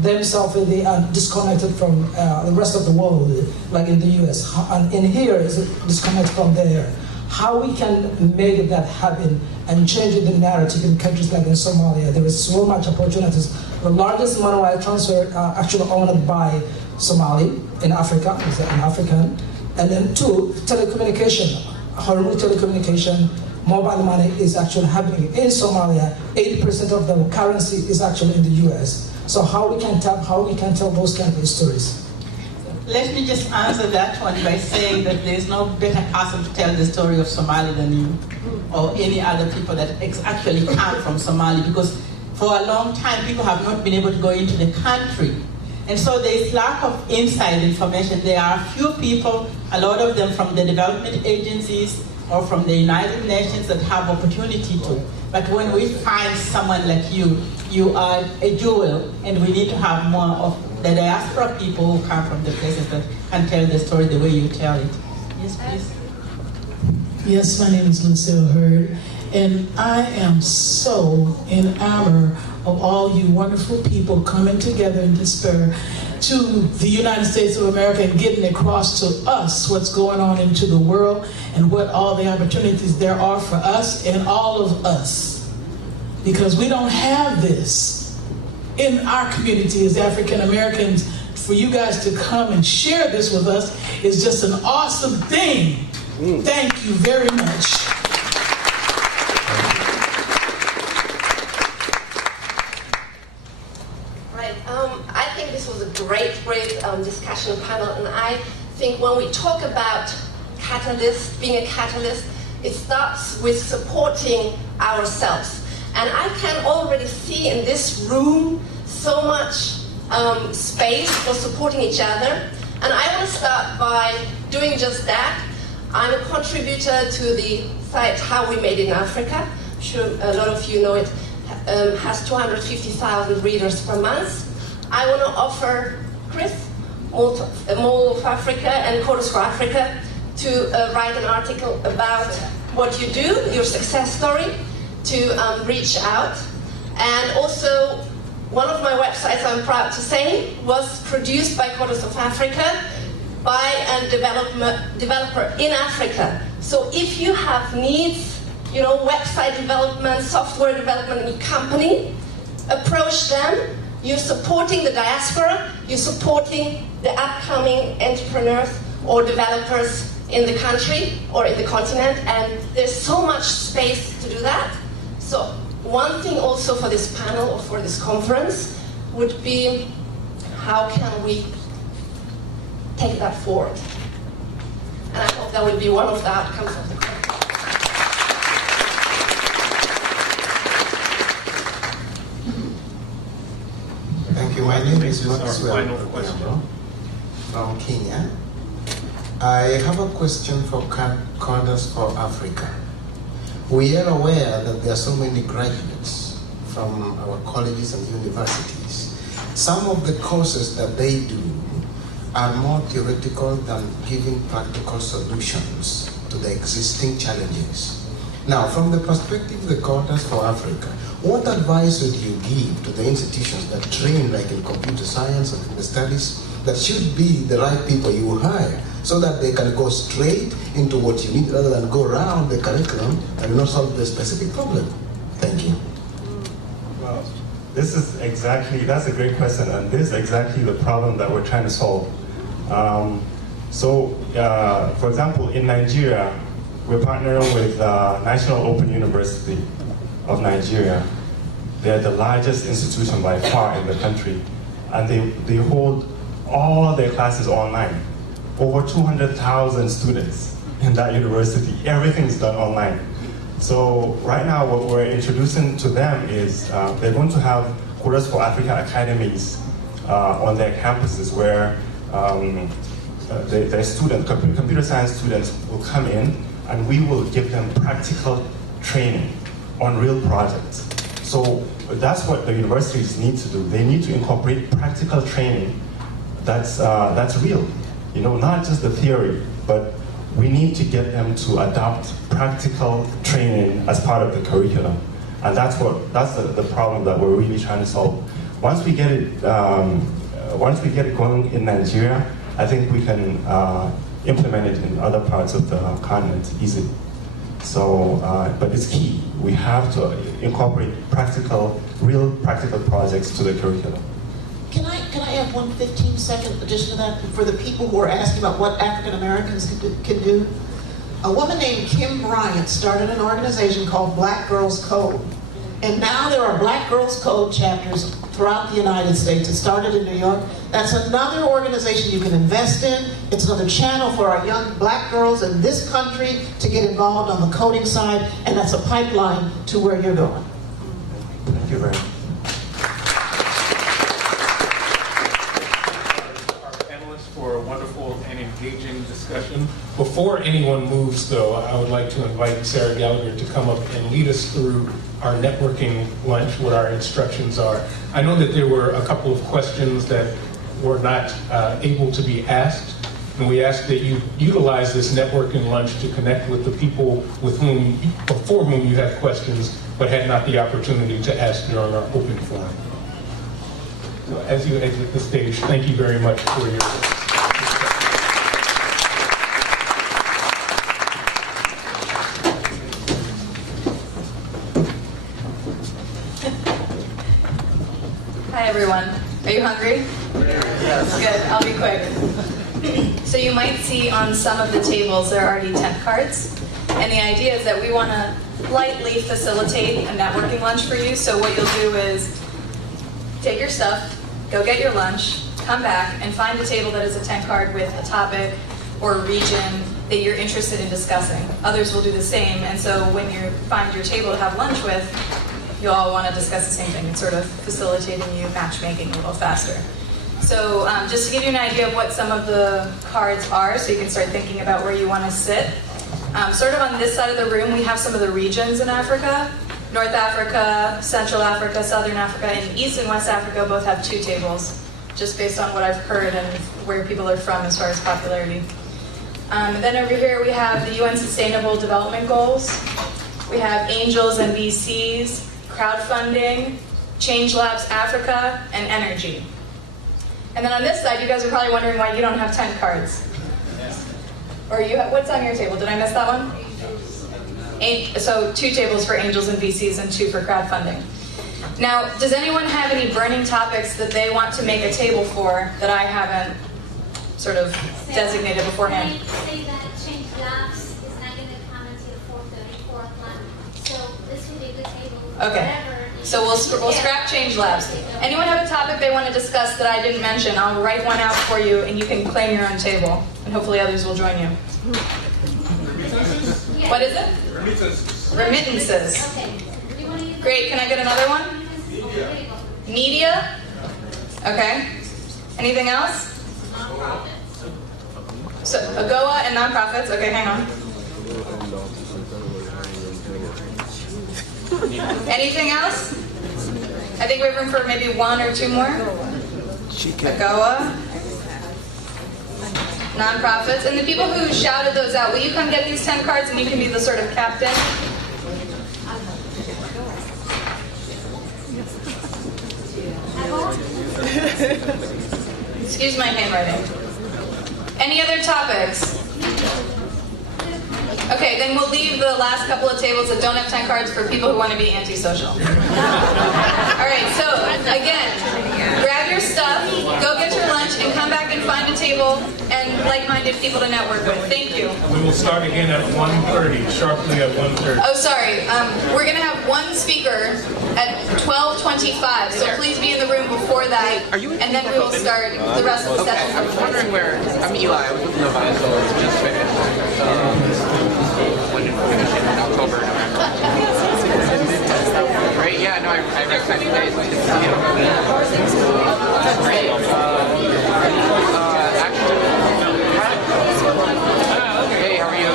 themselves, they are disconnected from the rest of the world, like in the US, and in here is disconnected from there. How we can make that happen and change the narrative in countries like in Somalia. There is so much opportunities. The largest money wire transfer actually owned by Somali in Africa, is an African. And then 2, telecommunication, Hormuz telecommunication, mobile money is actually happening in Somalia. 80% of the currency is actually in the US. So how we can tell those kind of stories? Let me just answer that one by saying that there's no better person to tell the story of Somali than you or any other people that actually come from Somalia, because for a long time people have not been able to go into the country. And so there's lack of inside information. There are a few people, a lot of them from the development agencies or from the United Nations, that have opportunity to. But when we find someone like you, you are a jewel, and we need to have more of the diaspora people who come from the places that can tell the story the way you tell it. Yes, please. Yes, my name is Lucille Hurd, and I am so in honor of all you wonderful people coming together in despair to the United States of America and getting across to us what's going on into the world and what all the opportunities there are for us and all of us. Because we don't have this in our community as African Americans. For you guys to come and share this with us is just an awesome thing. Thank you very much. I think this was a great discussion panel, and I think when we talk about catalyst, being a catalyst, it starts with supporting ourselves. And I can already see in this room so much space for supporting each other, and I want to start by doing just that. I'm a contributor to the site How We Made in Africa. I'm sure a lot of you know it. Has 250,000 readers per month. I want to offer Chris, Mall of Africa and Chorus for Africa to write an article about what you do, your success story, to reach out. And also, one of my websites, I'm proud to say, was produced by Chorus of Africa by a developer in Africa. So if you have needs, website development, software development in your company, approach them. You're supporting the diaspora, you're supporting the upcoming entrepreneurs or developers in the country or in the continent, and there's so much space to do that. So one thing also for this panel or for this conference would be, how can we take that forward? And I hope that will be one of the outcomes of the conference. Thank you. My name is Maxwell from Kenya. I have a question for Corders for Africa. We are aware that there are so many graduates from our colleges and universities. Some of the courses that they do are more theoretical than giving practical solutions to the existing challenges. Now, from the perspective of the Corders for Africa, what advice would you give to the institutions that train, like in computer science and in the studies, that should be the right people you hire, so that they can go straight into what you need rather than go around the curriculum and not solve the specific problem? Thank you. Well, that's a great question, and this is exactly the problem that we're trying to solve. For example, in Nigeria, we're partnering with National Open University of Nigeria. They're the largest institution by far in the country, and they hold all their classes online. Over 200,000 students in that university. Everything's done online. So right now what we're introducing to them is they're going to have Corders for Africa academies on their campuses where their students, computer science students, will come in and we will give them practical training on real projects. So that's what the universities need to do. They need to incorporate practical training that's real. Not just the theory, but we need to get them to adopt practical training as part of the curriculum. And that's the problem that we're really trying to solve. Once we get it going in Nigeria, I think we can implement it in other parts of the continent easily. So, but it's key. We have to incorporate real practical projects to the curriculum. Can can I add one 15-second addition to that for the people who are asking about what African Americans can do? A woman named Kim Bryant started an organization called Black Girls Code. And now there are Black Girls Code chapters throughout the United States. It started in New York. That's another organization you can invest in. It's another channel for our young black girls in this country to get involved on the coding side, and that's a pipeline to where you're going. Thank you very much. For a wonderful and engaging discussion. Before anyone moves, though, I would like to invite Sarah Gallagher to come up and lead us through our networking lunch, what our instructions are. I know that there were a couple of questions that were not able to be asked, and we ask that you utilize this networking lunch to connect with the people with whom, for whom you have questions, but had not the opportunity to ask during our open forum. So as you exit the stage, thank you very much for your Hi everyone. Are you hungry? Yes. Good. I'll be quick. So you might see on some of the tables there are already tent cards. And the idea is that we want to lightly facilitate a networking lunch for you. So what you'll do is take your stuff, go get your lunch, come back, and find a table that is a tent card with a topic or a region that you're interested in discussing. Others will do the same. And so when you find your table to have lunch with, you'll all want to discuss the same thing. It's sort of facilitating you matchmaking a little faster. So just to give you an idea of what some of the cards are, so you can start thinking about where you want to sit. Sort of on this side of the room, we have some of the regions in Africa. North Africa, Central Africa, Southern Africa, and East and West Africa both have 2 tables, just based on what I've heard and where people are from as far as popularity. Then over here we have the UN Sustainable Development Goals. We have Angels and VCs, crowdfunding, Change Labs Africa, and energy. And then on this side, you guys are probably wondering why you don't have tent cards. Or you have, what's on your table? Did I miss that one? So 2 tables for angels and VCs and 2 for crowdfunding. Now, does anyone have any burning topics that they want to make a table for that I haven't sort of designated beforehand? Say that Change Labs is not going to come until 4:30, 4 o'clock. So this would be a good table. Okay. So we'll scrap Change Labs. Anyone have a topic they want to discuss that I didn't mention? I'll write one out for you and you can claim your own table. And hopefully others will join you. What is it? Remittances. Great, can I get another one? Media? Okay. Anything else? So, AGOA and nonprofits. Okay, hang on. Anything else? I think we have room for maybe 1 or 2 more. AGOA. Nonprofits. And the people who shouted those out, will you come get these 10 cards and you can be the sort of captain? Excuse my handwriting. Any other topics? Okay, then we'll leave the last couple of tables that don't have 10 cards for people who want to be antisocial. All right, so again, grab your stuff, go get your lunch, and come back and find a table and like-minded people to network with. Thank you. We will start again at 1:30, sharply at 1:30. Oh, sorry. We're going to have one speaker at 12:25, so please be in the room before that, and then we will start the rest of the session. I was wondering where, I'm Eli, I was with Nova, so it's just finished. When did we finish in October, November? Right? Yeah, no, I read 5 days. Great. Actually, hey, how are you?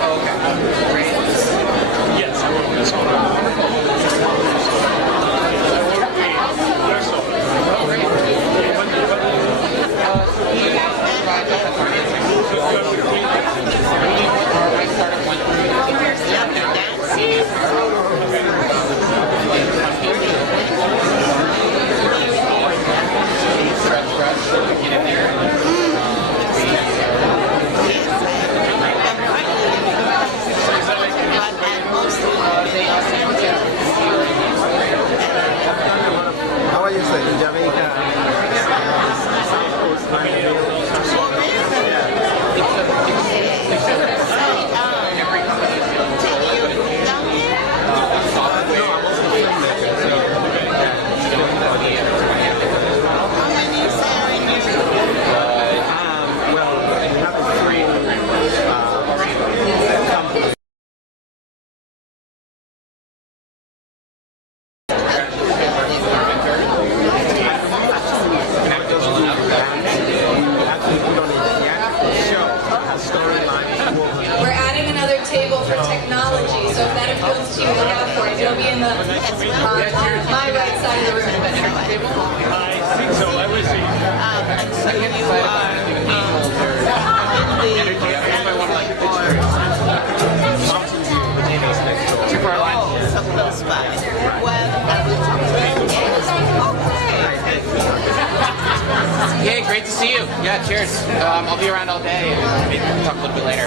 Oh, okay. Great. Yes, I wrote this one. Wonderful. to look out for it. It'll be in the my right side of the room. So I was So you are too far line. so close by. Well, I will talk to you. Yay, great to see you. Yeah, cheers. I'll be around all day and maybe we'll talk a little bit later.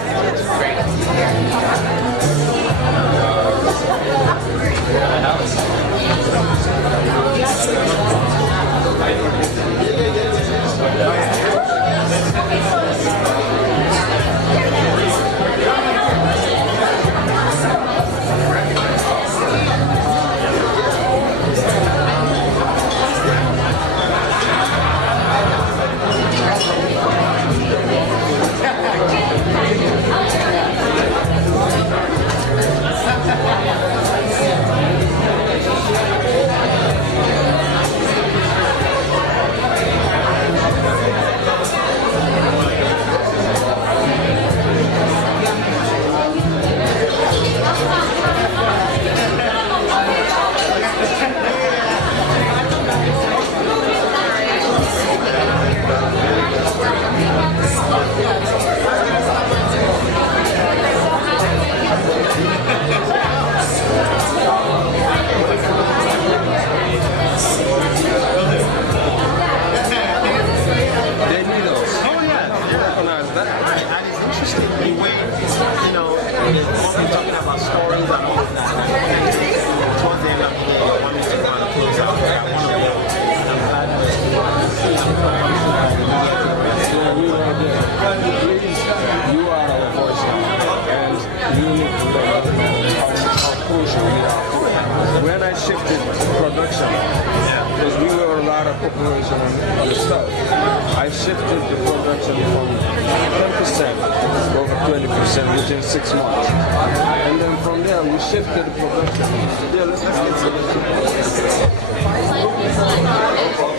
When I shifted production, because we were a lot of corporation on the stuff, I shifted the production from 10% over 20% within 6 months. And then from there, we shifted the production. Yeah, let's get to the